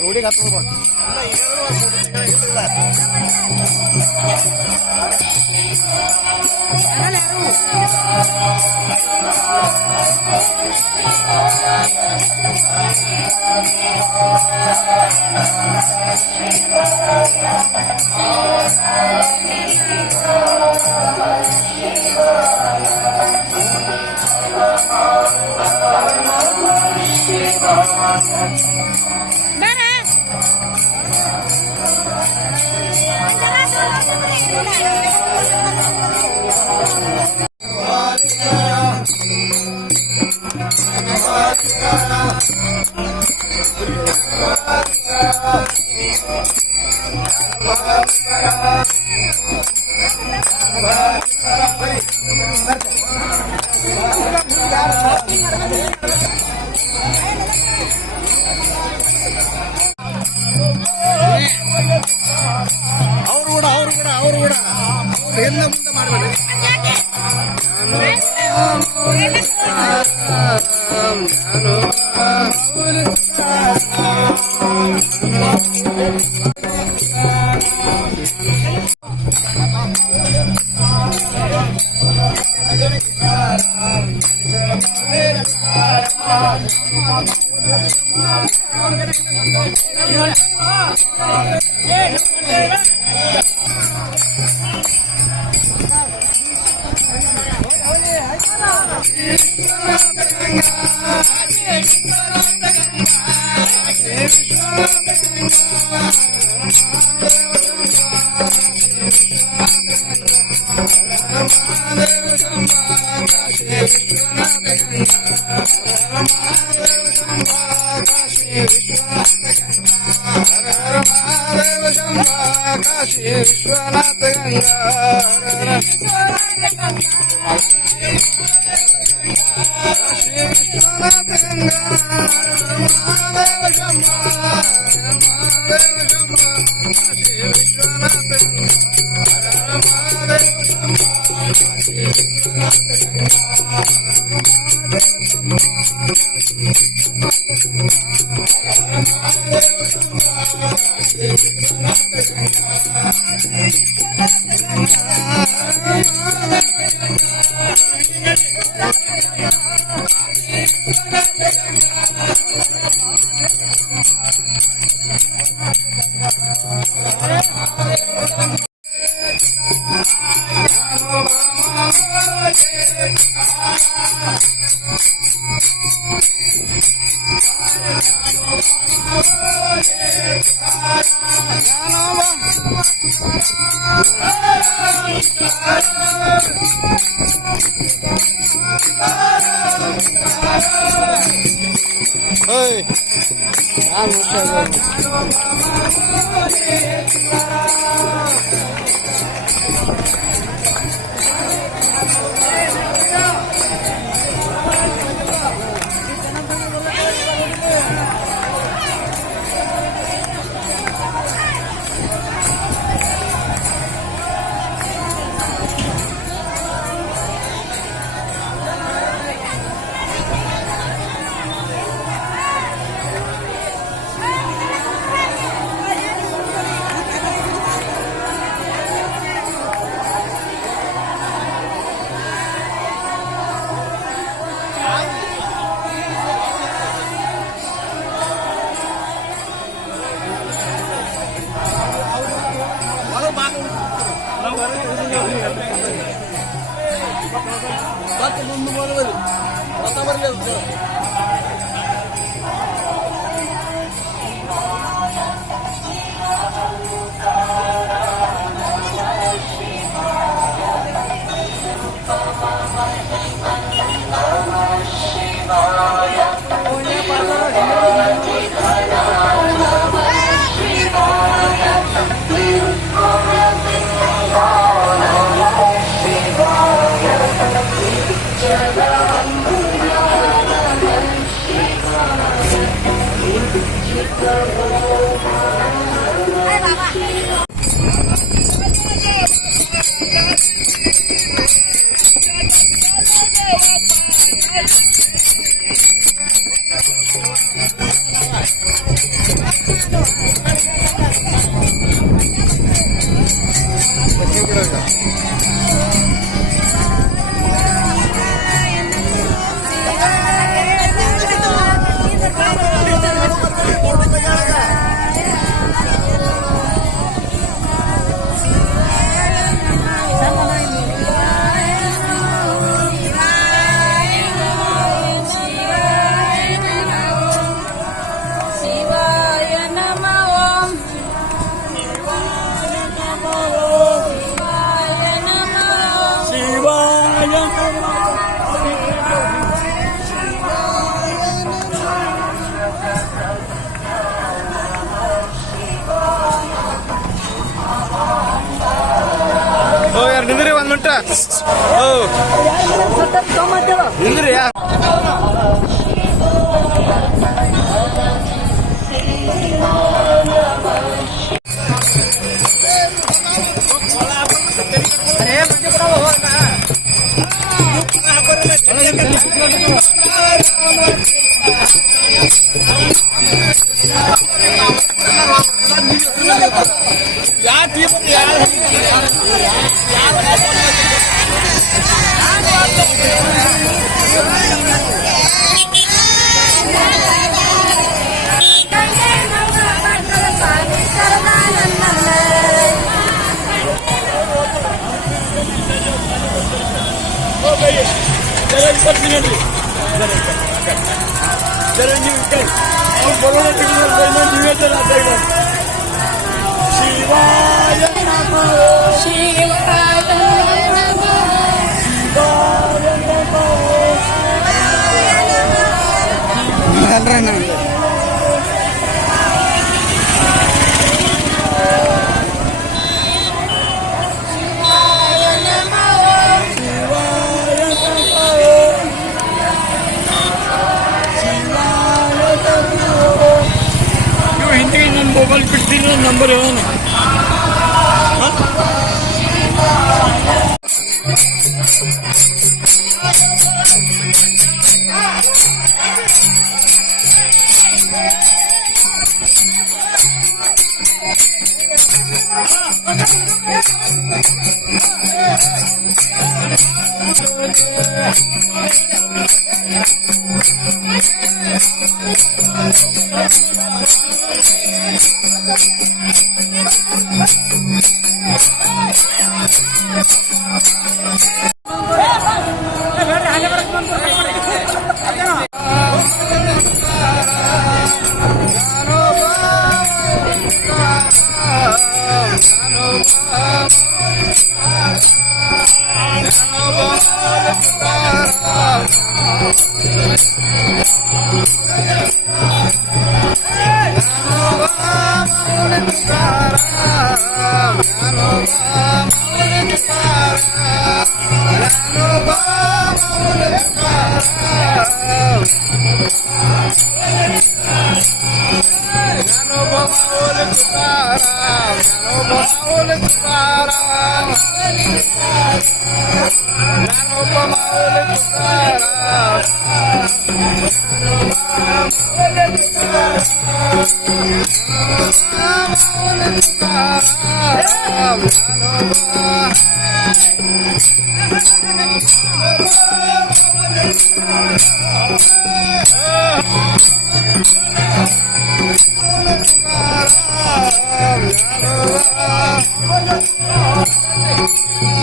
ರೋಡಿಗೆ ಹತ್ತದ ಅವರು ಕೂಡ ಎಲ್ಲ ಮುಂದೆ ಮಾಡಬೇಡಿ. विश्वनाथ ಮತ್ತೆ ಮುಂದೆ ಬರಲಿ ಮತ ಬರಲಿ ಅಂತ ನಿಂದ್ರಿ ಒಂದ್ ಮಿನಿಟ್ ನಿಂದ್ರಿ मोबाइल पिटती नंबर है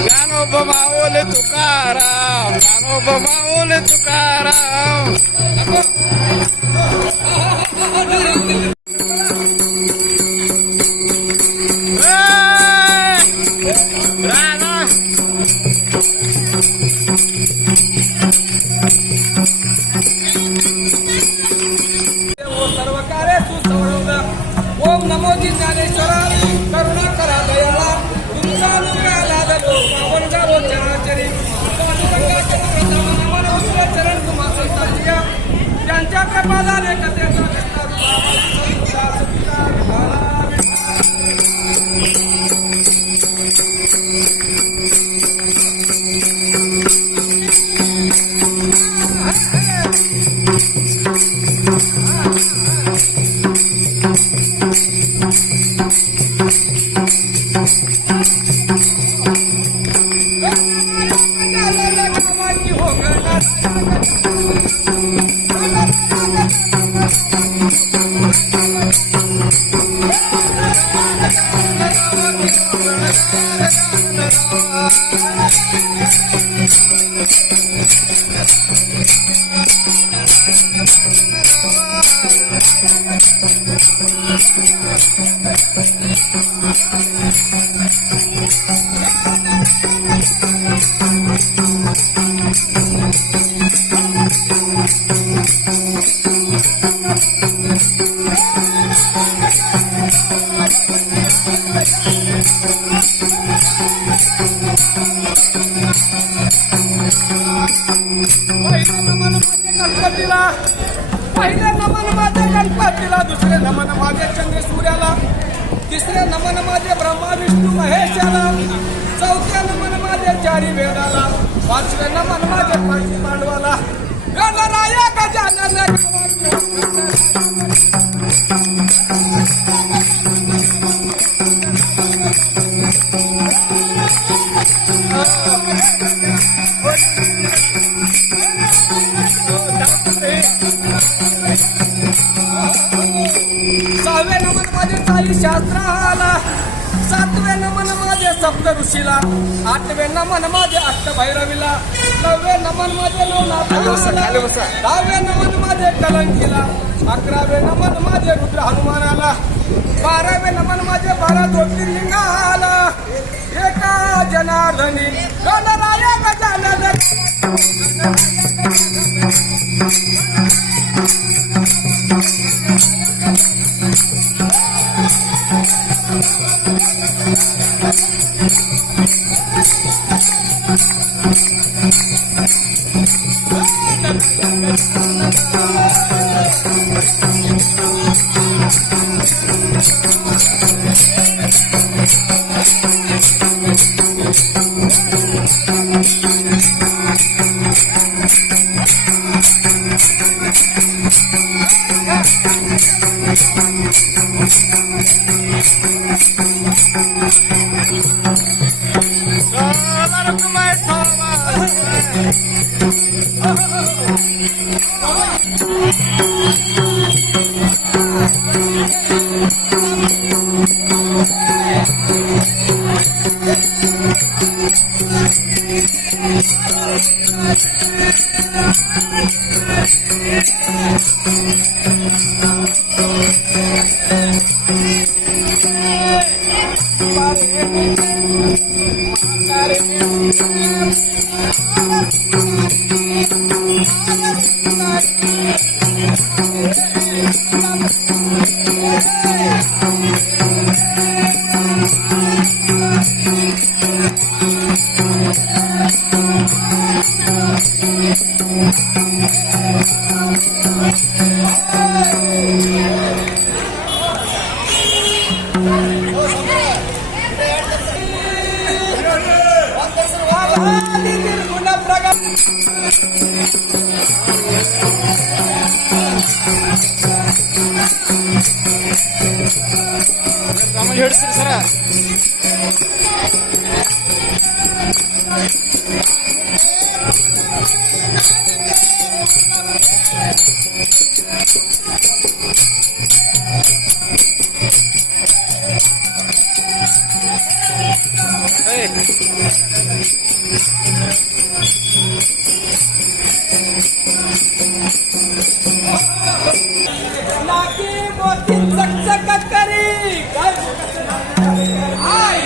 ज्ञानोबा माऊली तुकाराम, ज्ञानोबा माऊली तुकाराम. सर्व कार्य सुसंवृद्ध. ओम नमो ज्ञानेश्वरा करुणा करा दयाळा तुमचा अनुग्रह लादलो पावन झालो चराचरी चरण तुम्हा संतांच्या त्यांच्या कृपादाने कथेचा पहिले नमन माझे गणपतीला, दुसरे नमन माझे चंद्र सूर्याला, तिसरे नमन माझे ब्रह्मा विष्णू महेशाला, चौथे नमन माझे चारी वेदाला, पाचवे नमन माझे पंच पांडवाला. गणराया गजानन सहावे नमन माझे साई शास्त्राला, सातवे नमन माझे सप्त ऋषीला, आठवे नमन माझे अष्टभैरवीला, नववे नमन माझे लोकनाथाला, दहावे नमन माझे कलंकीला, अकरावे नमन माझे रुद्र हनुमानाला, बारावे नमन माझे 12 ज्योतिर्लिंगाला. एका जनार्दनी गणराया गजानन ಹೇಳ್ತೀರಿ ಸರ. ती चकचक करी हाय.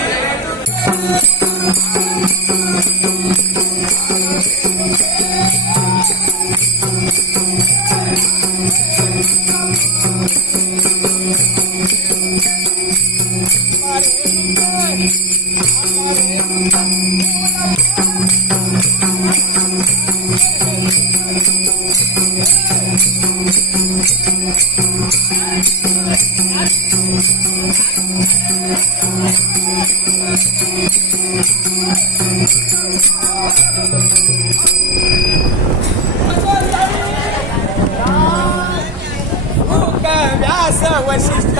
व्यास वशिष्ठ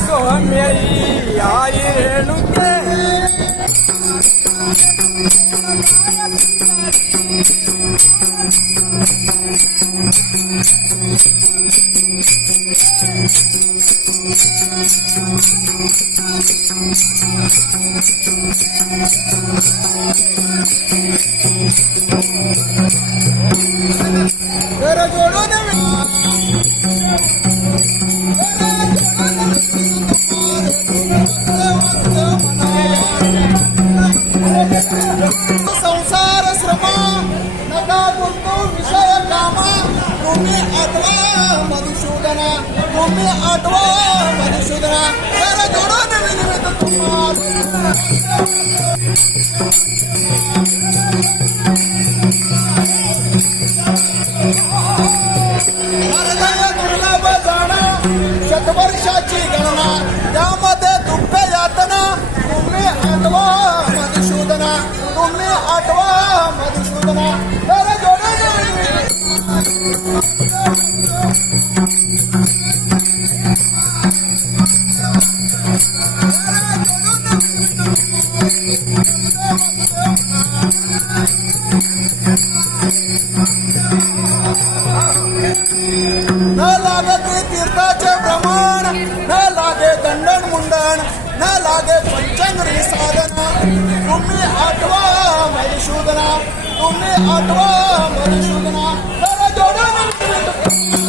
सोम्यई आई रेणुके घर जोडून संसार श्रमा नका गुंतू विषय कामा तुम्ही आठवा मधुसूदना तुम्ही आठवा मधुसूदना घर जोडून विनिमित तुम्हाला दुर्लभ जाणा शतवर्षाची गणना त्यामध्ये दुःख यातना तुम्ही आठवा मधुसूदना तुम्ही आठवा मधुसूदना तर न लागते तीर्थाचे प्रमाण न लागे दंडन मुंडन न लागे पंचंगरी साधना तुम्ही आठवा मधुसूदना तुम्ही आठवा मधुसूदना तर जोडून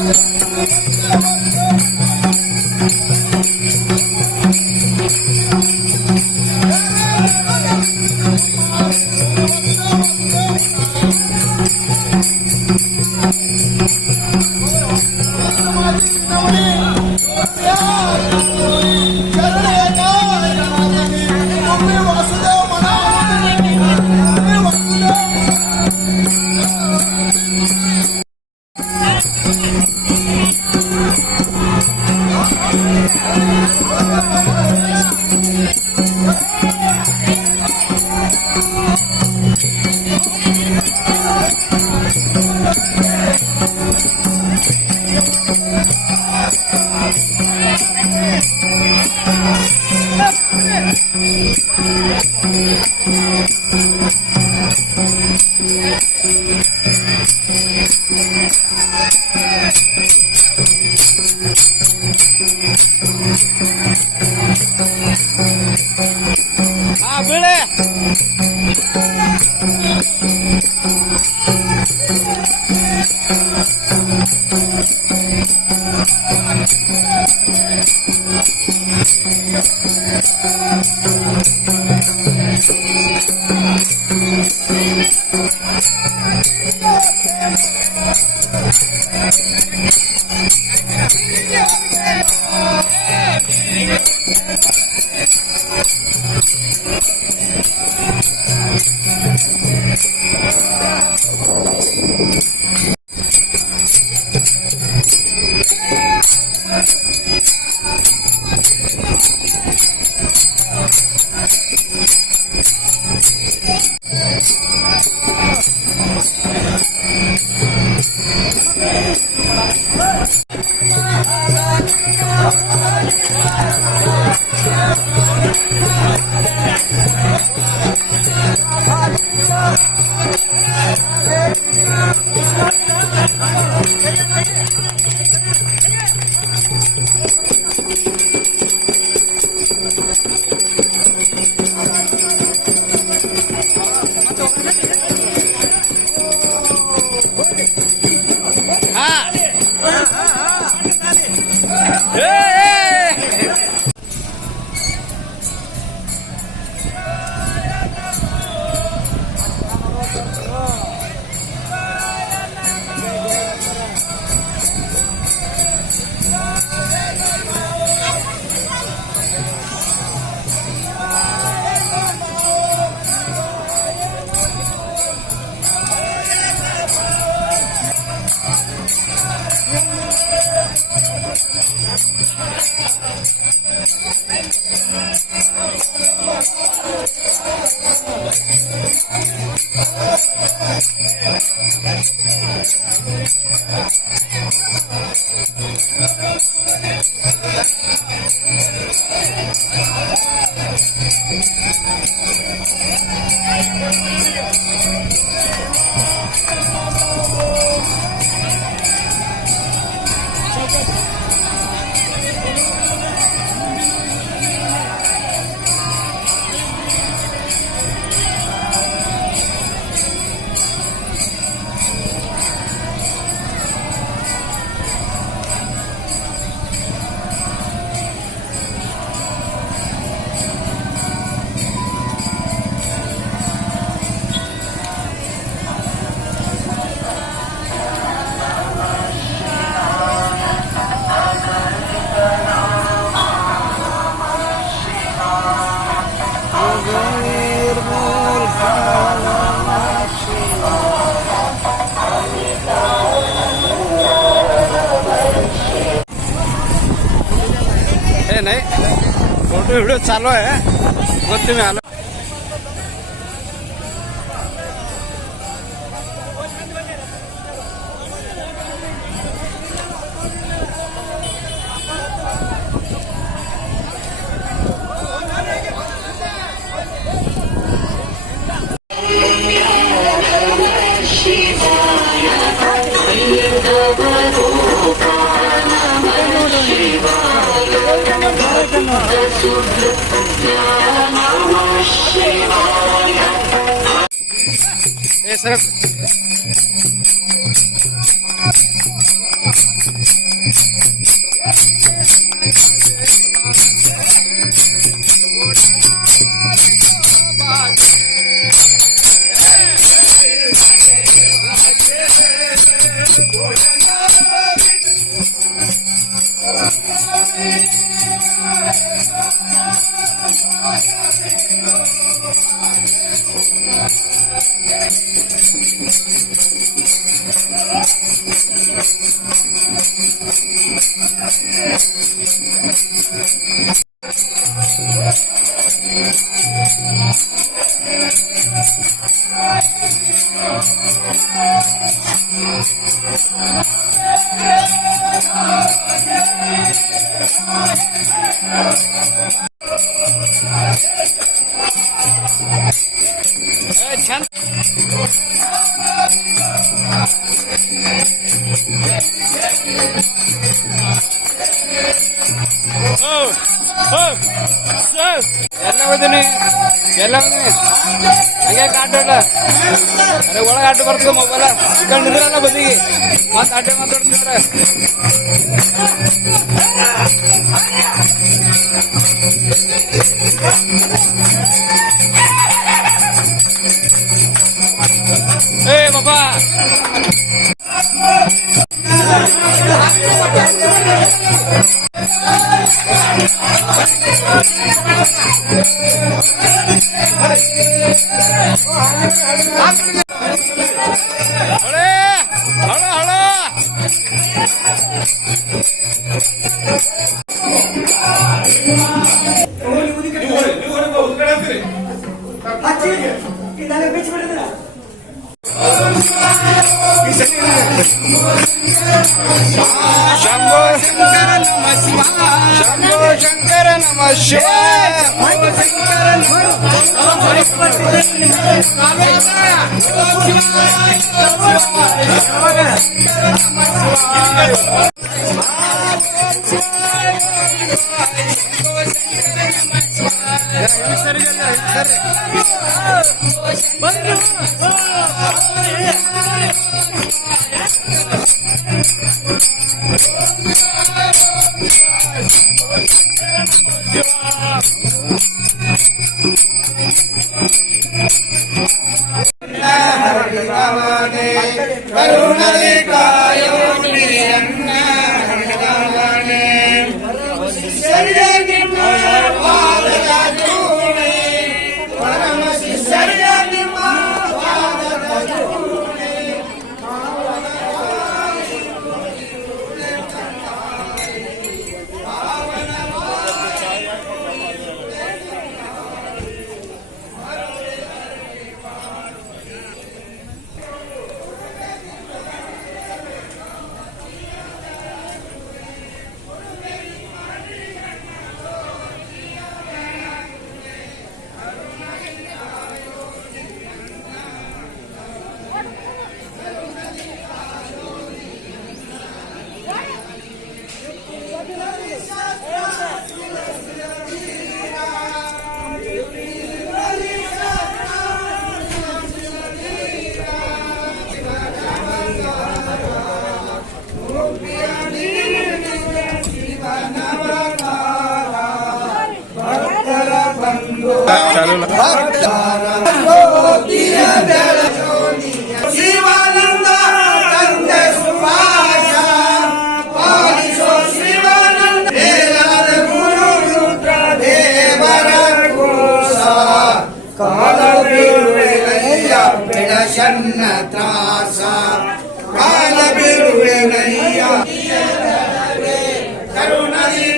हा हे नाही फोटो व्हिडिओ चालू आहे मग तुम्ही आलो ए सर छान ಎಲ್ಲ ಹಂಗೆ ಕಾಟಲ್ಲ ಅದೇ ಒಳಗೆ ಆಟ ಬರ್ತದೆ ಮೊಬೈಲ ಕಂಡಿದ್ರಲ್ಲ ಬದಿಗೆ ಮತ್ತೆ ಆಟೆ ಮಾತಾಡ್ತಿದ್ರ ಏ ಬಾಬಾ शंभो शंकर नमः शिवाय ಶಿವಾನಂದ ತಂದೆ ಸುಭಾಷ ಪಾಲಿಸೋ ಶಿವಾನಂದ ದೇವರ ಗುರು ರುದ್ರ ದೇವರ ಕೋಶ ಕಾಲ ಬಿರುವೆನಯ್ಯ ಬೆಳಸನ್ನ ತ್ರಾಸ ಕಾಲ ಬಿರುವೆನಯ್ಯ ಕರುಣದಿ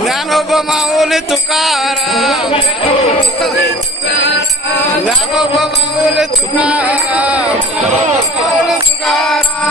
ज्ञानोबा माऊली तुकाराम ज्ञानोबा माऊली तुकाराम माऊली तुकाराम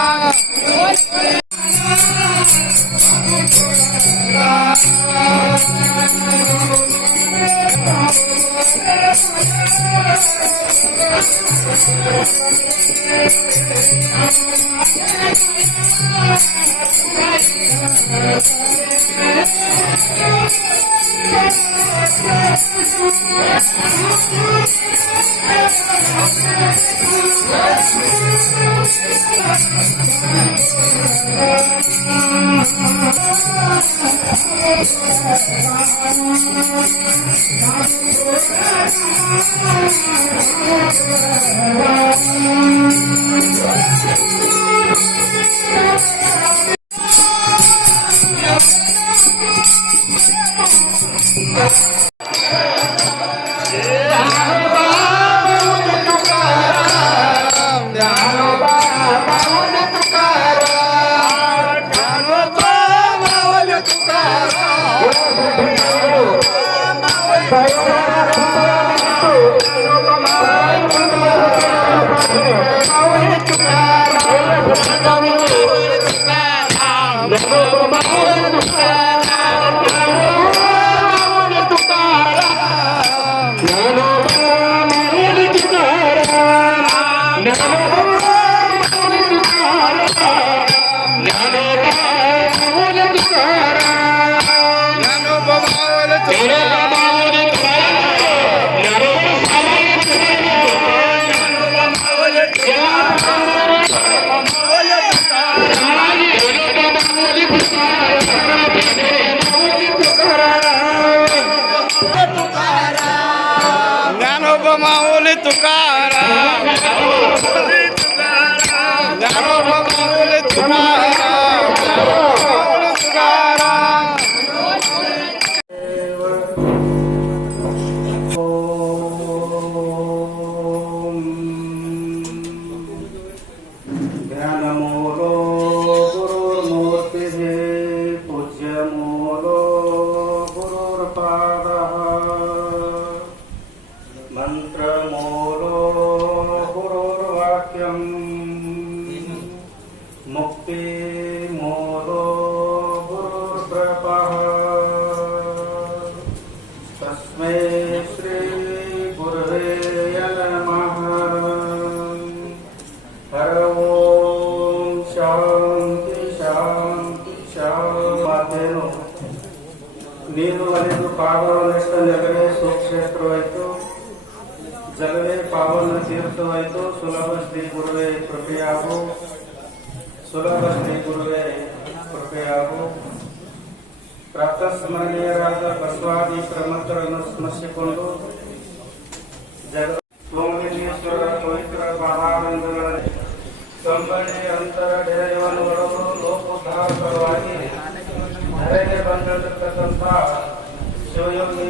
ज्ञानोबा माऊली तुकाराम ज्ञानोबा माऊली तुकाराम माऊली तुकाराम ध्यानमूलो गुरुर्मूर्तिः पूज्यमूलो गुरुर्पादः मन्त्रमूलो गुरुर्वाक्यम् मुक्तिमूलो गुरुर्प्रपः तस्मै श्रीगुरवे नमः हर ओम शांति शांति शांति ನೀರು ಅರಿದು ಪಾದವನ್ನೆಷ್ಟನೆಗರೆ ಸುಕ್ಷೇತ್ರವಾಯಿತು ಜಲವೇ ಪಾವನ ತೀರ್ಥವಾಯಿತು. ಸುಲಭ ಶ್ರೀ ಗುರುವೇ ಕೃಪೆಯಾಗು, ಸುಲಭ ಶ್ರೀ ಗುರುವೇ ಕೃಪೆಯಾಗು. ಪ್ರಾತಸ್ಮರಣೀಯರಾದ ಬಸವಾದಿ ಪ್ರಮುಖರನ್ನು ಸ್ಮರಿಸಿಕೊಂಡು ಸೋಮಲಿಂಗೇಶ್ವರ ಪವಿತ್ರ ಮಹಾನಂದಗಳಲ್ಲಿ ಕಂಬಳಿ ಅಂತರ ಡೆರೆಯನ್ನು ಒಳಗೂ ಲೋಕೋದ್ಧಾರ ಸಲುವಾಗಿ ಧರೆಗೆ ಬಂದಿರತಕ್ಕಂಥ ಶಿವಯೋಗಿ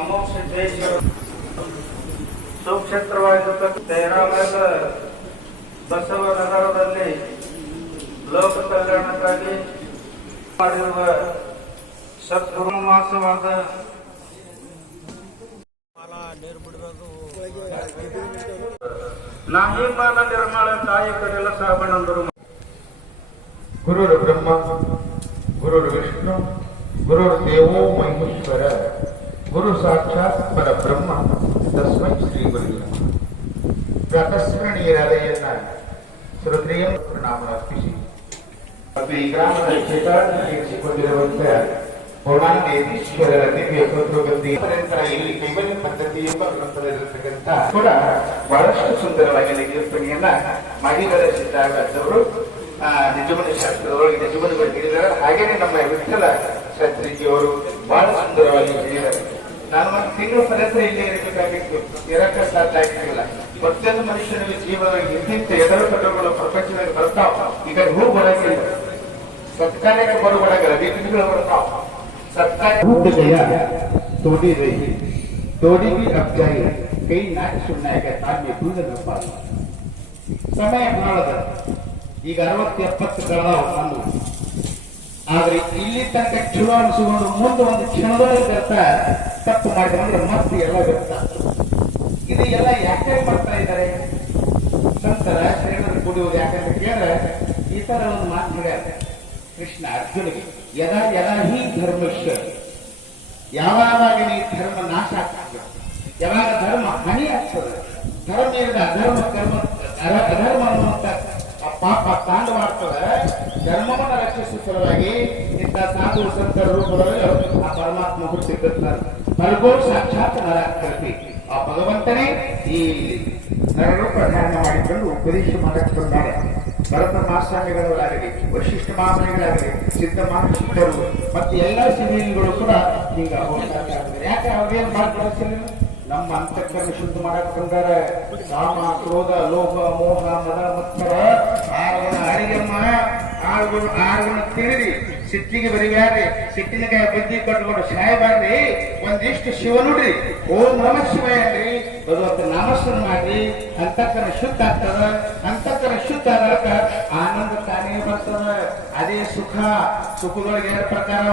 ಅಮೋಕ್ಷೇಶ್ವರ ಸುಕ್ಷೇತ್ರವಾಗಿರತಕ್ಕ ತೇರಾಮದ ಬಸವನಗರದಲ್ಲಿ ಲೋಕ ಕಲ್ಯಾಣಕ್ಕಾಗಿ ಮಾಡಿರುವ ಸದ್ಗುರು ಮಾಸವಾದ ನಾಹಿಮಾನ ನಿರ್ಮಲ ಕಾಯಕರೆಲ್ಲ ಸಾಬಣಂದರು. ಗುರುರ್ ಬ್ರಹ್ಮ ಗುರುರ್ ವಿಷ್ಣು ಗುರುರ್ ದೇವೋ ಮಹೇಶ್ವರ ಗುರು ಸಾಕ್ಷಾತ್ ಪರಬ್ರಹ್ಮ ತಸ್ಮೈ ಶ್ರೀ ಗುರು. ಪ್ರಾತಸ್ಮರಣೀಯರಾದೆಯನ್ನ ಶ್ರೋತ್ರಿಯ ಪ್ರಣಾಮ ಅರ್ಪಿಸಿ ಮತ್ತು ಈ ಗ್ರಾಮದ ಕ್ಷೇತ್ರಗೊಂಡಿರುವಂತ ಪೌರಾಣೇಶ್ವರರ ದಿವ್ಯ ಸ್ತೋತ್ರಗಂಧಿ ಇಲ್ಲಿ ಕೈವಲ್ಯ ಪದ್ಧತಿ ಎಂಬ ಗ್ರಂಥದಲ್ಲಿರತಕ್ಕಂಥ ಕೂಡ ಬಹಳಷ್ಟು ಸುಂದರವಾಗಿ ನಿರೂಪಣೆಯನ್ನ ಮಾಡಿದವರು ನಿಜಮನ ಶಾಸ್ತ್ರದೊಳಗೆ ನಿಜಮನಗಳು ಹೇಳಿದ್ದಾರೆ. ಹಾಗೇನೆ ನಮ್ಮ ವಿಠಲ ಶಾಸ್ತ್ರಿಜಿಯವರು ಬಹಳ ಸುಂದರವಾಗಿ ಹೇಳಿದ್ದಾರೆ. ನಾನು ಒಂದು ತಿಂಗಳ ಪರ್ಯಂತ ಇಲ್ಲೇ ಇರಬೇಕಾಗಿತ್ತು, ಇರಕ್ಕೆ ಸಾಧ್ಯ ಆಗ್ತಿಲ್ಲ. ಪ್ರತಿಯೊಂದು ಮನುಷ್ಯನಿಗೆ ಜೀವನದಲ್ಲಿ ಇಂತಿಂತ ಎದುರು ಪಟ್ಟಗಳು ಪ್ರಪಂಚದಲ್ಲಿ ಬರ್ತಾವ. ಈಗ ಹೂ ಬರಂಗಿಲ್ಲ, ಸತ್ಕಾರ್ಯಕ್ಕೆ ಬರು ಬರಂಗಿಲ್ಲ, ಬೀದಿಗಳು ಬರ್ತಾವ. सत्कार तोड़ी रही तोड़ी भी अब जाए कई नाच सुनना है तान्य दूध न पाल ಸಮಯ ಬಹಳದ. ಈಗ 60-70 ಕಳೆದಾವ ಬಂದು. ಆದ್ರೆ ಇಲ್ಲಿ ತನಕ ಚಲೋ ಅನಿಸಿಕೊಂಡು ಮುಂದೆ ಒಂದು ಕ್ಷಣದೊಳಗೆ ವ್ಯರ್ಥ ತಪ್ಪು ಮಾಡಿದ್ರೆ ಮತ್ತೆ ಎಲ್ಲ ವ್ಯರ್ಥ. ಇದು ಎಲ್ಲ ಯಾಕೆ ಮಾಡ್ತಾ ಇದ್ದಾರೆ ಸಂತರ ಶ್ರೇಣರು ಕುಡಿಯುವುದು ಯಾಕಂತ ಕೇಳಿದ್ರೆ ಈ ತರ ಒಂದು ಮಾತು ಹೇಳ್ಯಾರ ಕೃಷ್ಣ ಅರ್ಜುನಿಗೆ. ಯದಾ ಯದಾ ಹಿ ಧರ್ಮಶ್ಯ, ಯಾವಾಗ ನೀ ಧರ್ಮ ನಾಶ ಆಗ್ತದೆ, ಯಾವಾಗ ಧರ್ಮ ಹಾನಿ ಆಗ್ತದೆ, ಧರ್ಮ ಇರದ ಅಧರ್ಮ ಕರ್ಮ ಅಧರ್ಮ ಅನ್ನುವಂತ ಪಾಪ ತಾಂಡವಾಗ್ತದೆ, ಧರ್ಮವನ್ನು ರಕ್ಷಿಸುವ ಸಲುವಾಗಿ ಇಂಥ ಸಾಧು ಸಂತರ ರೂಪದಲ್ಲಿ ಆ ಪರಮಾತ್ಮ ಹುಟ್ಟಿರ್ತಾನೆ. ಫಲ್ಗೋ ಸಾಕ್ಷಾತ್ ನರಾಕೃತಿ. ಆ ಭಗವಂತನೇ ಈ ನರರೂಪ ಧಾರಣ ಮಾಡಿಕೊಂಡು ಉಪದೇಶ ಮಾಡಿಕೊಂಡಾರೆ. ಭರತ ಮಹಾಸ್ವಾಮಿಗಳಾಗಲಿ, ವಶಿಷ್ಠ ಮಹಾಸ್ವಾಮಿಗಳಾಗಲಿ, ಸಿದ್ಧ ಮಹಾಶಿಷ್ಟರು ಮತ್ತು ಎಲ್ಲ ಶಿವಲಿಂಗಗಳು ಕೂಡ ಈಗ ಯಾಕೆ ಅವ್ರೇನು ಮಾಡ್ಕೊಳ್ತಿಲ್ಲ? ನಮ್ಮ ಅಂತಃಕರಣ ಶುದ್ಧ ಮಾಡಕ್ ಬಂದಾರೆ. ಕಾಮ ಕ್ರೋಧ ಲೋಭ ಮೋಹ ಮದ ಮತ್ಸರ ಆರುಗುಣ ಅರಿಗಮ್ಮ ಆರುಗುಣ ತಿಳಿದಿ ಸಿಟ್ಟಿಗೆ ಬರಿಬ್ಯಾಡ್ರಿ, ಸಿಟ್ಟಿನಕಾಯಿ ಬುದ್ಧಿ ಕಟ್ಕೊಂಡು ಸಾಯಬಾರ್ರಿ. ಒಂದಿಷ್ಟು ಶಿವ ನೋಡ್ರಿ, ಓಂ ನಮ ಶಿವಾಯ ಅಂದ್ರಿ, ಭಗವಂತ ನಾಮಸ್ಮರಣ ಮಾಡ್ರಿ, ಅಂತಃಕರಣ ಶುದ್ಧ ಆಗ್ತದ. ಅಂತಃಕರಣ ಶುದ್ಧ ಆದಾಗ ಆನಂದ ತಾನೇ ಬರ್ತದ. ಅದೇ ಸುಖ. ಸುಖದೊಳಗೆ 2 ಪ್ರಕಾರ,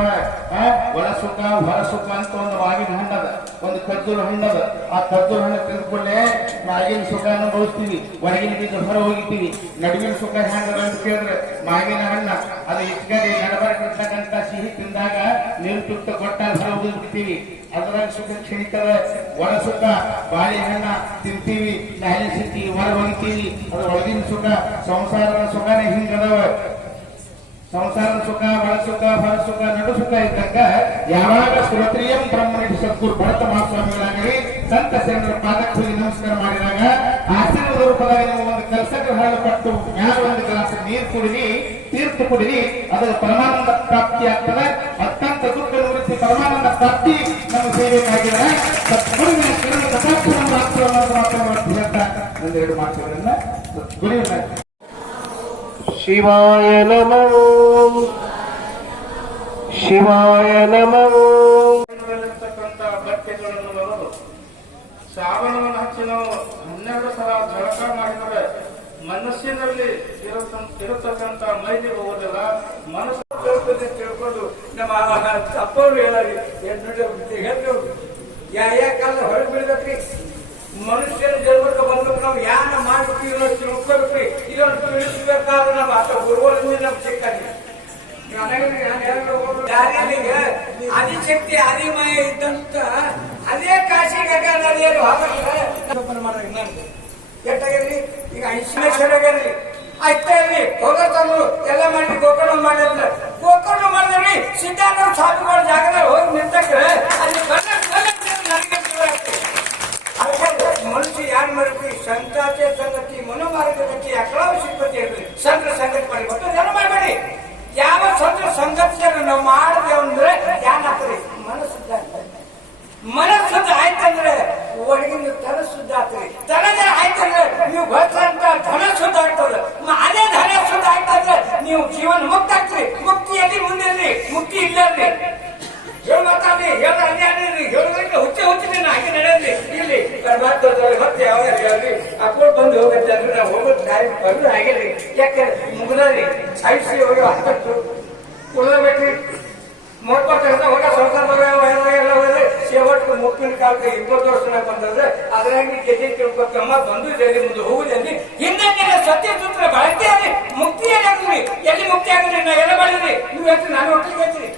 ಒಳ ಸುಖ ಹೊರ ಸುಖ ಅಂತ ಒಂದು ಮಾವಿನ ಹಣ್ಣದ, ಒಂದು ಖರ್ಜೂರ ಹಣ್ಣದ. ಆ ಖರ್ಜೂರ ಹಣ್ಣು ತೆಗೆದುಕೊಂಡೆ ಮಾಗಿನ ಸುಖ ಅನುಭವಿಸ್ತೀವಿ, ಹೊರಗಿನ ಬೀಜ ಹೊರ ಹೋಗಿತೀವಿ. ನಡುವಿನ ಸುಖ ಹ್ಯಾಂಗದ ಅಂತ ಕೇಳಿದ್ರೆ ಮಾಗಿನ ಹಣ್ಣ ಅದು ಇಟ್ಕಡೆ ನಡಬರ್ಕಿರ್ತಕ್ಕಂಥ ಸಿಹಿ ತಿಂದಾಗ ನೀರು ತುಟ್ಟ ಗೊಟ್ಟ ಹೊರ ಹೋಗಿರ್ತೀವಿ, ಅದರಾಗ ಸುಖ ಕ್ಷಣಿತದ. ಒಳ ಸುಖ ಬಾಳೆಹಣ್ಣ ತಿಂತೀವಿ, ನಾಯಿ ಸಿಗ್ತೀವಿ, ಹೊರ ಹೋಗ್ತೀವಿ. ಅದು ಒಳಗಿನ ಸುಖ. ಸಂಸಾರದ ಸುಖನೇ ಹಿಂಗದವ. ಸಂಸಾರದ ಸುಖ, ಒಳ ಸುಖ, ಹೊರ ಸುಖ, ನಡು ಸುಖ ಇದ್ದಾಗ ಯಾವಾಗ ಶ್ರೋತ್ರಿಯಂ ಬ್ರಹ್ಮನಿಷ್ಠ ಸದ್ಗುರು ಭರತ ಮಹಾಸ್ವಾಮಿಗಳಾಗಲಿ ಸಂತ ಸೇನರ ಪಾದಕ್ಕೆ ಹೋಗಿ ನಮಸ್ಕಾರ ಮಾಡಿದಾಗ ಆಶೀರ್ವಾದ ರೂಪದಾಗ ನೀವು ಒಂದು ಕೆಲಸಕ್ಕೆ ಹೊರಪಟ್ಟು ಯಾರು ಒಂದು ಗ್ಲಾಸ್ ನೀರು ಕುಡಿದಿ, ತೀರ್ಥ ಕುಡಿದಿ, ಅದರ ಪರಮಾನಂದ ಪ್ರಾಪ್ತಿ ಆಗ್ತದೆ. ಅತ್ಯಂತ ದುಃಖ ನಿವೃತ್ತಿ ಪರಮಾನಂದ ಪ್ರಾಪ್ತಿ ನಮ್ಮ ಸೇವೆಯಾಗಿದೆ. ಸದ್ಗುರುವಿನ ಕಿರಣ ಕಥಾಕ್ಷರ ಮಾತ್ರ ಹೇಳ್ತಾ ಒಂದೆರಡು ಮಾತುಗಳನ್ನ ಗುರುವಿನ ಶಿವಾಯ ನಮಃ ಶಿವಾಯ ನಮಃ. ಬಟ್ಟೆಗಳನ್ನು ಬರೆದು ಸಾಬಣವನ್ನು ಹಚ್ಚಿ ನಾವು 12 ಸಲ ಜಳಕ ಮಾಡಿದರೆ ಮನಸ್ಸಿನಲ್ಲಿ ಇರತಕ್ಕಂಥ ಮೈಲಿ ಹೋಗೋದಿಲ್ಲ. ಮನಸ್ಸು ತಿಳ್ಕೊಂಡು ನಮ್ಮ ಅಪ್ಪವ್ರು ಹೇಳಿ ಯಾಕಲ್ಲ ಹೊರಗೆ ಬೀಳ್ಬೇಕ್ರಿ. ಮನುಷ್ಯನ ಜನ್ಮಕ್ಕೆ ಬಂದ್ಬೇಕು, ನಾವು ಯಾನ ಮಾಡ್ತೀವಿ ಅನ್ನೋದು ತಿಳ್ಕೊಬೇಕ್ರಿ. ಇದೊಂದು ತಿಳಿಸ್ಬೇಕಾದ್ರೆ ನಮ್ಮ ಅತ್ತ ಗುರುಗಳಿಂದ ನಮ್ಗೆ ಸಿಕ್ಕಂಗೆ ಆದಿಶಕ್ತಿ ಆದಿಮಯ ಇದ್ದಂತ ಅದೇ ಕಾಶಿಗೆ ಎಷ್ಟಾಗ್ರಿ. ಈಗ ಐಶ್ವರ್ಯಾಗ್ರಿ ಆಯ್ತಾರಿ ಹೋಗತ್ತಂದ್ರು ಎಲ್ಲ ಮಾಡಿ ಗೋಕರ್ಣ ಮಾಡಿದ್ರೆ ಗೋಕರ್ಣ ಮಾಡಿದ್ರಿ ಸಿದ್ಧಾಂತ ಸ್ವಾಮಿಗಳ ಜಾಗದಲ್ಲಿ ಹೋಗಿ ನಿಂತಕ್ರೆ ಅಲ್ಲಿ ನನಗೆ ಮನುಷ್ಯ मरती संताचे संगती मनोमार्गगती अकळाव शिकवते ಸಂತರ ಸಂಗತಿ ಮಾಡಿ ಗೊತ್ತು ಜನ ಮಾಡಬೇಡಿ ಯಾವ ಸಂತರ ಸಂಗತಿಯನ್ನು ನಾವು ಮಾಡಿದೆವು ಅಂದ್ರೆ ಧ್ಯಾನ ಆಗ್ತದೆ ಮನಸ್ಸು ಆಯ್ತಂದ್ರೆ ಒಳಗಿನ ತನ ಶುದ್ಧ ಆಗ್ತದೆ ತನದೇ ಆಯ್ತಂದ್ರೆ ನೀವು ಗೊತ್ತಂತ ಧನ ಶುದ್ಧ ಆಗ್ತದೆ ಅದೇ ಧನ ಶುದ್ಧ ಆಯ್ತಂದ್ರೆ ನೀವು ಜೀವನ ಮುಕ್ತ ಆಗ್ತದೆ ಮುಕ್ತಿಯಲ್ಲಿ ಮುಂದೆ ಮುಕ್ತಿ ಇಲ್ಲರಿ ಹೇಳು ಮಾತಾಡಿ ಹೇಳ ಅನ್ಯಾದ್ರಿ ಹೇಳೋದಕ್ಕೆ ಹುಚ್ಚಿ ಹಾಗೆ ನಡೆಯಲಿ ಇಲ್ಲಿ ಮತ್ತೆ ಯಾವ ಹೇಳ್ರಿ ಅಪ್ಪ ಬಂದು ಹೋಗುತ್ತೆ ಅಂದ್ರೆ ನಾವು ಹೋಗೋದು ದಾರಿ ಬಂದು ಆಗಿರ್ರಿ ಯಾಕೆ ಮುಗಿದ್ರಿ ಐಸಿ ಹೋಗಿ ಹತ್ತತ್ತು ಉಳಿದ್ಬೇಕ್ರಿ ಮೂವತ್ತು ಹೋಗ ಸರ್ಕಾರದವ್ರ ಎಲ್ಲ ಹೋದ್ರೆ ಸೇವಟ್ಟು ಮುಪ್ಪಿನ ಕಾಲಕ್ಕೆ 20 ವರ್ಷ ಬಂದ್ರೆ ಅದ್ರಾಗಿ ಗೆದ್ದೆ ತಿಳ್ಕೊತಮ್ಮ ಬಂದು ಜಲ್ಲಿ ಮುಂದೆ ಹೋಗುದಲ್ಲಿ ಹಿಂದೆ ಸತ್ಯ ಸೂತ್ರ ಬಳಕೆಯಲ್ಲಿ ಮುಕ್ತಿಯಲ್ಲಿ ಆಗ್ತೀವಿ ಎಲ್ಲಿ ಮುಕ್ತಿ ಆಗಿದ್ರಿ ನಾ ಎಲ್ಲ ಮಾಡಿದ್ರಿ ನೀವು ಹೇಳ್ತೀರಿ ನಾನು ಒಟ್ಟಿಗೆ ಹೇಳ್ತೀರಿ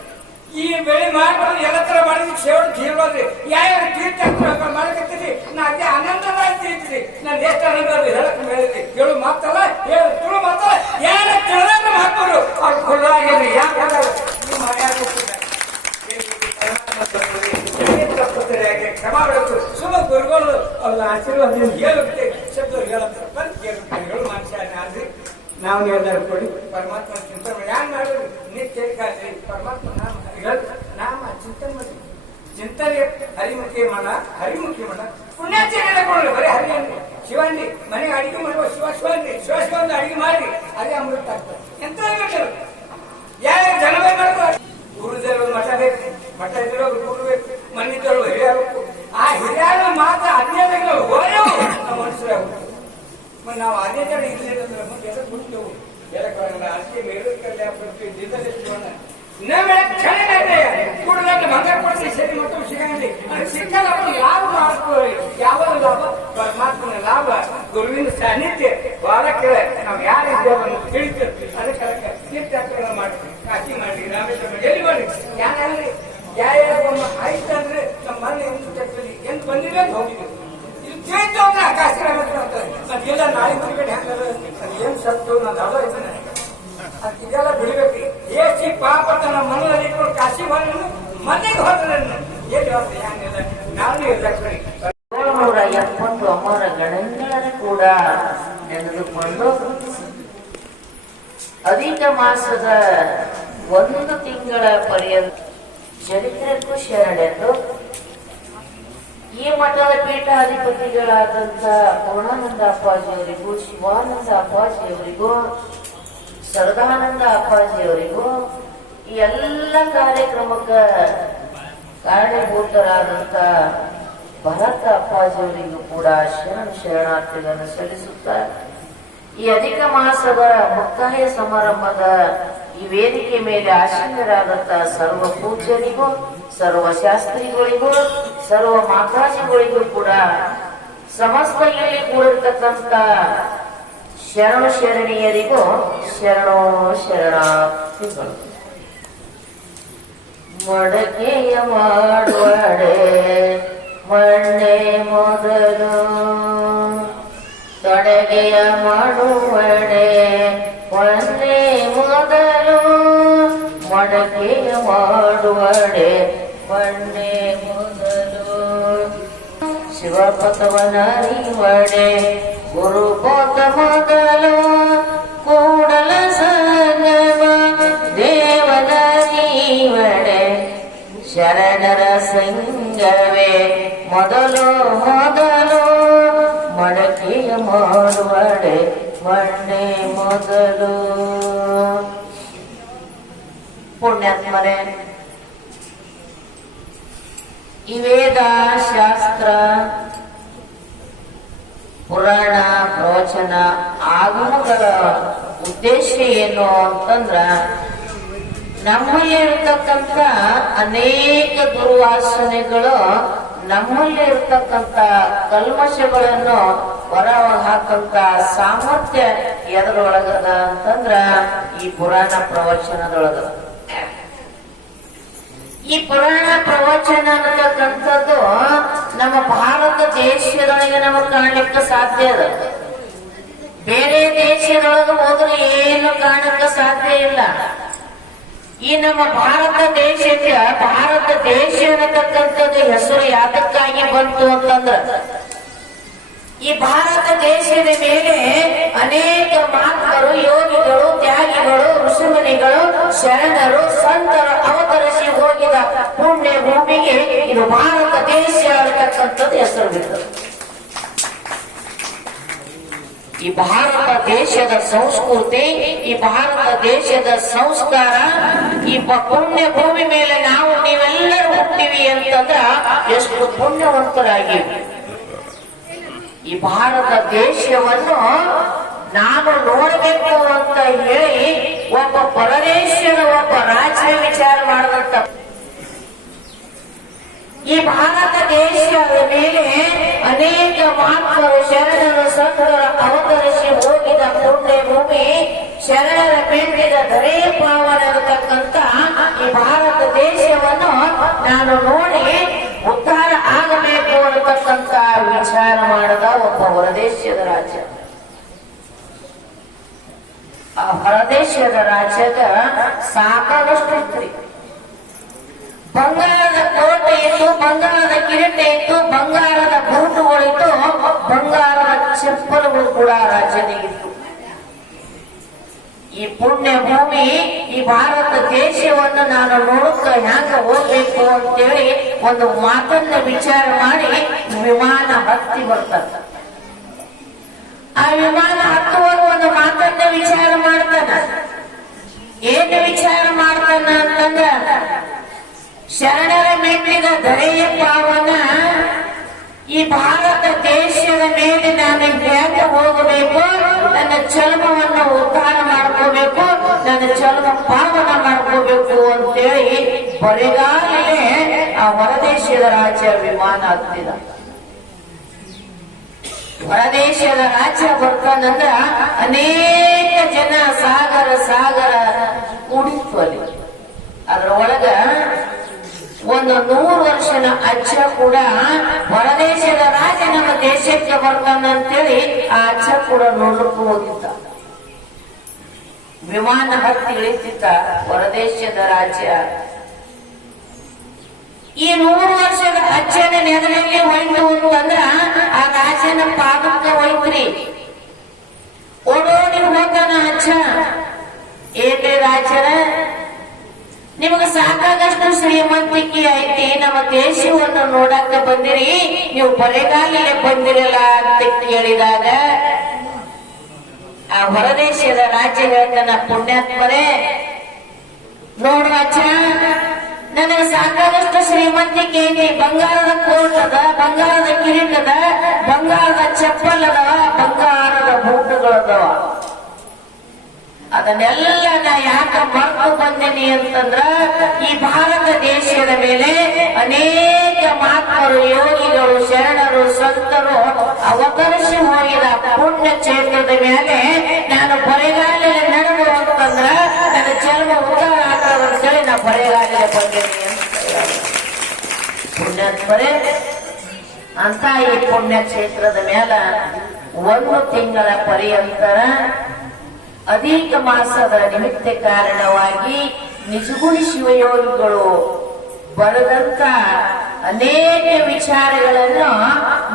ಈ ಬೆಳೆ ಮಾಡ್ಬಾರ್ದು ಎಲ್ಲ ತರ ಮಾಡಿದ್ರಿ ಸೇವಟ್ಟು ಜೀವದ್ರಿ ಯಾವ ತೀರ್ಥ ಮಾಡಕತ್ತೀರಿ ನಾ ಅದೇ ಆನಂದದ ಅಂತೀರಿ ನಾನು ಎಷ್ಟು ಆನಂದ ಹೇಳಕ್ ಹೇಳಿದ್ರಿ ಹೇಳು ಮಾತಲ್ಲ ಹೇಳು ತುಳು ಮಾತಲ್ಲ ಯಾರ ತಿಳಿದ ಮಾತವರು ಅವ್ರು ಖುಲ್ಲಾಗಿರ್ರಿ ಯಾಕೆ ಕ್ಷಮ ಮಾಡಬೇಕು ಸುಮ್ಮ ಗುರುಗಳು ಅವ್ರ ಆಶೀರ್ವಾದ ಹೇಳುತ್ತೆ ಶಬ್ದ ಹೇಳು ಮನುಷ್ಯ ಆದ್ರಿ ನಾವು ಎಲ್ಲರೂ ಕೊಡಿ ಪರಮಾತ್ಮ ಚಿಂತನೆ ಯಾರು ಮಾಡಿದ್ರು ನಿತ್ಯ ಕಾದ್ರಿ ಪರಮಾತ್ಮ ನಾಮ ಚಿಂತನೆ ಮಾಡಿ ಚಿಂತನೆ ಹರಿಮುಖಿ ಮನ ಪುಣ್ಯಾಚರಣೆ ಬರೀ ಹರಿಯನ್ರಿ ಶಿವನ್ರಿ ಮನೆಗೆ ಅಡಿಗೆ ಮಾಡುವ ಶಿವ ಅಡಿಗೆ ಮಾಡಿ ಅದೇ ಅಮೃತ ಆಗ್ತದೆ ಎಂತ ಬೇಕು ಯಾರು ಜನವೇ ಮಾಡ್ತಾರೆ ಗುರುದೇವರು ಮಠ ಬೇಕು ಮಠ ಇದ್ರೂ ಗುರು ಬೇಕು ಮನಿದ್ರು ಹಿರಿಯರು ಆ ಹಿರಿಯರ ಮಾತ್ರ ಅನ್ಯಗಳು ಹೋಯವು ನಾವು ಮನುಷ್ಯರಾಗ ನಾವು ಅದೇ ತರ ಇರ್ಲಿಲ್ಲ ಮುಂದೆ ಎಲ್ಲ ಬಿಡ್ತೇವೆ ಹೇಳಕ್ಕಾಗಲ್ಲ ಅದಕ್ಕೆ ಮೇರು ಕಲ್ಯಾಣ ದಿನದಲ್ಲಿ ಕೂಡಲೇ ಮಂಗಲ್ ಕೊಡಿಸಿ ಸರಿ ಮತ್ತು ಸಿಗಂಡಿ ಸಿಕ್ಕಲ್ಲ ಲಾಭ ಮಾಡ್ಕೊಳ್ಳಿ ಯಾವ ಲಾಭ ಪರಮಾತ್ಮನ ಲಾಭ ಗುರುವಿನ ಸಾನ್ನಿಧ್ಯ ವಾರಕ್ಕೆ ನಾವು ಯಾರಿದ್ದೇವೆ ತಿಳಿತೀವಿ ಅದಕ್ಕೆ ತೀರ್ಥಯಾತ್ರೆ ಮಾಡ್ತೀವಿ ಕಾಶಿ ಮಾಡಿ ರಾಮೇಶ್ವರ ಎಲ್ಲಿ ಮಾಡಿ ಯಾರಲ್ಲಿ ಯಾವ ಆಯ್ತಂದ್ರೆ ನಮ್ಮ ಮನೆ ಎಂದು ಬಂದಿಲ್ಲ ಅಂತ ಹೋಗಿದ್ವಿ ಇದು ತಿಳಿತು ಅಂದ್ರೆ ಕಾಶಿ ರಾಮೇಶ್ವರ ಅಂತಾರೆ ಅದೆಲ್ಲ ನಾಳೆ ಮುಗಿಬೇಡಿ ಹಂಗಲ್ಲ ಅದು ಏನ್ ಸತ್ತು ನಾನು ಅವ ಇದ್ದೇನೆ ಇದೆಲ್ಲ ಬಿಡಬೇಕು ಏಸಿ ಪಾಪತನ ಮನೆಯಲ್ಲಿ ಇಟ್ಕೊಂಡು ಕಾಶಿ ಮಾಡಿ ಮನೆಗೆ ಹೋದ್ರೆ ಎಲ್ಲಿ ಹೋಗ್ತದೆ ಹಂಗೆಲ್ಲ ನಾನು ಇರ್ತಾರೆ 770 ಅಮರ ಗಣಗಳನ್ನು ಕೂಡ ನೆನೆದುಕೊಂಡು ಅಧಿಕ ಮಾಸದ 1 ತಿಂಗಳ ಪರ್ಯಂತ ಚರಿತ್ರೆಗೂ ಶರಣೆಂದು ಈ ಮಠದ ಪೀಠಾಧಿಪತಿಗಳಾದಂಥ ಪೂರ್ಣಾನಂದ ಅಪ್ಪಾಜಿಯವರಿಗೂ ಶಿವಾನಂದ ಅಪ್ಪಾಜಿಯವರಿಗೂ ಸರದಾನಂದ ಅಪ್ಪಾಜಿಯವರಿಗೂ ಈ ಎಲ್ಲ ಕಾರ್ಯಕ್ರಮಕ್ಕೆ ಕಾರಣೀಭೂತರಾದಂಥ ಭರತ ಅಪ್ಪಾಜಿಯವರಿಗೂ ಕೂಡ ಶರಣಾರ್ಥಿಗಳನ್ನು ಸಲ್ಲಿಸುತ್ತಾರೆ. ಈ ಅಧಿಕ ಮಾಸದ ಮುಕ್ತಾಯ ಸಮಾರಂಭದ ಈ ವೇದಿಕೆ ಮೇಲೆ ಆಸೀನರಾದಂಥ ಸರ್ವ ಪೂಜ್ಯರಿಗೂ ಸರ್ವ ಶಾಸ್ತ್ರಿಗಳಿಗೂ ಸರ್ವ ಮಾತಾಜಿಗಳಿಗೂ ಕೂಡ ಸಮಸ್ತ ಇಲ್ಲಿ ಕೂಡಿರ್ತಕ್ಕಂಥ ಶರಣು ಶರಣೀಯರಿಗೂ ಶರಣೋ ಶರಣಾರ್ಥಿಗಳು. ಮಡಕೆಯ ಮಾಡುವಡೆ ಮಣ್ಣೆ ಮೊದಲು ತೊಡಗೆಯ ಮಾಡುವಡೆ ಮಣ್ಣೆ ಮೊದಲು ಮಡಕೆಯ ಮಾಡುವಡೆ ಮಣ್ಣೆ ಮೊದಲು ಶಿವಪಥವನರಿವಡೆ ಗುರುಪೋತ ಮೊದಲು ಕೂಡಲ ಸಂಗಮ ದೇವನರಿವಡೆ ಶರಣರ ಸಂಗವೇ ಮೊದಲು ಮೊದಲು ಮಡಕೆಯ ಮಾಡುವಡೆ ಮಣ್ಣೆ ಮೊದಲು. ಪುಣ್ಯಾತ್ಮರೇ, ಈ ವೇದ ಶಾಸ್ತ್ರ ಪುರಾಣ ಪ್ರವಚನ ಆಗಮಗಳ ಉದ್ದೇಶ ಏನು ಅಂತಂದ್ರ ನಮ್ಮಲ್ಲಿ ಇರ್ತಕ್ಕಂಥ ಅನೇಕ ದುರ್ವಾಸನೆಗಳು ನಮ್ಮಲ್ಲಿ ಇರ್ತಕ್ಕಂಥ ಕಲ್ಮಶಗಳನ್ನು ಹೊರ ಹಾಕಂತ ಸಾಮರ್ಥ್ಯ ಎದರೊಳಗದ ಅಂತಂದ್ರ ಈ ಪುರಾಣ ಪ್ರವಚನದೊಳಗ. ಈ ಪುರಾಣ ಪ್ರವಚನ ಅನ್ನತಕ್ಕಂಥದ್ದು ನಮ್ಮ ಭಾರತ ದೇಶದೊಳಗೆ ನಮಗೆ ಕಾಣಲಿಕ್ಕೆ ಸಾಧ್ಯ ಅದ. ಬೇರೆ ದೇಶದೊಳಗೆ ಹೋದ್ರೆ ಏನು ಕಾಣಕ್ಕೆ ಸಾಧ್ಯ ಇಲ್ಲ. ಈ ನಮ್ಮ ಭಾರತ ದೇಶಕ್ಕೆ ಭಾರತ ದೇಶ ಅನ್ನತಕ್ಕಂಥದ್ದು ಹೆಸರು ಯಾತಕ್ಕಾಗಿ ಬಂತು ಅಂತಂದ್ರ ಈ ಭಾರತ ದೇಶದ ಮೇಲೆ ಅನೇಕ ಮಹಾತ್ಮರು, ಯೋಗಿಗಳು, ತ್ಯಾಗಿಗಳು, ಋಷಿಮುನಿಗಳು, ಶರಣರು, ಸಂತರು ಅವತರಿಸಿ ಹೋಗಿದ ಪುಣ್ಯ ಭೂಮಿಗೆ ಇದು ಭಾರತ ದೇಶ ಅನ್ನತಕ್ಕಂಥದ್ದು ಹೆಸರು ಬಿಟ್ಟರು. ಈ ಭಾರತ ದೇಶದ ಸಂಸ್ಕೃತಿ, ಈ ಭಾರತ ದೇಶದ ಸಂಸ್ಕಾರ, ಈ ಪುಣ್ಯ ಭೂಮಿ ಮೇಲೆ ನಾವು ನೀವೆಲ್ಲರೂ ಹುಟ್ಟಿವಿ ಅಂತಂದ್ರ ಎಷ್ಟು ಪುಣ್ಯವಂತರಾಗಿವಿ. ಈ ಭಾರತ ದೇಶವನ್ನು ನಾನು ನೋಡಬೇಕು ಅಂತ ಹೇಳಿ ಒಬ್ಬ ಪರದೇಶದ ಒಬ್ಬ ರಾಜ್ಯ ವಿಚಾರ ಮಾಡಿದಂತ ಈ ಭಾರತ ದೇಶದ ಮೇಲೆ ಅನೇಕ ಮಹಾತ್ಮರು, ಶರಣರು, ಸಂತರು ಅವತರಿಸಿ ಹೋಗಿದ ಪುಣ್ಯ ಭೂಮಿ, ಶರಣರ ಬೇಡಿದ ಧರೆ ಪಾವನ ಇರತಕ್ಕಂತ ಈ ಭಾರತ ದೇಶವನ್ನು ನಾನು ನೋಡಿ ಉದ್ಧಾರ ಆಗಬೇಕು ಅನ್ನತಕ್ಕಂತ ವಿಚಾರ ಮಾಡದ ಒಬ್ಬ ಹೊರದೇಶದ ರಾಜ್ಯ. ಆ ಹೊರದೇಶದ ರಾಜ್ಯದ ಸಾಕಾದಷ್ಟು ಇತ್ತು. ಬಂಗಾರದ ಕೋಟೆ ಇತ್ತು, ಬಂಗಾರದ ಕಿರೀಟ ಇತ್ತು, ಬಂಗಾರದ ಬೂಟುಗಳಿತ್ತು, ಬಂಗಾರದ ಚಪ್ಪಲುಗಳು ಕೂಡ ರಾಜ್ಯದಾಗಿತ್ತು. ಈ ಪುಣ್ಯ ಭೂಮಿ, ಈ ಭಾರತ ದೇಶವನ್ನು ನಾನು ನೋಡಕ್ಕ ಹ್ಯಾಂಗ ಹೋಗ್ಬೇಕು ಅಂತೇಳಿ ಒಂದು ಮಾತನ್ನ ವಿಚಾರ ಮಾಡಿ ವಿಮಾನ ಹತ್ತಿ ಬರ್ತಾನ. ಆ ವಿಮಾನ ಹತ್ತುವಾಗ ಒಂದು ಮಾತನ್ನ ವಿಚಾರ ಮಾಡ್ತಾನ. ಏನು ವಿಚಾರ ಮಾಡ್ತಾನ ಅಂತಂದ್ರ, ಶರಣರ ಮೆಟ್ಟಿದ ಧರೆಯ ಪಾವನ ಈ ಭಾರತ ದೇಶದ ಮೇಲೆ ನಾನು ಹೇಗೆ ಹೋಗಬೇಕು, ನನ್ನ ಚರ್ಮವನ್ನು ಉದ್ಧಾರ ಮಾಡ್ಕೋಬೇಕು, ನನ್ನ ಚರ್ಮ ಪಾವನ ಮಾಡ್ಕೋಬೇಕು ಅಂತೇಳಿ ಬರೆಗಾಲೇ ಆ ಹೊರದೇಶದ ರಾಜ್ಯ ವಿಮಾನ ಹತ್ತಿದ. ಹೊರದೇಶದ ರಾಜ್ಯ ಬರ್ತಾನಂದ್ರ ಅನೇಕ ಜನ ಸಾಗರ ಕೂಡಿತ್ತು ಅಲ್ಲಿ. ಅದ್ರ ಒಳಗ ಒಂದು 100 ವರ್ಷದ ಅಜ್ಜ ಕೂಡ ಹೊರದೇಶದ ರಾಜ ನಮ್ಮ ದೇಶಕ್ಕೆ ಬರ್ತಾನಂತೇಳಿ ಆ ಅಜ್ಜ ಕೂಡ ನೋಡಕ್ಕೆ ಹೋಗಿದ್ದ. ವಿಮಾನ ಹತ್ತಿ ಇಳಿತಿದ್ದ ಹೊರದೇಶದ ರಾಜ್ಯ. ಈ 100 ವರ್ಷದ ಅಜ್ಜನ ನೆರಳಿಗೆ ಹೋಯ್ತು ಅಂತಂದ್ರ ಆ ರಾಜನ ಪಾದಕ್ಕೆ ಹೋಯ್ತ್ರಿ. ಓಡೋಡಿ ಹೋಗ್ತಾನ ಅಜ್ಜ. ಏನ್ರಿ ರಾಜರ, ನಿಮಗೆ ಸಾಕಾಗಷ್ಟು ಶ್ರೀಮಂತಿಕೆ ಐತಿ, ನಮ್ಮ ದೇಶವನ್ನು ನೋಡಕ್ಕ ಬಂದಿರಿ, ನೀವು ಬರೆಗಾಲಲ್ಲೇ ಬಂದಿರಲ್ಲ ಅಂತ ಕೇಳಿದಾಗ ಆ ಹೊರದೇಶದ ರಾಜ್ಯ ಹೇಳ್ತಾನ, ಪುಣ್ಯಾತ್ಮರೇ ನೋಡು ಅಜ್ಜ, ನನಗೆ ಸಾಕಾಗಷ್ಟು ಶ್ರೀಮಂತಿಕೆ ಐತಿ. ಬಂಗಾರದ ಕೋಟ್ ಅದ, ಬಂಗಾರದ ಕಿರೀಟದ, ಬಂಗಾರದ ಚಪ್ಪಲ್ ಅದಾವ, ಬಂಗಾರದ ಬೂಟುಗಳದವ. ಅದನ್ನೆಲ್ಲ ನಾ ಯಾಕೆ ಮರೆತು ಬಂದೇನಿ ಅಂತಂದ್ರ ಈ ಭಾರತ ದೇಶದ ಮೇಲೆ ಅನೇಕ ಮಹಾತ್ಮರು, ಯೋಗಿಗಳು, ಶರಣರು, ಸಂತರು ಅವತರಿಸಿ ಹೋಗಿದ ಪುಣ್ಯ ಕ್ಷೇತ್ರದ ಮೇಲೆ ನಾನು ಬರೆಗಾಲಲ್ಲಿ ನಡೆದು ಅಂತಂದ್ರ ನನ್ನ ಚರ್ಮ ಉದ್ಧಾರ ಆಗ್ತದಂತೇಳಿ ನಾ ಬರೆಗಾಲಲ್ಲಿ ಬಂದೇನಿ ಅಂತ ಪುಣ್ಯಾತ್ಮರೇ. ಅಂತ ಈ ಪುಣ್ಯ ಕ್ಷೇತ್ರದ ಮೇಲ 1 ತಿಂಗಳ ಪರ್ಯಂತರ ಅಧಿಕ ಮಾಸದ ನಿಮಿತ್ತ ಕಾರಣವಾಗಿ ನಿಜಗುಣಿ ಶಿವಯೋಗಿಗಳು ಬರೆದಂತ ಅನೇಕ ವಿಚಾರಗಳನ್ನು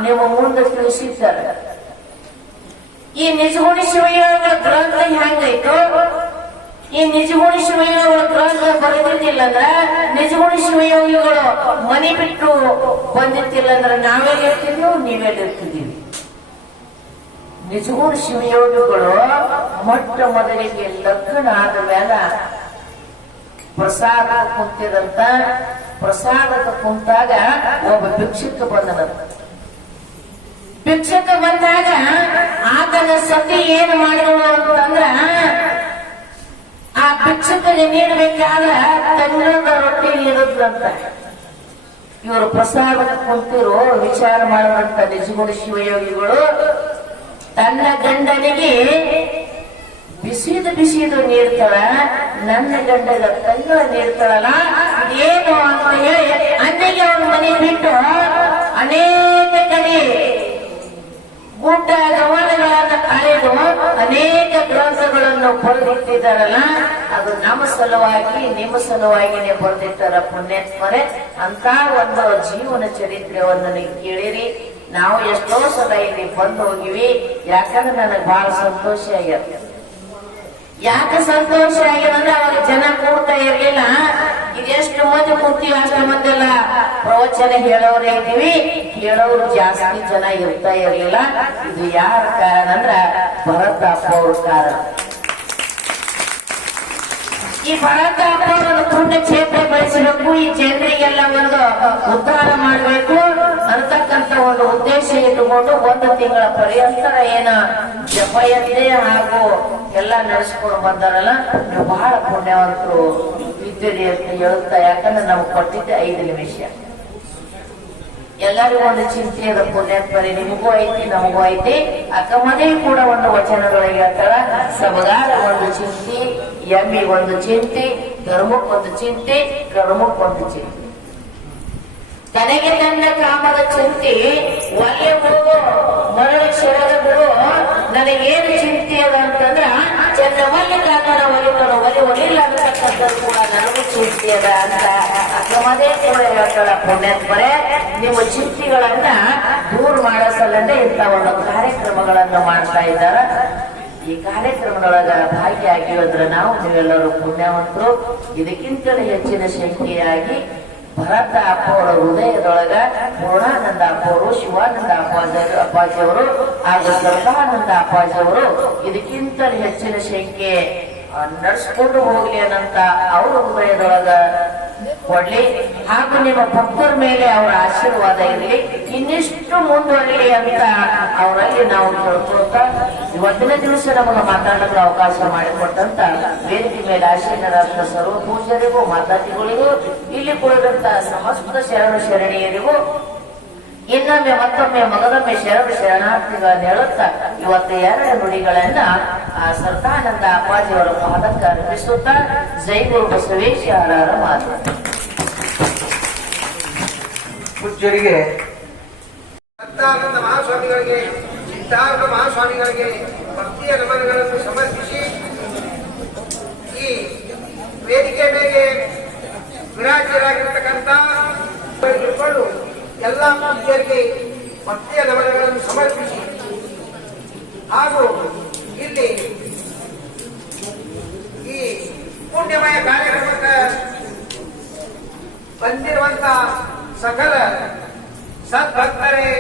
ನೀವು ಮುಂದೆ ತಿಳಿಸಿದ್ದಾರೆ. ಈ ನಿಜಗುಣಿ ಶಿವಯೋಗಿಗಳ ಗ್ರಂಥ ಹೆಂಗಾಯ್ತು, ಈ ನಿಜಗುಣಿ ಶಿವಯೋಗಿಗಳ ಗ್ರಂಥ ಬರೆದಿದ್ದಿಲ್ಲ ಅಂದ್ರ, ನಿಜಗುಣಿ ಶಿವಯೋಗಿಗಳು ಮನೆ ಬಿಟ್ಟು ಬಂದಿತ್ತಿಲ್ಲ ಅಂದ್ರೆ ನಾವೆಲ್ಲಿರ್ತಿದ್ವು, ನೀವೆಲ್ಲಿರ್ತಿದ್ದೀವಿ. ನಿಜಗುಣ ಶಿವಯೋಗಿಗಳು ಮೊಟ್ಟ ಮೊದಲಿಗೆ ಲಗ್ನ ಆದ ಮೇಲೆ ಪ್ರಸಾದ ಕುಂತಿದಂತ. ಪ್ರಸಾದಕ್ಕೆ ಕುಂತಾಗ ಒಬ್ಬ ಭಿಕ್ಷುಕ ಬಂದನಂತ. ಭಿಕ್ಷುಕ ಬಂದಾಗ ಆತನ ಸತಿ ಏನು ಮಾಡಿದಳು ಅಂತಂದ್ರ, ಆ ಭಿಕ್ಷುಕನಿಗೆ ನೀಡಬೇಕಾದ ತಂಗಳದ ರೊಟ್ಟಿ ನೀಡುತ್ತಂತ. ಇವರು ಪ್ರಸಾದಕ್ಕೆ ಕುಂತಿರೋ ವಿಚಾರ ಮಾಡುವಂತ ನಿಜಗುಣ ಶಿವಯೋಗಿಗಳು ತನ್ನ ಗಂಡನಿಗೆ ಬಿಸಿದು ನೀಡ್ತಾಳ, ನನ್ನ ಗಂಡಗ ತಂಗಳ ನೀಡ್ತಾಳಲ್ಲ, ಇದೇನು ಅಂತ ಹೇಳಿ ಅನ್ನಿಗೆ ಅವನ ಮನೆ ಬಿಟ್ಟು ಅನೇಕ ಕಡೆ ಗುಡ್ಡ ಗವನಗಳನ್ನು ಅಳೆದು ಅನೇಕ ಗ್ರಂಥಗಳನ್ನು ಬರೆದಿಟ್ಟಿದ್ದಾರಲ್ಲ, ಅದು ನಮ್ಮ ಸಲುವಾಗಿ ನಿಮ್ಮ ಸಲುವಾಗಿನೇ ಬರೆದಿಟ್ಟಾರ ಪುಣ್ಯಾತ್ಮರೇ. ಅಂತ ಒಂದು ಜೀವನ ಚರಿತ್ರೆಯನ್ನು ನೀವು ಕೇಳಿರಿ. ನಾವು ಎಷ್ಟೋ ಸಲ ಇಲ್ಲಿ ಬಂದು ಹೋಗಿವಿ. ಯಾಕಂದ್ರೆ ನನಗೆ ಬಹಳ ಸಂತೋಷ ಆಗ್ಯದ. ಯಾಕೆ ಸಂತೋಷ ಆಗ್ಯದಂದ್ರೆ ಅವಾಗ ಜನ ಕೂಡ್ತಾ ಇರ್ಲಿಲ್ಲ. ಇದೆಷ್ಟು ಮಂದಿ ಕೂತೀವಿ ಅಷ್ಟು ಮಂದಿಲ್ಲ ಪ್ರವಚನ ಹೇಳೋರೇ ಇದ್ದೀವಿ, ಕೇಳೋರು ಜಾಸ್ತಿ ಜನ ಇರ್ತಾ ಇರ್ಲಿಲ್ಲ. ಇದು ಯಾರ ಕಾರಣ ಅಂದ್ರ ಭರತ ಅಪ್ಪ ಅವ್ರ ಕಾರಣ. ಈ ಭರತ ಅಪ್ಪ ಅವರನ್ನು ಪುಣ್ಯ ಕ್ಷೇತ್ರ ಬೆಳೆಸಬೇಕು, ಈ ಜನರಿಗೆಲ್ಲ ಒಂದು ಉದ್ಧಾರ ಮಾಡಬೇಕು ಅಂತಕ್ಕಂಥ ಒಂದು ಉದ್ದೇಶ ಇಟ್ಟುಕೊಂಡು 1 ತಿಂಗಳ ಪರ್ಯಂತರ ಏನ ಜಪಯಜ್ಞೆ ಹಾಗೂ ಎಲ್ಲ ನಡೆಸ್ಕೊಂಡು ಬಂದಾರಲ್ಲ, ನೀವು ಬಹಳ ಪುಣ್ಯವಂತರು ಇದ್ದೀರಿ ಅಂತ ಹೇಳುತ್ತಾ. ಯಾಕಂದ್ರೆ ನಾವು ಕೊಟ್ಟಿದ್ದೆ 5 ನಿಮಿಷ. ಎಲ್ಲರಿಗೂ ಒಂದು ಚಿಂತೆ ಅದ, ಪುಣ್ಯತ್ವರಿ ನಿಮಗೂ ಐತಿ ನಮಗೂ ಐತಿ. ಅಕ್ಕ ಮನೆಯೂ ಕೂಡ ಒಂದು ವಚನದೊಳಗೆ ಹೇಳ್ತಾಳ, ಸಬಗಾರ ಒಂದು ಚಿಂತೆ, ಎಮ್ಮಿಗೊಂದು ಚಿಂತೆ, ಧರ್ಮಕ್ಕೊಂದು ಚಿಂತೆ, ಕರ್ಮಕ್ಕೊಂದು ಚಿಂತೆ. ತನಗೆ ತನ್ನ ಕಾಮದ ಚಿಂತೆ ಒಲ್ಲೆ ಹೋಗೋ ಮರಳ ಶರದ ಬಿಡು. ನನಗೇನು ಚಿಂತೆ ಅದ ಅಂತಂದ್ರ ಚಂದ್ರವಲ್ಲಿ ಕಾಕನ ಒಲಿಗಳು ಒಲಿ ಒಲಿಲ್ಲ ಅಂತಕ್ಕಂಥದ್ದು ಕೂಡ ನನಗೂ ಚಿಂತೆ ಅದ ಅಂತ ಅಕ್ಕಮದೇ ಕೂಡ ಹೇಳ್ತಾಳ. ಪುಣ್ಯತ್ವರೇ, ನಿಮ್ಮ ಚಿಂತೆಗಳನ್ನ ದೂರ ಮಾಡೋ ಸಲಂದೇ ಇಂಥ ಒಂದು ಕಾರ್ಯಕ್ರಮಗಳನ್ನು ಮಾಡ್ತಾ ಇದ್ದಾರ. ಈ ಕಾರ್ಯಕ್ರಮದೊಳಗ ಭಾಗಿಯಾಗಿರೋದ್ರ ನಾವು ನೀವೆಲ್ಲರೂ ಪುಣ್ಯವಂತರು. ಇದಕ್ಕಿಂತಲೂ ಹೆಚ್ಚಿನ ಸಂಖ್ಯೆಯಾಗಿ ಭರತ ಅಪ್ಪ ಅವರ ಹೃದಯದೊಳಗ ಪೂರ್ಣಾನಂದ ಅಪ್ಪ ಅವರು, ಶಿವಾನಂದ ಅಪ್ಪಾಜಿಯವರು ಹಾಗೂ ಸರ್ವಾನಂದ ಅಪ್ಪಾಜಿಯವರು ಇದಕ್ಕಿಂತಲೂ ಹೆಚ್ಚಿನ ಸಂಖ್ಯೆ ನಡೆಸ್ಕೊಂಡು ಹೋಗ್ಲಿ ಅನ್ನಂತ ಅವ್ರ ಹೃದಯದೊಳಗ ಕೊಡ್ಲಿ. ಹಾಗೂ ನಿಮ್ಮ ಭಕ್ತರ ಮೇಲೆ ಅವರ ಆಶೀರ್ವಾದ ಇರಲಿ, ಇನ್ನಿಷ್ಟು ಮುಂದುವರಲಿ ಅಂತ ಅವರಲ್ಲಿ ನಾವು ಕೇಳ್ಕೊಳ್ತಾ, ಇವತ್ತಿನ ದಿವಸ ನಮಗೆ ಮಾತಾಡಲು ಅವಕಾಶ ಮಾಡಿಕೊಟ್ಟಂತ ವೇದಿಕೆ ಮೇಲೆ ಆಶೀರ್ವಾದ ಸರ್ವ ಪೂಜರಿಗೂ, ಮಾತಾಜಿಗಳಿಗೂ, ಇಲ್ಲಿ ಕುಳಿದಂತ ಸಮಸ್ತ ಶರಣೆಯರಿಗೂ ಇನ್ನೊಮ್ಮೆ ಮತ್ತೊಮ್ಮೆ ಮಗದೊಮ್ಮೆ ಶರಣಾರ್ಥಿಗಳನ್ನು ಹೇಳುತ್ತಾ ಇವತ್ತು 2 ನುಡಿಗಳನ್ನ ಸರ್ದಾನಂದ ಅಪ್ಪಾಜಿಯವರ ಪಾದಕ್ಕೆ ಅರ್ಪಿಸುತ್ತಾ ಜೈ ಗುರು ಬಸವೇಶ ಹರಹರ ಮಾತು. ಪೂಜ್ಯರಿಗೆ ಸರ್ದಾನಂದ ಮಹಾಸ್ವಾಮಿಗಳಿಗೆ, ಸಿದ್ಧಾರ್ಥ ಮಹಾಸ್ವಾಮಿಗಳಿಗೆ ಭಕ್ತಿಯ ನಮನಗಳನ್ನು ಸಮರ್ಪಿಸಿ ಈ ವೇದಿಕೆ ಮೇಲೆ ವಿರಾಜರಾಗಿರ್ತಕ್ಕಂಥ ಇಟ್ಕೊಂಡು ಎಲ್ಲ ಪೂಜ್ಯರಿಗೆ ಭಕ್ತಿಯ ನಮನಗಳನ್ನು ಸಮರ್ಪಿಸಿ ಹಾಗೂ ಇಲ್ಲಿ ಈ ಪುಣ್ಯಮಯ ಕಾರ್ಯಕ್ರಮಕ್ಕೆ ಬಂದಿರುವಂತ ಸಕಲ ಸದ್ಭಕ್ತರೇ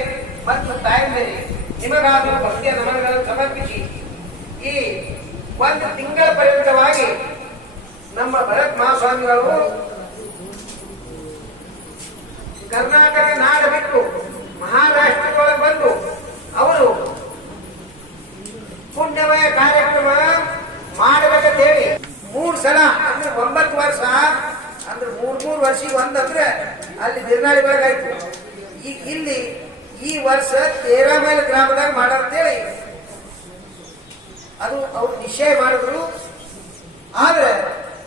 ಮತ್ತು ತಾಯಂದಿರೇ, ನಿಮಗಾದ ಭಕ್ತಿಯ ನಮನಗಳನ್ನು ಸಮರ್ಪಿಸಿ ಈ 1 ತಿಂಗಳ ಪರ್ಯಂತವಾಗಿ ನಮ್ಮ ಭರತ್ ಮಹಾಸ್ವಾಮಿಗಳು ಕರ್ನಾಟಕ ನಾಡು ಬಿಟ್ಟು ಮಹಾರಾಷ್ಟ್ರದೊಳಗೆ ಬಂದು ಅವರು ಪುಣ್ಯಮಯ ಕಾರ್ಯಕ್ರಮ ಮಾಡಬೇಕಂತ ಹೇಳಿ 3 ಸಲ ಅಂದ್ರೆ 9 ವರ್ಷ ಅಂದ್ರೆ 3 ವರ್ಷಿಗೆ ಒಂದಂದ್ರೆ ಅಲ್ಲಿ ಬಿರ್ನಾಳಿ ಒಳಗಾಯ್ತು. ಈಗ ಇಲ್ಲಿ ಈ ವರ್ಷ 13 ಮೈಲ್ ಗ್ರಾಮದಾಗ ಮಾಡಂತೇಳಿ ಅದು ಅವ್ರು ನಿಶ್ಚಯ ಮಾಡಿದ್ರು. ಆದ್ರೆ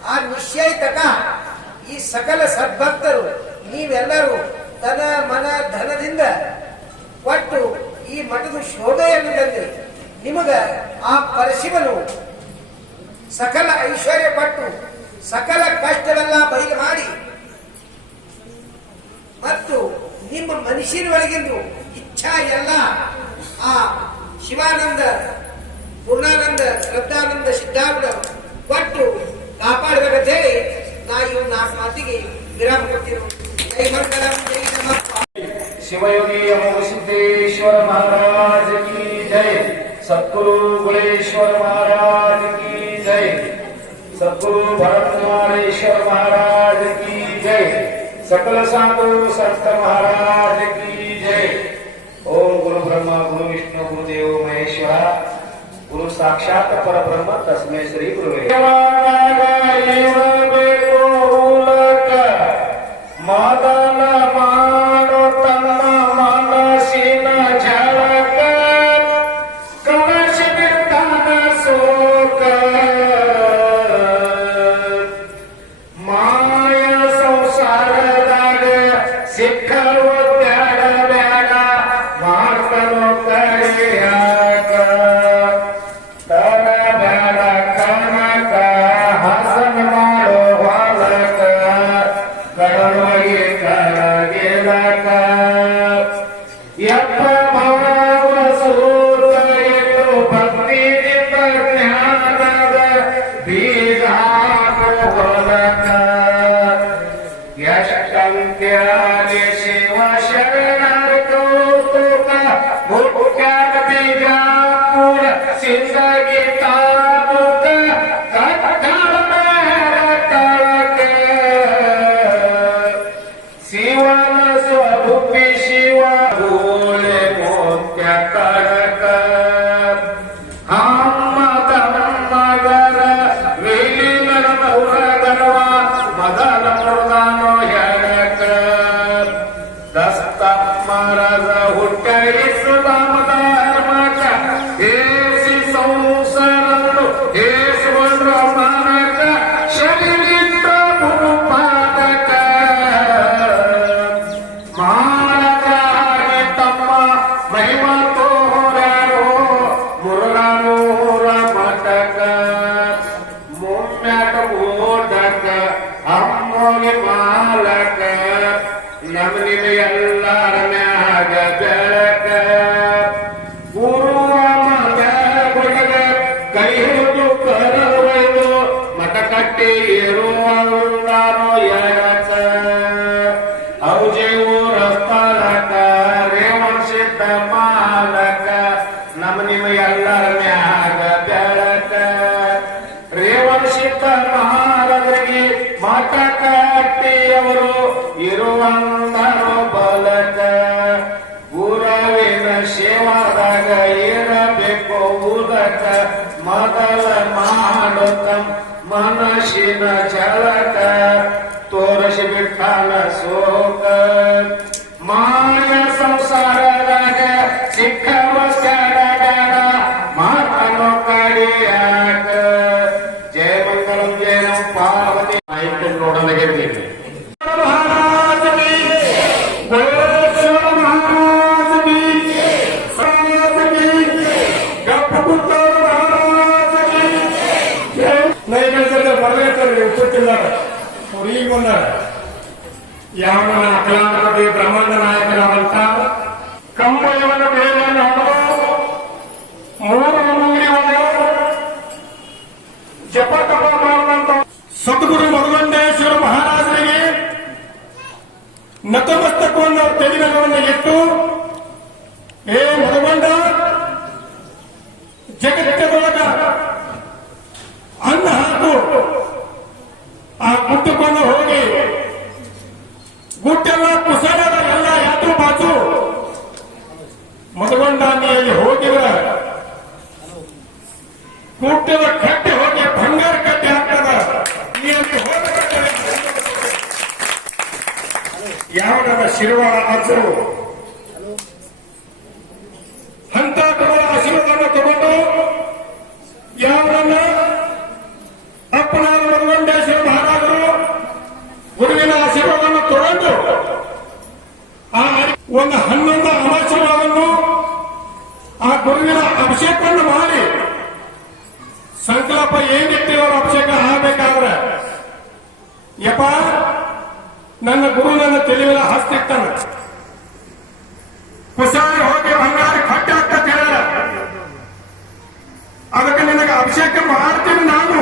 ಆ ನಿಶ್ಚಯ ತಕ ಈ ಸಕಲ ಸದ್ಭಕ್ತರು ನೀವೆಲ್ಲರೂ ತನ ಮನ ಧನದಿಂದ ಒಟ್ಟು ಈ ಮಠದ ಶೋಭೆಯನ್ನು ತಂದು ನಿಮಗ ಆ ಪರಶಿವನು ಸಕಲ ಐಶ್ವರ್ಯ ಪಟ್ಟು ಸಕಲ ಕಷ್ಟವೆಲ್ಲ ಬಯಲು ಮಾಡಿ ಮತ್ತು ನಿಮ್ಮ ಮನುಷ್ಯನ ಒಳಗಿಂದು ಇಚ್ಛಾ ಎಲ್ಲ ಆ ಶಿವಾನಂದ, ಪೂರ್ಣಾನಂದ, ಶ್ರದ್ಧಾನಂದ, ಸಿದ್ಧಾರ್ಥ ಕೊಟ್ಟು ಕಾಪಾಡಬೇಕಂತ ಹೇಳಿ ನಾ ಇವ್ 4 ಮಾತಿಗೆ ವಿರಾಮ ಕೊಡ್ತೀವಿ. ಜೈ ಮಂಗಲಂ, ಜೈ ನಮಃ. ಶಿವಯೋಗಿ ಅಮೋಘ ಸಿದ್ದೇಶ್ವರ महाराज की जय, सद्गुरु गुलेश्वर महाराज की जय, सद्गुरु भरतनारेश्वर महाराज की जय, सकल साधु संत महाराज की जय. ओम गुरु ब्रह्मा गुरु विष्णु गुरुदेव महेश्वरा, गुरु साक्षात परब्रह्म तस्मै श्री गुरुवे. ಮಾದನ ಮಾಡೋ ತನ್ನ ಮನಸ್ಸಿನ ಝಳಕ ಕಳಸಿ ಬಿಡ್ತಾನ ಸೋಕ. ಮಾಯ ಸಂಸಾರದಾಗ ಸಿಕ್ಕಲು ಬ್ಯಾಡ ಬ್ಯಾಡ ಮಾಡ್ತನೋ ಕಡೆಯಾಗ ತರ ಬ್ಯಾಡ ಕನಕ ಹಸನ ಮಾಡೋ ಸಿಂದಗಿ ತಾಲೂಕ ಕಟ್ಟಳ ತಳಕ ಶಿವನ ಸ್ವರೂಪಿ ಶಿವ ಗೋಳೆ ಮೋತ್ಯ ಕಡಕ ಅಮ್ಮ ತಮ್ಮಗರ ವಿಲೀನರ ಉರಗರವ ಮದಲ ಮುರುದಾನೋ ಹೆಡಕ ದಸ್ತಮರದ ಹುಟ್ಟೈಸುವ ಧರ್ಮಕ ಏಸಿ ಸಂಸಾರನ್ನು ಏಸುವಂದ್ರ ಮಾನಕ ಶರೀರಿದ್ದ ಭೂಪಾತಕ ಮಾನಕಾಗಿ ತಮ್ಮ ಮಹಿಮ ತೋರ್ಯಾರೋ ಮುರುಘಾನೂರ ಮಠಕ ಮುಮ್ಮ್ಯಾಟ ಓದಕ ಅಮ್ಮೋಗೆ ಮಾಲಕ ನಮನಿನ ಎಲ್ಲರ ಮ್ಯಾಗ ಬೆಳಕ ಗುರುವ ಮತ ಕೊಡಗ ಕೈ ಹಿಡಿದು ಕರವೈದು ಮಠ ಕಟ್ಟಿ ಇರುವಂದಾರೋ ಯಾಕ ಔಜೇವು ರಸ್ತಳಕ ರೇವಣಸಿದ್ದ ಮಾಲಕ ನಮನಿನ ಎಲ್ಲರ ಮ್ಯಾಗ ಬೆಳಕ ರೇವಣಸಿದ್ದ ಮಹಾರಾಜರಿಗೆ ಮಠ ಕಟ್ಟಿಯವರು ಇರುವಂದರೋ ಬಲಕ ಗುರುವಿನ ಸೇವಾದಾಗ ಇರಬೇಕು ಉದಕ ಮೊದಲ ಮಾಡುತ್ತ ಮನಸ್ಸಿನ ಝಳಕ ತೋರಿಸಿ ಬಿಟ್ಟಾನ ಶೋಕ ಮಾಯ ಸಂಸಾರದಾಗ ಸಿಕ್ಕವ ಸ್ಯಾಡ ಮಾತನು ಕಡಿಯಾಕ ಜಯ ಮಂಗಲಂ ಜಯ ನಮ ಪಾರ್ವತಿ ಆಯ್ತು ನೋಡಲಾಗಿರ್ತೀನಿ ಯಾವನ ಅಖಿಲಾಂಡಪತಿ ಬ್ರಹ್ಮಾಂಡ ನಾಯಕರಾದಂತ ಕಂಬಯವನ ಬೇರೆಯನ್ನು ಹೊಡೆದು ಮೂರು ಅಂಗಡಿ ಜಪ ತಪ ಮಾಡಿದಂತ ಸದ್ಗುರು ಮಧುಗಂಡೇಶ್ವರ ಮಹಾರಾಜರಿಗೆ ನತಮಸ್ತಕವನ್ನು ತೆಲಿಮೆಗಳನ್ನು ಇಟ್ಟು ಏ ಮಧುಗಂಡ ಜಗತ್ತದೊಳಗ ಅನ್ನ ಹಾಕು ಆ ಗುಟ್ಟಕೊಂಡು ಹೋಗಿ ಗುಟ್ಟೆಲ್ಲ ಕುಸಲದ ಎಲ್ಲ ಯಾತ್ರು ಬಾಚು ಮಧುಗಂಡಾನಿಯಲ್ಲಿ ಹೋಗಿದ್ರೆ ಗುಟ್ಟದ ಕಟ್ಟಿ ಹೋಗಿ ಬಂಗಾರ ಕಟ್ಟಿ ಹಾಕ್ತದ ನೀ ಅಲ್ಲಿ ಹೋಗಬೇಕಾದ್ರೆ ಯಾವನ ಶಿರವಾಳ ಅಚ್ಚರು ಅಂತ ಆಶೀರ್ವಾದವನ್ನು ತಗೊಂಡು ಯಾವನ್ನ ಅಪ್ಪನಾದ ಮಧುಗಂಡೇಶ್ವರ ಮಹಾರಾಜರು ಗುರುವಿನ ಆಶೀರ್ವಾದವನ್ನು ತಗೊಂಡು ಆ ಒಂದು 11 ಅಮಾಶೀರ್ವಾದವನ್ನು ಆ ಗುರುವಿನ ಅಭಿಷೇಕವನ್ನು ಮಾಡಿ ಸಂಕಲ್ಪ ಏನಿಟ್ಟಿರೋ ಅಭಿಷೇಕ ಆಗಬೇಕಾದ್ರೆ ಯಪ್ಪ ನನ್ನ ಗುರು ನನ್ನ ತಿಳಿವಿನ ಹಸ್ತಿರ್ತಾನೆ ಕುಸಾರಿ ಹೋಗಿ ಬಂಗಾರ ಕಟ್ಟಿ ಆಗ್ತಾ ಹೇಳ ಅದಕ್ಕೆ ನಿನಗೆ ಅಭಿಷೇಕ ಮಾಡ್ತೀನಿ ನಾನು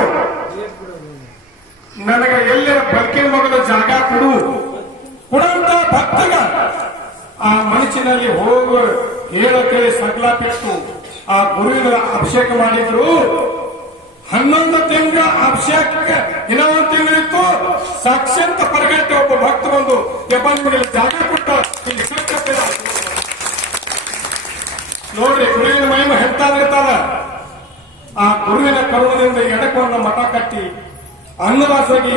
ನನಗೆ ಎಲ್ಲರ ಬಲ್ಕಿನ ಮಗದ ಜಾಗ ಕೊಡುವಂತ ಭಕ್ತಗ ಆ ಮನಸ್ಸಿನಲ್ಲಿ ಹೋಗುವ ಹೇಳಕ್ಕೆ ಸಗ್ಲಾಪಿಟ್ಟು ಆ ಗುರುವಿನ ಅಭಿಷೇಕ ಮಾಡಿದ್ರು 11 ತಿಂಗಳ ಅಭಿಷೇಕ ಇನ್ನೊಂದು ತಿಂಗಳಿತ್ತು ಸಾಕ್ಷಾತ್ ಪರಗಟ್ಟೆ ಒಬ್ಬ ಭಕ್ತ ಬಂದು ಯಪ್ಪನಿಗೆ ಜಾಗ ಕೊಟ್ಟ ಇಲ್ಲಿ ಕಟ್ಟೆ ನೋಡ್ರಿ ಗುರುವಿನ ಮಹಿಮೆ ಹೆಂತಾಗಿರ್ತಾರ ಆ ಗುರುವಿನ ಕರುಣದಿಂದ ಎಡಕೊಂಡು ಮಠ ಕಟ್ಟಿ ಅನ್ನದಾಸೋಗಿ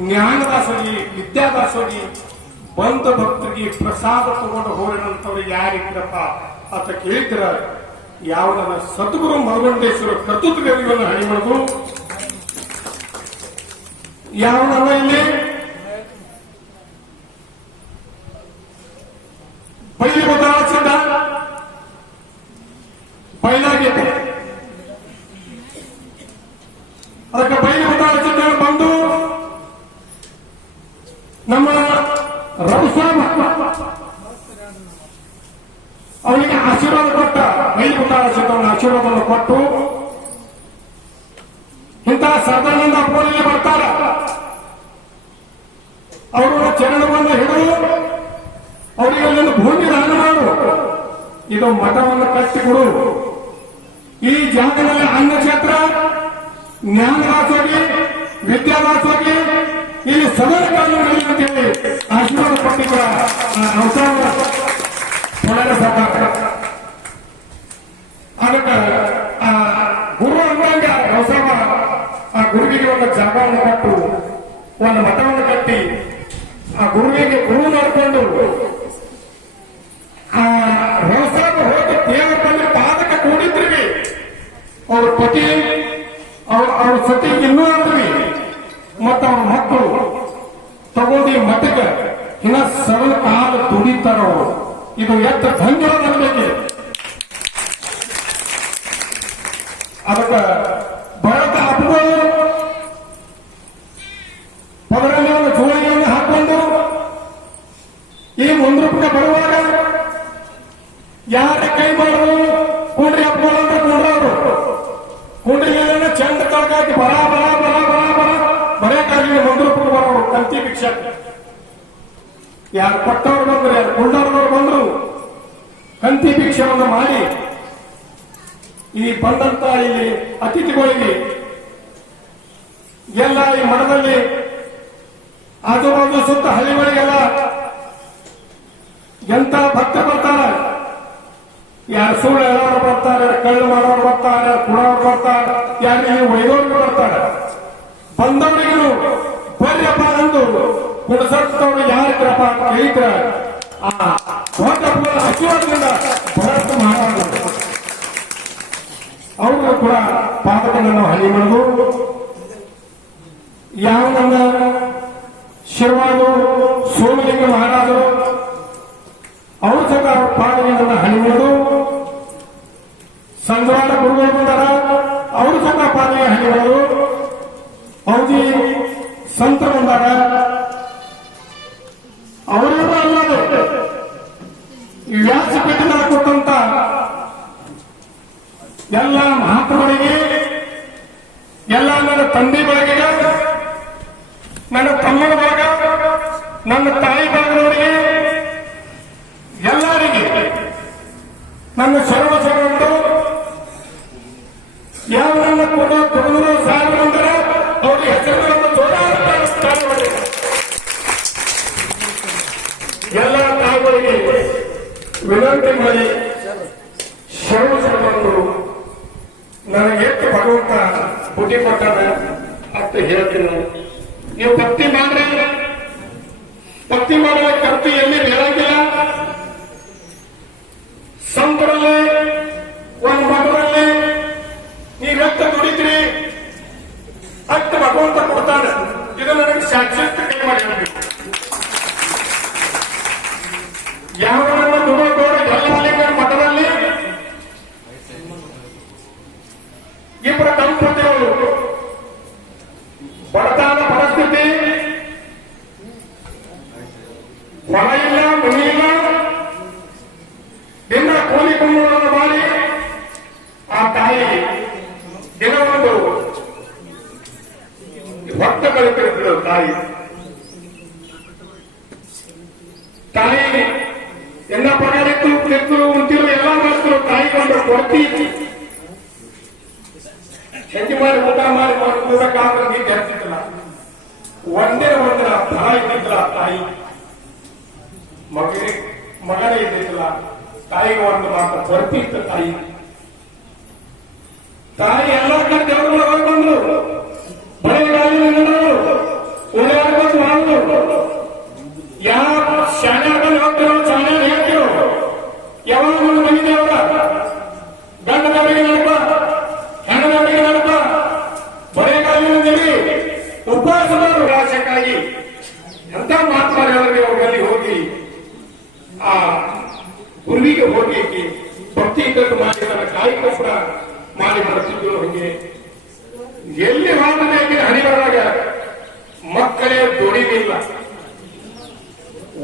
ಜ್ಞಾನದಾಸೋಗಿ ವಿದ್ಯಾದಾಸೋಗಿ ಬಂದ ಭಕ್ತರಿಗೆ ಪ್ರಸಾದ ತಗೊಂಡು ಹೋರಿನಂತವ್ರು ಯಾರಿದ್ರಪ್ಪ ಅಂತ ಕೇಳಿದ್ರ ಯಾವನ ಸದ್ಗುರು ಮಧುಗಂಡೇಶ್ವರ ಕರ್ತೃತ್ವವನ್ನು ಹಣಿ ಮಾಡುದು ಯಾವನಲ್ಲ ಇಲ್ಲಿ ಬೈಲಿ ಬದಲಾಯಿಸಿದ ಬಯಲಾಗಿದೆ ಅದಕ್ಕೆ ಬೈಲಿ ಬದಲಾಯಿಸಿದ ಬಂದು ನಮ್ಮ ರಘುಸ್ವಾಮಿ ಅವನಿಗೆ ಆಶೀರ್ವಾದ ಕೊಟ್ಟ ಬೈಲಿ ಬದಲಾಯಿಸಿದವನ ಆಶೀರ್ವಾದವನ್ನು ಕೊಟ್ಟು ಇಂತಹ ಸಾಧಾರಣ ಅಪ್ಪನಲ್ಲಿ ಬರ್ತಾರ ಅವರು ಚರಣವನ್ನು ಹಿಡಿದು ಅವರಿಗೆ ಅಲ್ಲೊಂದು ಭೂಮಿ ದಾನ ಮಾಡು ಇದು ಮಠವನ್ನು ಕಟ್ಟಿಕೊಡು ಈ ಜಾಗದಲ್ಲಿ ಅನ್ನಕ್ಷೇತ್ರ, ಜ್ಞಾನವಾಸೋಗಿ, ವಿದ್ಯಾವಾಸೋಗಿ, ಇಲ್ಲಿ ಸದನ ಕಾನೂನು ಅಂತೇಳಿ ಆಶೀರ್ವಾದ ಪಟ್ಟಿರುವ ಸರ್ಕಾರ ಅದಕ್ಕೆ ಗುರು ಅಂದಾಗ ಹೊಸವ ಆ ಗುರುವಿಗೆ ಒಂದು ಜಾಗವನ್ನು ಕೊಟ್ಟು ಒಂದು ಮಠವನ್ನು ಕಟ್ಟಿ ಆ ಗುರುವಿಗೆ ಗುರು ಮಾಡಿಕೊಂಡು ಆ ಹೊಸವ ಹೋಗಿ ದೇವರ ಬಂದು ಪಾದಕ ಕೂಡಿದ್ರಿ ಅವ್ರ ಪತಿ ಅವ್ರ ಸತಿ ಇನ್ನೂ ಅಂದ್ರಿ ಮತ್ತು ಅವ್ರ ಮಕ್ಕಳು ತಗೊಂಡು ಮಠಕ್ಕೆ ಇನ್ನ ಸರಳ ಕಾಲ ದುಡಿತಾರ ಅವರು. ಇದು ಎಷ್ಟು ಧನ್ಯವಾದ ಅನ್ಬೇಕು. ಅದಕ್ಕೆ ಭರತ ಅಪ್ಪಗಳು ಪದರಲ್ಲಿ ಒಂದು ಜೋಳಿಗೆಯನ್ನು ಹಾಕೊಂಡು ಈ ಮುಂದ್ರೂಪಕ್ಕೆ ಬರುವಾಗ ಯಾರ ಕೈ ಮಾಡೋರು ಕುಂಡ್ರಿ ಅಪ್ಪಗಳು ಅಂತ ಕುಂಡ್ರವರು ಕುಂಡ್ರಿ ಚಂದ ತಳಕಾಕಿ ಬರ ಬರ ಬರ ಬರ ಬರ ಬರೆಯಕ್ಕಾಗಲಿ ಮುಂದ್ರೂಪಕ್ಕೆ ಬರೋರು ಕಂತಿ ಭಿಕ್ಷೆ ಯಾರು ಕೊಟ್ಟವ್ರು ಬಂದ್ರು ಯಾರು ಕುಂಡವ್ರವ್ರು ಬಂದ್ರು ಕಂತಿ ಭಿಕ್ಷೆಯನ್ನು ಮಾಡಿ ಈ ಬಂದಂತ ಇಲ್ಲಿ ಅತಿಥಿಗಳಿಗೆ ಎಲ್ಲ ಈ ಮಠದಲ್ಲಿ ಆಜುಬಾಜು ಸುತ್ತ ಹಳ್ಳಿಗಳಿಗೆಲ್ಲ ಎಂತ ಭಕ್ತ ಬರ್ತಾರೆ. ಯಾರು ಸುಳ್ಳು ಹೇಳೋರು ಬರ್ತಾರೆ, ಕಳ್ಳು ಮಾಡೋರು ಬರ್ತಾರೆ, ಕುಡೋರು ಬರ್ತಾರೆ, ಯಾರಿಗೆ ಒಯ್ದೋರು ಬರ್ತಾರೆ. ಬಂದವರಿಗೂ ಬರ್ಯಪ್ಪ ಅಂದು ಕುಡಿಸೋರು ಯಾರಿದ್ರಪ್ಪ ಅಂತ ಕೇಳಿದ್ರ ಆ ದೊಡ್ಡ ಆಶೀರ್ವಾದದಿಂದ ಭರತ ಮಾತಾಡೋದು ಅವರು ಕೂಡ ಪಾದಕಗಳನ್ನು ಹನಿ ಮಾಡೋದು. ಯಾವ ನನ್ನ ಶಿರವಾದು ಸೋಮಲಿಂಗ ಮಹಾರಾಜರು ಅವರು ಸಹ ಅವ್ರ ಪಾದಗಳನ್ನು ಹನಿ ಮಾಡೋದು. ಸಂಗವಾಡ ಗುರುಗಳು ಬಂದಾರ ಅವರು ಸಹ ಪಾದಕ್ಕೆ ಹನಿ ಮಾಡೋದು. ಔಜಿ ಸಂತ ಬಂದಾರ ಅವರೆಲ್ಲ ಅಲ್ಲದೆ ವ್ಯಾಸಪೀಠನ ಕೊಟ್ಟಂತ ಎಲ್ಲ ಮಹಾತ್ಮಗಳಿಗೆ, ಎಲ್ಲ ನನ್ನ ತಂದೆ ಬಳಗ, ನನ್ನ ತಮ್ಮನ ಬಳಗ, ನನ್ನ ತಾಯಿ ಬಳಗದವರಿಗೆ ಎಲ್ಲರಿಗೆ ನನ್ನ ಸರ್ವಸರ್ವಂದು ಯಾವ ನನ್ನ ಕೂಡ ತೊಗನೂರು ಸಾವಿರ ಅಂದರೆ ಅವರಿಗೆ ಹೆಸರುಗಳನ್ನು ಜೋಡಾಡುತ್ತಾರೆ. ಎಲ್ಲ ತಾಯಿಗಳಿಗೆ ವಿನಂತಿ ಮಾಡಿ ಸರ್ವಸರ್ವಂದು ನನಗೆ ಎಷ್ಟು ಭಗವಂತ ಬುದ್ಧಿ ಕೊಟ್ಟಾನ ಅಂತ ಹೇಳ್ತೀನಿ. ನೀವು ಭಕ್ತಿ ಮಾಡ್ರಿ, ಭಕ್ತಿ ಮಾಡುವ ಕರ್ತಿ ಎಲ್ಲಿ ಬೇಡಂಗಿಲ್ಲ. ಸಂತರಲ್ಲಿ ಒಂದು ಮಠದಲ್ಲಿ ನೀವೆಷ್ಟು ದುಡಿತೀರಿ ಅಷ್ಟು ಭಗವಂತ ಕೊಡ್ತಾನೆ. ಇದು ನನಗೆ ಸಾಕ್ಷಾತ್ ಕೈ ಮಾಡಿ ಹೇಳ್ಬೇಕು. ಯಾವ ದುಡಿದೋರು ಎಲ್ಲ ಮಠದಲ್ಲಿ ಇಬ್ಬರ ದಂಪತಿಗಳು ಬಡತನ ಪರಿಸ್ಥಿತಿ, ಹೊಲ ಇಲ್ಲ, ಮನೆ ಇಲ್ಲ, ದಿನ ಕೂಲಿ ಕುಂಬಳನ್ನು ಮಾಡಿ ಆ ತಾಯಿ ದಿನ ಒಂದು ಭಕ್ತ ಕಲಿತಿರ್ತಿದ್ರು. ತಾಯಿ ಎಲ್ಲ ಪಗಾರಿತ್ತು, ತಿರ್ತರು, ಉಂತಿರು ಎಲ್ಲ ಮಾಡ್ತಿರು. ತಾಯಿಗೆ ಒಂದು ಕೊಡ್ತಿ ಹೆಜ್ಜೆ ಮಾಡಿ ಊಟ ಮಾಡಿ ಊಟಕ್ಕಾದ್ರೆ ನೀರು ಜಾಸ್ತಿತ್ತಲ್ಲ, ಒಂದೇ ಒಂದಿನ ಫಲ ಇದ್ದಿದ್ದಿಲ್ಲ. ತಾಯಿ ಮಗನೇ ಇದ್ದಿದ್ದಿಲ್ಲ. ತಾಯಿಗೆ ಒಂದು ಮಾತ್ರ ಕೊರತೆ ಇತ್ತು. ತಾಯಿ ಎಲ್ಲ ಕಡೆ ದೇವರುಗಳು ಬಂದ್ರು, ಬಳೆ ಗಾಳಿ ನೋಡೋರು, ಉಳಿಯಾಡ್ಕೊಂಡು ಮಾಡೋರು. ಯಾವ ಶಾಲೆಗಳು ಹೋಗ್ತಿರೋ ಶಾಲೆ ಹೇಳ್ತಿರೋ, ಯಾವಾಗ ಒಂದು ಮನೆ ಅವರ ಗಂಡದವರಿಗೆ ನಡಪ, ಹೆಣ್ಣದವರಿಗೆ ನಡಪ, ಬಳೆ ಗಾಳಿ ಉಪವಾಸ ಮಾಡೋ ರಾಶಕ್ಕಾಗಿ ಎಂತ ಮಾತನಾಡಿದವರಿಗೆ ಅವರಲ್ಲಿ ಹೋಗಿ ಆ ಗುರುವಿಗೆ ಹೋಗಿ ಭಕ್ತಿ ಇದ್ದದ್ದು ಮಾಡಿದ ಕಾಯಿಕ ಕೂಡ ಮಾಡಿ ಬರ್ತಿದ್ರು. ಹಂಗೆ ಎಲ್ಲಿ ಹೋಗಬೇಕು ಹಣಿಬರಾಗ ಮಕ್ಕಳೇ ದುಡಿಲಿಲ್ಲ.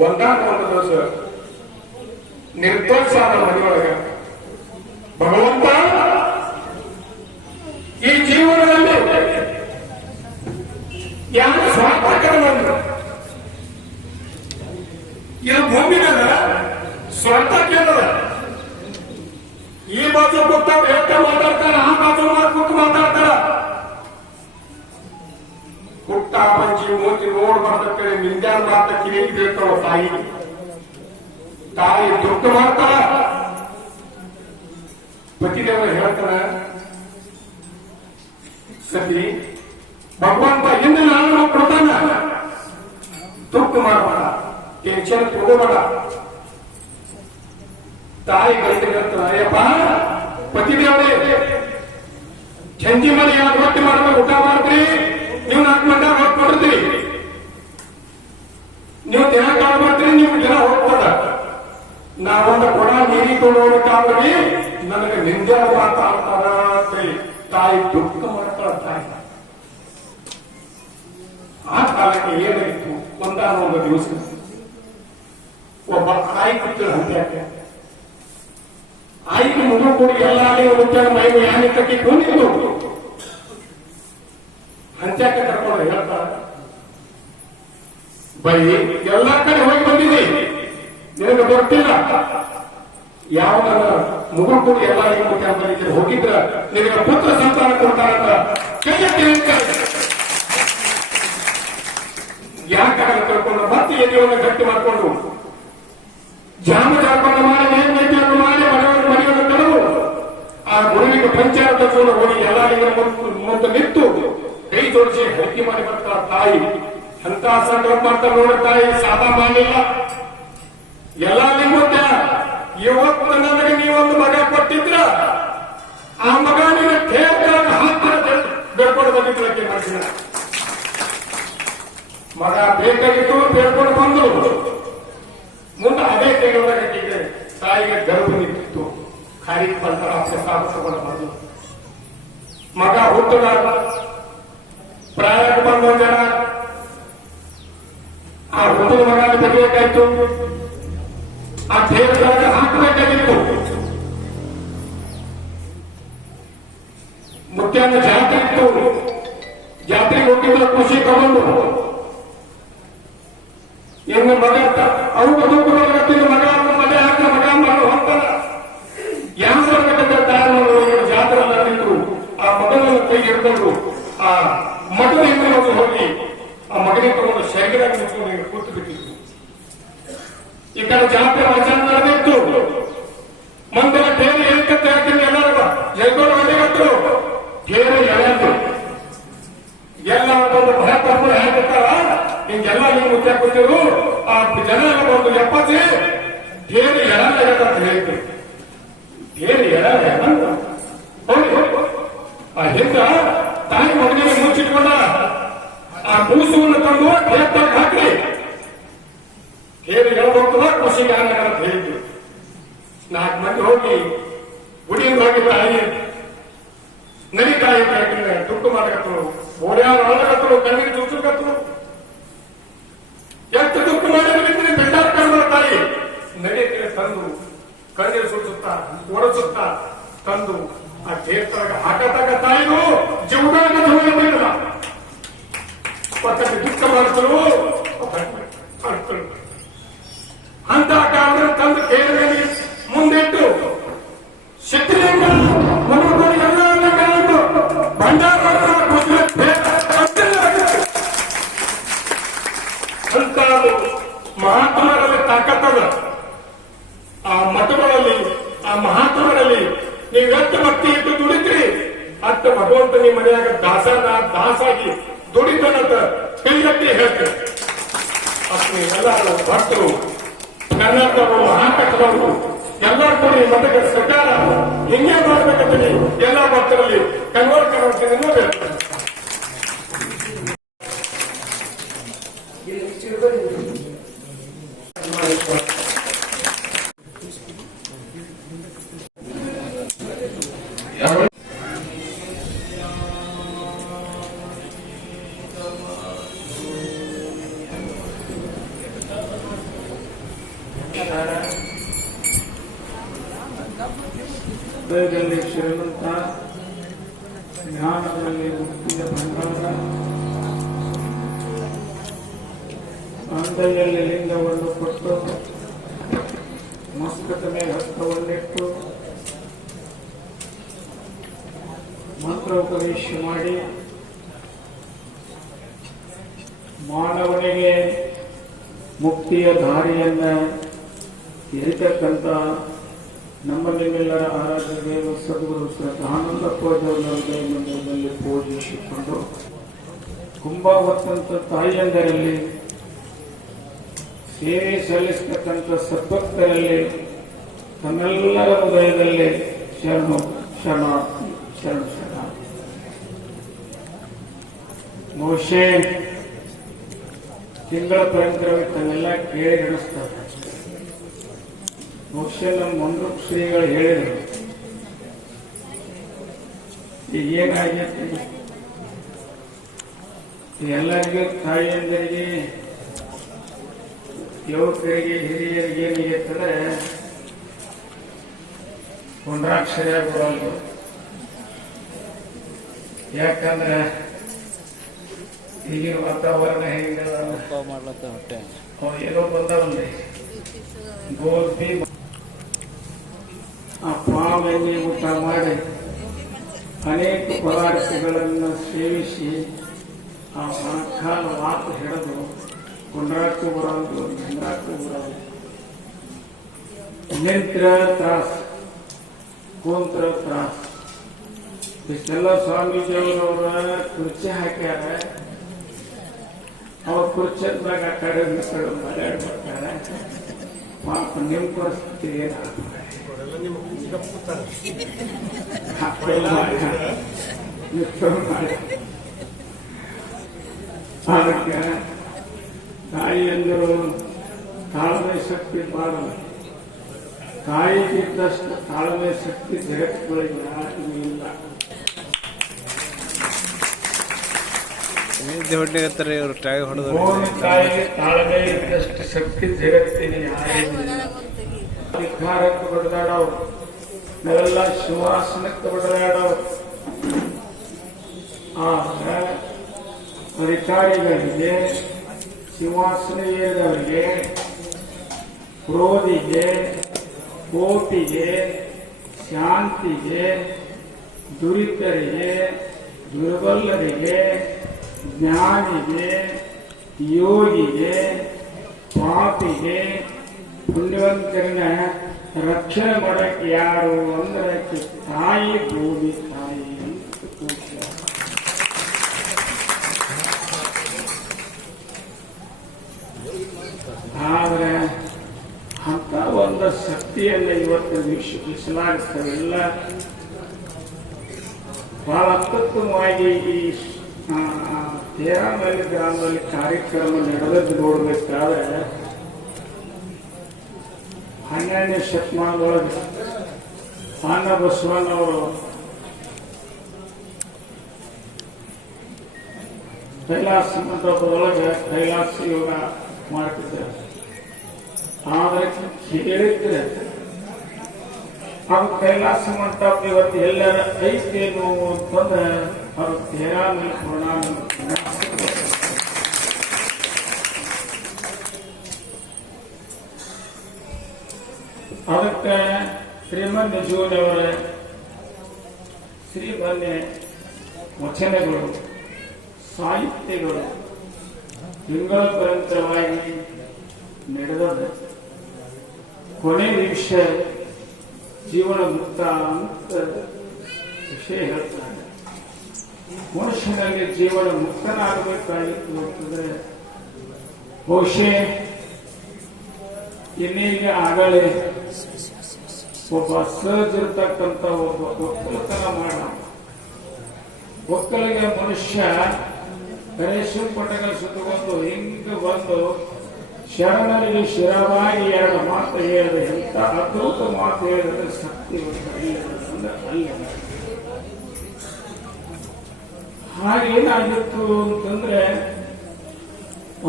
ಒಂದಾದ ಒಂದು ದಿವಸ ನಿರ್ದೋಷ ಮನೆಯೊಳಗ ಭಗವಂತ ಈ ಜೀವನದಲ್ಲಿ ಯಾರು ಸ್ವಾರ್ಥಕರ ಬಂದ್ರು, ಇದು ಭೂಮಿ ಮೇಲೆ ಸ್ವಾರ್ಥ ಕೇಂದ್ರ ಈ ಬಾಜು ಗೊತ್ತಾಗ ಹೇಳ್ತಾರೆ ಮಾತಾಡ್ತಾರ, ಆ ಬಾಜು ಕೂತು ಮಾತಾಡ್ತಾರ. ಹುಟ್ಟ ಪಂಚಿ ಮೂತಿ ನೋಡ್ಬಾರ್ದಕ್ಕೇಳಿ ನಿಂದ್ಯಾನ ಮಾತ ಕಿವಿಗೆ ಬೀಳ್ತಾವ ತಾಯಿ. ತಾಯಿ ದುಡ್ಡು ಮಾಡ್ತಾರ. ಪತಿದೇವರು ಹೇಳ್ತಾರ, ಸತಿ ಭಗವಂತ ಇನ್ನು ನಾನು ಕೊಡ್ತಾನ, ದುಡ್ಡು ಮಾಡಬೇಡ, ಟೆನ್ಷನ್ ತಗೋಬೇಡ. ತಾಯಿ ಗಂಟೆ ಹೇಳ್ತಾರ, ಅಯ್ಯಪ್ಪ ಪತಿದೇವರೇ ಚಂಜಿ ಮನೆ ಯಾರು ರೊಟ್ಟಿ ಮಾಡ್ಬೇಕು, ಊಟ ಮಾಡ್ತೀರಿ, ನೀವು 4 ಮಂಡ ರೊಟ್ಟಿ ಮಾಡಿರ್ತೀರಿ, ನೀವು ದಿನ ಕಾಲ ಮಾಡ್ತೀರಿ, ನೀವು ದಿನ ಹೋಗ್ತದ. ನಾವೊಂದು ಕೊಡ ನೀರಿ ತೊಗೊಳೋದಕ್ಕಾಗಿ ನನಗೆ ನಿಂದೆ ಮಾತಾಡ್ತಾರ ಅಂತೇಳಿ ತಾಯಿ ದುಃಖ ಮಾಡ್ತಾಳ. ತಾಯಿ ಆ ಕಾಲಕ್ಕೆ ಏನಾಗಿತ್ತು, ಒಂದಾನೊಂದು ದಿವಸ ಒಬ್ಬ ತಾಯಿ ಕೂತಿರು ಹಂತ್ಯಾಕೆ. ಆಯ್ಕೆ ಮಗು ಕೂಡಿ ಎಲ್ಲ ಮೈ ಯಾನಿ ಕಟ್ಟಿ ಕೂನಿದ್ದು ಹಂತ್ಯಾಕೆ ಕರ್ಕೊಂಡು ಹೇಳ್ತಾರ, ಬೈ ಎಲ್ಲಾ ಕಡೆ ಹೋಗಿ ಬಂದಿದೆ, ನಿನಗೆ ಗೊತ್ತಿಲ್ಲ ಯಾವ ಮಗು ಕೂಡಿ ಎಲ್ಲ ಹೋಗಿದ್ರ ನಿನಗೆ ಪುತ್ರ ಸಂತಾನ ಕೊಡ್ತಾರಂತ ಕೈಯಕ್ಕೆ ಯಾಕಾಗ ಕರ್ಕೊಂಡು ಮತ್ತೆ ಎದೆಯನ್ನು ಗಟ್ಟಿ ಮಾಡಿಕೊಂಡು ಜಾಮ ಜಾಕೊಂಡು ಮಾಡಿ ನೈವೇದ್ಯವನ್ನು ಮಾಡಿ ಮನೆಯನ್ನು ತಡೆದು ಆ ಗುರುವಿಗೆ ಪಂಚಾಯತ್ ಹೋಗಿ ಎಲ್ಲ ಮುಂದೆ ನಿಂತು ಕೈ ತೋರಿಸಿ ಹರಕೆ ಮಾಡಿ ಬರ್ತಾರ ತಾಯಿ. ಅಂತ ಸಂದರ್ಭ ಅಂತ ನೋಡ ತಾಯಿ ಸಾದಾ ಮಾಡಿಲ್ಲ. ಎಲ್ಲ ನಿಮ್ಮತ್ತೆ ಇವತ್ತು ನನಗೆ ನೀವೊಂದು ಮಗ ಕೊಟ್ಟಿದ್ರ, ಆ ಮಗ ನಿನ್ನ ಕೇಳ್ದಾಗ ಹಾಕಿ ಬೇಡ್ಕೊಂಡು ಬಂದಿದ್ದಕ್ಕೆ ಮಾಡ್ತೀರ. ಮಗ ಬೇಕಾಗಿತ್ತು, ಬೇಡ್ಕೊಂಡು ಬಂದು ಮುಂದೆ ಅದೇ ಕೈಗೊಳ್ಳಕ್ಕೆ ತಾಯಿಗೆ ಗರ್ಭ ನಿಂತಿತ್ತು. ಖಾರಿ ಬಂತರ ಪ್ರಸಾದ ತಗೊಂಡು ಬಂದು ಮಗ ಹುಟ್ಟದ ಪ್ರಾಯಕ್ಕೆ ಬಂದ ಜನ ಆ ಹುಟ್ಟಿದ ಮಗನ ತೆಗೆಯಬೇಕಾಯ್ತು, ಆ ದೇವರಾಗ ಹಾಕಬೇಕಾಗಿತ್ತು. ಮುಖ್ಯಾನ ಜಾತ್ರೆ ಇತ್ತು, ಜಾತ್ರೆಗೆ ಹೋಗಿದ್ರೆ ಖುಷಿ ತಗೊಂಡು ಇನ್ನು ಮಗ ಅವ್ರು ದುಃಖ ಮಗ ಮನೆ ಹಾಕ ಮಗ ಮಗ ಹೋಗ್ತಾರ. ಯಾವ ಜಾತ್ರೆ ನಿಂತು ಆ ಮಗನನ್ನು ಕೈ ಹಿಡ್ಕೊಂಡು ಆ ಮಗನ ಹಿಂದೆ ಹೋಗಿ ಆ ಮಗನಿಗೆ ತಗೊಂಡು ಶರೀರಾಗಿ ನಿಂತ್ಕೊಂಡು ಕೂತು ಬಿಟ್ಟಿತ್ತು. ಈ ಕಡೆ ಜಾತ್ರೆ ಆಚರಣೆ ನಡೆದಿತ್ತು. ಮುಂದಿನ ಟೇರು ಏಕತ್ತೆ ಹಾಕಿದ್ರೆ ಎಲ್ಲರೂ ಜೈಗೋಡು ಮನೆಗಟ್ಟರು ಟೇರು ಎಳೆಯಂತು ಎಲ್ಲ ಒಂದು ಭಯ ಪರ್ಪಡೆ ಹಾಕಿರ್ತಾರ. ಹಿಂಗೆಲ್ಲ ನೀವು ಮುಚ್ಚ ಕೂತಿರು ಆ ಜನ ಒಂದು 70 ಟೇರು ಎಳೆಯಂತ ಹೇಳಿದ್ರು. ಟೇರು ಎಳೆಯಂತ ಆ ಹಿಂದ ತಾಯಿ ಮಗನಿಗೆ ಮುಚ್ಚಿಟ್ಕೊಂಡ ಆ ಕೂಸುವನ್ನು ತಂದು ಟೇರ್ತಾಗ ಹಾಕಿ ಹೇಳಿ ಹೇಳ್ಬೋಗ್ತದ ಖುಷಿಗೆ ಅಂತ ಹೇಳಿದ್ರು. 4 ಮಂದಿ ಹೋಗಿ ಗುಡಿಯಿಂದ ಹೋಗಿ ತಾಯಿ ನಡಿತಾಯಿ ದುಡ್ಡು ಮಾಡಕತ್ತರು, ಓಡ್ಯಾರು ಒಳಗತ್ತರು, ಕಣ್ಣಿಗೆ ಚುಚ್ಚಕತ್ತರು. ಎಷ್ಟು ದುಡ್ಡು ಮಾಡಿದ್ರೆ ಬೆಟ್ಟಾರ ಕರೆದ ತಾಯಿ ನಡಿಕೆ ತಂದು ಕಣ್ಣೀರು ಸುತ್ತಾ ಓಡಿಸುತ್ತಾ ತಂದು ಆ ಟೇರ್ತಾಗ ಹಾಕತ್ತಾಗ ತಾಯಿಗೂ ಜೀವನಾಗ ಹೋಗಿಲ್ಲ. ಪಕ್ಕಕ್ಕೆ ದುಃಖ ಮಾಡಿದ್ರು ಅಂತ ಕಾಲ ತಂದು ಕೇಳಿಗೆ ಮುಂದಿಟ್ಟು ಶಕ್ತಿಲಿಂಗ ಮನೋಬರಿ ಎಲ್ಲ ಭಂಡಾರ ಅಂತ ಮಹಾತ್ಮರಲ್ಲಿ ತಾಕತ್ತದ. ಆ ಮಠಗಳಲ್ಲಿ ಆ ಮಹಾತ್ಮರಲ್ಲಿ ನೀವೆಷ್ಟು ಭಕ್ತಿ ಇಟ್ಟು ದುಡಿದ್ರಿ ಅತ್ತ ಭಗವಂತ ನಿಮ್ಮ ಮನೆಯಾಗ ದಾಸಾಗಿ ದುಡಿತನಂತ ಕೈಗಟ್ಟಿ ಹೇಳ್ತಾರೆ. ಅಷ್ಟು ಎಲ್ಲರೂ ಭಕ್ತರು ಕನ್ನಡದವರು ಮಹಾಕಟ್ಟದವರು ಎಲ್ಲರೂ ಕೂಡಿ ಮಠಕ್ಕೆ ಸರ್ಕಾರ ಹಿಂಗೆ ಮಾಡ್ಬೇಕಂತೀನಿ ಎಲ್ಲ ಭಕ್ತರಲ್ಲಿ ಕನ್ವರ್ಟ್ ಹೇಳ್ತಾರೆ. ಹೃದಯದಲ್ಲಿ ಶ್ರೀಮಂತ, ಜ್ಞಾನದಲ್ಲಿ ಮುಕ್ತಿಯ ಭಂಡಾರ, ಮಾಂಗಲ್ಯದಲ್ಲಿ ಲಿಂಗವನ್ನು ಕೊಟ್ಟು ಮಸ್ತಕದ ಮೇಲೆ ಹಸ್ತವನ್ನಿಟ್ಟು ಮಂತ್ರೋಪದೇಶ ಮಾಡಿ ಮಾನವನಿಗೆ ಮುಕ್ತಿಯ ದಾರಿಯನ್ನ ಇರತಕ್ಕಂಥ ನಮ್ಮ ನಿಮ್ಮೆಲ್ಲರ ಆರಾಧ್ಯ ದೇವ ಸದ್ಗುರು ಶ್ರದ್ಧಾನಂದ ಮಂದಿರದಲ್ಲಿ ಪೂಜಿಸಿಕೊಂಡು ಕುಂಭಾವತ್ತಂತ ತಾಯಿಯಂದರಲ್ಲಿ ಸೇವೆ ಸಲ್ಲಿಸತಕ್ಕಂಥ ಸದ್ಭಕ್ತರಲ್ಲಿ ತಮ್ಮೆಲ್ಲರ ಹೃದಯದಲ್ಲಿ ಶರಣ ಬಹುಶಃ ತಿಂಗಳ ಪರಂಪರೆ ತಾವೆಲ್ಲ ಕೇಳಿ ನಡೆಸ್ತಾರೆ. ಬಹುಶಃ ನಮ್ಮ ಒಂದು ಶ್ರೀಗಳು ಹೇಳಿದರು, ಈಗ ಏನಾಗೈತಿ ಎಲ್ಲರಿಗೂ ತಾಯಿಯಂದರಿಗೆ ಯುವಕರಿಗೆ ಹಿರಿಯರಿಗೆ ಏನಾಗೈತಂದ್ರೆ ಪುನರಾಕ್ಷರ ಬರಲ್ಲ. ಯಾಕಂದ್ರೆ ಈಗಿನ ವಾತಾವರಣ ಹೆಂಗಿಲ್ಲ, ಏನೋ ಬಂದವಲ್ರಿ ಗೋಧಿ ಆ ಪಾವೆಣ್ಣೆ ಊಟ ಮಾಡಿ ಅನೇಕ ಪದಾರ್ಥಗಳನ್ನು ಸೇವಿಸಿ ಆ ಮೊಣಕಾಲ ವಾತ ಹಿಡಿದು ಕುಂಡ್ರಾಕು ಬರೋದು, ನಿಂದ್ರಾಕು ಬರೋದು, ನಿಂತ್ರ ತ್ರಾಸ, ಕುಂತ್ರ ತ್ರಾಸ. ಇಷ್ಟೆಲ್ಲ ಸ್ವಾಮೀಜಿಯವರವರ ಕುರ್ಚಿ ಹಾಕ್ಯಾರ. ಅವ್ರ ಕುರ್ಚಿದಾಗ ಆ ಕಡೆ ಮಾತಾಡ್ಬಿಡ್ತಾರೆ. ಪಾಪ ನಿಮ್ಮ ಪರಿಸ್ಥಿತಿ ಏನಾಗ್ತದೆ? ಅದಕ್ಕೆ ತಾಯಿಯಂದರು ತಾಳ್ಮೆ ಶಕ್ತಿ ಮಾಡಲ್ಲ. ತಾಯಿಗಿದ್ದಷ್ಟು ತಾಳ್ಮೆ ಶಕ್ತಿ ಜಗತ್ತುಗಳಿಗೆ ಯಾರಿಗೂ ಇಲ್ಲ. ತಾಯಿಗೆ ತಾಳ್ಮೆ ಇದ್ದಷ್ಟು ಶಕ್ತಿ ಜಗತ್ತಿಗೆ ಯಾರಿಗಿಲ್ಲ. ಅಧಿಕಾರಕ್ಕೆ ಬಡದಾಡೋರು, ನಾವೆಲ್ಲ ಶಿವಾಸನಕ್ಕೆ ಬಡದಾಡೋರು. ಆಗ ಅಧಿಕಾರಿಗಳಿಗೆ, ಸಿಂಹಾಸನ ಏರಿದವರಿಗೆ, ಕ್ರೋಧಿಗೆ, ಕೋಟಿಗೆ, ಶಾಂತಿಗೆ, ದುರಿತರಿಗೆ, ದುರ್ಬಲರಿಗೆ, ಜ್ಞಾನಿಗೆ, ಯೋಗಿಗೆ, ಪಾಪಿಗೆ, ಪುಣ್ಯವಂತರನ್ನ ರಕ್ಷಣೆ ಮಾಡಕ್ಕೆ ಯಾರು ಅಂದ್ರೆ ತಾಯಿ, ಭೂಮಿ ತಾಯಿ ಅಂತ ಕೂಗ್ತಾರೆ. ಆದ್ರೆ ಅಂತ ಒಂದು ಶಕ್ತಿಯನ್ನ ಇವತ್ತು ವೀಕ್ಷಿಸಲಾಗುತ್ತವೆಲ್ಲ ಬಹಳ ಅತ್ಯುತ್ತಮವಾಗಿ ಈ ತೇರಾಮಲ್ಲಿ ಗ್ರಾಮದಲ್ಲಿ ಕಾರ್ಯಕ್ರಮ ನಡೆದದ್ದು ನೋಡಬೇಕಾದ್ರೆ 12ನೇ ಶತಮಾನದೊಳಗೆ ಅಣ್ಣ ಬಸವಣ್ಣವರು ಕೈಲಾಸ ಮಂಟಪದೊಳಗೆ ಕೈಲಾಸ ಯೋಗ ಮಾಡ್ತಿದ್ದಾರೆ. ಆದ್ರೆ ಕೇಳಿದ್ರೆ ಅದು ಕೈಲಾಸ ಮಂಟಪ ಇವತ್ತು ಎಲ್ಲರ ಐತೇನು ಅಂತಂದ್ರೆ ಅವರು ತೇರಾಮಲ್ಲಿ ಪೂರ್ಣ. ಅದಕ್ಕೆ ಶ್ರೀಮನ್ ನಿಜೂರವರ ಶ್ರೀಮನ್ಯ ವಚನಗಳು, ಸಾಹಿತ್ಯಗಳು ತಿಂಗಳ ಪರಂಪರವಾಗಿ ನಡೆದ ಕೊನೆ ವಿಷಯ ಜೀವನ ಮುಕ್ತ ಅಂತ ವಿಷಯ ಹೇಳ್ತಾರೆ. ಮನುಷ್ಯನಿಗೆ ಜೀವನ ಮುಕ್ತನಾಗಬೇಕಾಗಿತ್ತು ಅಂತಂದ್ರೆ ಬಹುಶಃ ಇನ್ನೀಗ ಆಗಲೇ ಒಬ್ಬ ಸಹಜಿರ್ತಕ್ಕಂಥ ಒಬ್ಬ ಒಕ್ಕಲತನ ಮಾಡ ಒಕ್ಕಲಿಗೆ ಮನುಷ್ಯ ರೇಷ್ಮೆ ಪಟಗಳ ಸುತ್ತಕೊಂಡು ಹಿಂಗೆ ಬಂದು ಶರಣರಿಗೆ ಶಿರವಾಗಿ 2 ಮಾತು ಹೇಳಿದೆ. ಎಂತ ಅದ್ಭುತ ಮಾತು ಹೇಳಿದ್ರೆ ಶಕ್ತಿವಂತ ಅಲ್ಲ. ಹಾಗೇನಾಗಿತ್ತು ಅಂತಂದ್ರೆ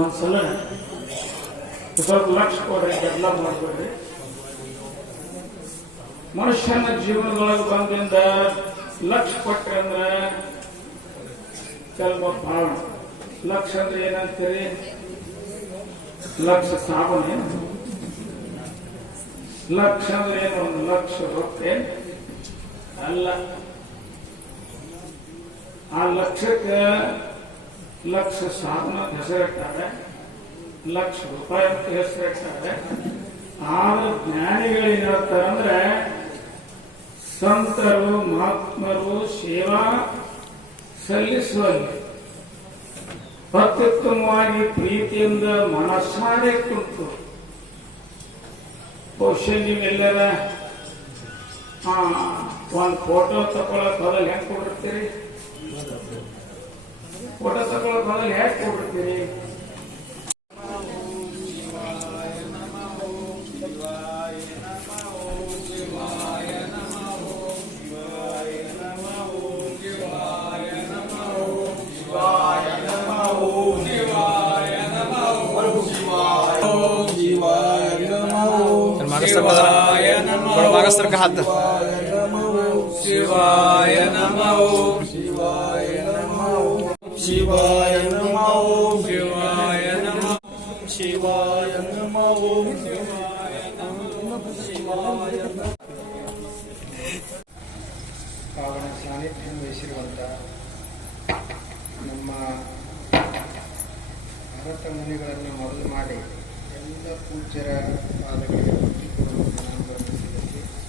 ಒಂದ್ಸಲ ಸ್ವಲ್ಪ ಲಕ್ಷ ಕೊಡ್ರಿ, ಎಲ್ಲ ಮಾಡಬೇಡ್ರಿ. ಮನುಷ್ಯನ ಜೀವನದೊಳಗೆ ಬಂದಿಂದ ಲಕ್ಷ ಕೊಟ್ರಿ ಅಂದ್ರೆ ಸ್ವಲ್ಪ ಭಾಳ. ಲಕ್ಷ ಅಂದ್ರೆ ಏನಂತೀರಿ? ಲಕ್ಷ ಸಾಬನೆ. ಲಕ್ಷ ಅಂದ್ರೆ ಏನು? 1 ಲಕ್ಷ ರೊಕ್ಕ ಅಲ್ಲ. ಆ ಲಕ್ಷಕ್ಕೆ ಲಕ್ಷ ಸಾಧನ ಹೆಸರಿಟ್ಟಾರೆ, ₹1,00,000 ಅಂತ ಹೆಸರಿಟ್ಟಾರೆ. ಆದ್ರೆ ಜ್ಞಾನಿಗಳು ಏನ್ ಹೇಳ್ತಾರಂದ್ರೆ ಸಂತರು ಮಹಾತ್ಮರು ಸೇವಾ ಸಲ್ಲಿಸುವಲ್ಲಿ ಅತ್ಯುತ್ತಮವಾಗಿ ಪ್ರೀತಿಯಿಂದ ಮನಸ್ಸಾರೆ ಕುಂತು ಬಹುಶಃ ನೀವೆಲ್ಲರ ಒಂದು ಫೋಟೋ ತಗೊಳಕ್ ಬದಲು ಹೆಂಗ್ ಕೊಡಿರ್ತೀರಿ? ಫೋಟೋ ತಗೊಳಕ್ ಬದಲು ಹೇಗೆ ಕೊಡಿರ್ತೀರಿ? मागस्तर का हात शिवाय नमः शिवाय नमः शिवाय नमः शिवाय नमः शिवाय नमः शिवाय नमः. ಪಾವನ ಸಾನ್ನಿಧ್ಯ ವಹಿಸಿರುವಂಥ ನಮ್ಮ ಭಾರತ ಮುನಿಗಳನ್ನು ಮೊದಲು ಮಾಡಿ ಎಲ್ಲ ಪೂಜ್ಯರ ಪಾದಗಳಿಗೆ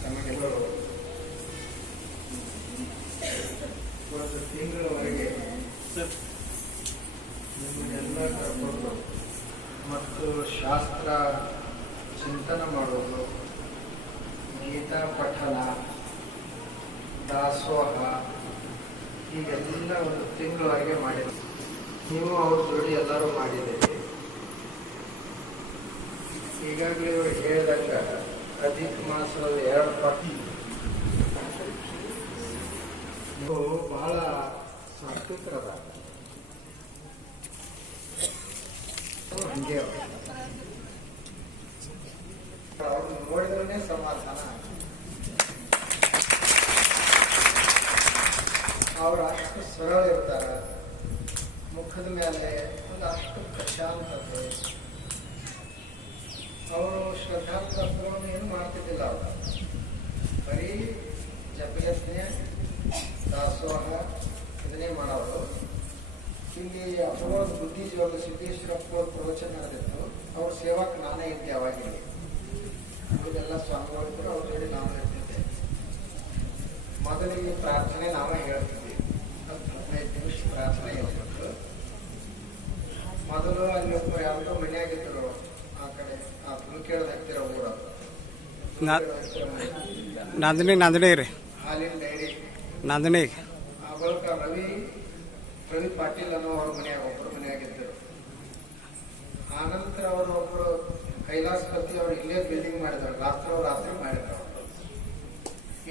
ತಮಗೆಲ್ಲರೂ ಒಂದು ತಿಂಗಳವರೆಗೆ ನಿಮ್ಮನ್ನೆಲ್ಲ ಕರ್ಕೊಂಡು ಮತ್ತು ಶಾಸ್ತ್ರ ಚಿಂತನೆ ಮಾಡೋದು, ಗೀತಾ ಪಠನ, ದಾಸೋಹ ಹೀಗೆಲ್ಲ ಒಂದು ತಿಂಗಳವರೆಗೆ ಮಾಡಿದ್ರು. ನೀವು ಅವ್ರ ಜೋಡಿ ಎಲ್ಲರೂ ಮಾಡಿದ್ದೀರಿ. ಈಗಾಗಲೇ ಇವರು ಹೇಳಿದಾಗ ಅಧಿಕ ಮಾಸದ 2 ಪಟ್ಟಿ ನೀವು ಬಹಳ ಸಾತ್ವಿಕರದ ಹಂಗೆ ಅವ್ರನ್ನ ನೋಡಿದ್ರೆ ಸಮಾಧಾನ. ಅವರು ಅಷ್ಟು ಸರಳ ಇರ್ತಾರೆ, ಮುಖದ ಮೇಲೆ ಒಂದು ಅಷ್ಟು ಪ್ರಶಾಂತತೆ. ಅವರು ಶ್ರದ್ಧಾಂತವನ್ನು ಏನು ಮಾಡ್ತಿದ್ದಿಲ್ಲ. ಅವರು ಬರೀ ಜಪಯಜ್ಞೆ, ದಾಸೋಹ ಇದನ್ನೇ ಮಾಡೋರು. ಇಲ್ಲಿ ಅಪವಾದ ಬುದ್ಧಿಜೀವನ ಸಿದ್ದೇಶ್ವರಪ್ಪ ಪ್ರವಚನ ನಡೆದಿತ್ತು. ಅವ್ರ ಸೇವಾಕ್ ನಾನೇ ಇದ್ದೆ ಅವಾಗಿಲ್ಲ. ಇದೆಲ್ಲ ಸ್ವಾಮಿಗಳಿದ್ರು, ಅವ್ರ ಜೋಡಿ ನಾನು ಇರ್ತಿದ್ದೆ. ಮೊದಲಿಗೆ ಪ್ರಾರ್ಥನೆ ನಾವೇ ಹೇಳ್ತಿದ್ವಿ. 15 ನಿಮಿಷ ಪ್ರಾರ್ಥನೆ ಹೇಳ್ಬೇಕು. ಮೊದಲು ಅಲ್ಲಿ ಒಬ್ಬರು ಯಾವ್ದೋ ಮನೆಯಾಗಿದ್ದರು. ಆ ಕಡೆ ಆ ತುಳುಕೇಳದ ಹತ್ತಿರ ಊರದು ನಂದಿನಿ ರೀ, ಹಾಲಿನ ಡೈರಿ ನಂದಿನಿ. ಆ ಬಳಿಕ ರವಿ ಪಾಟೀಲ್ ಅನ್ನೋ ಅವ್ರ ಮನೆಯಾಗ ಒಬ್ಬರು ಮನೆಯಾಗಿದ್ದರು. ಆನಂತರ ಅವರು ಒಬ್ಬರು ಕೈಲಾಸಪತಿ ಅವರು ಇಲ್ಲೇ ಬಿಲ್ಡಿಂಗ್ ಮಾಡಿದ್ರು. ರಾತ್ರಿ ಮಾಡಿದ್ರು.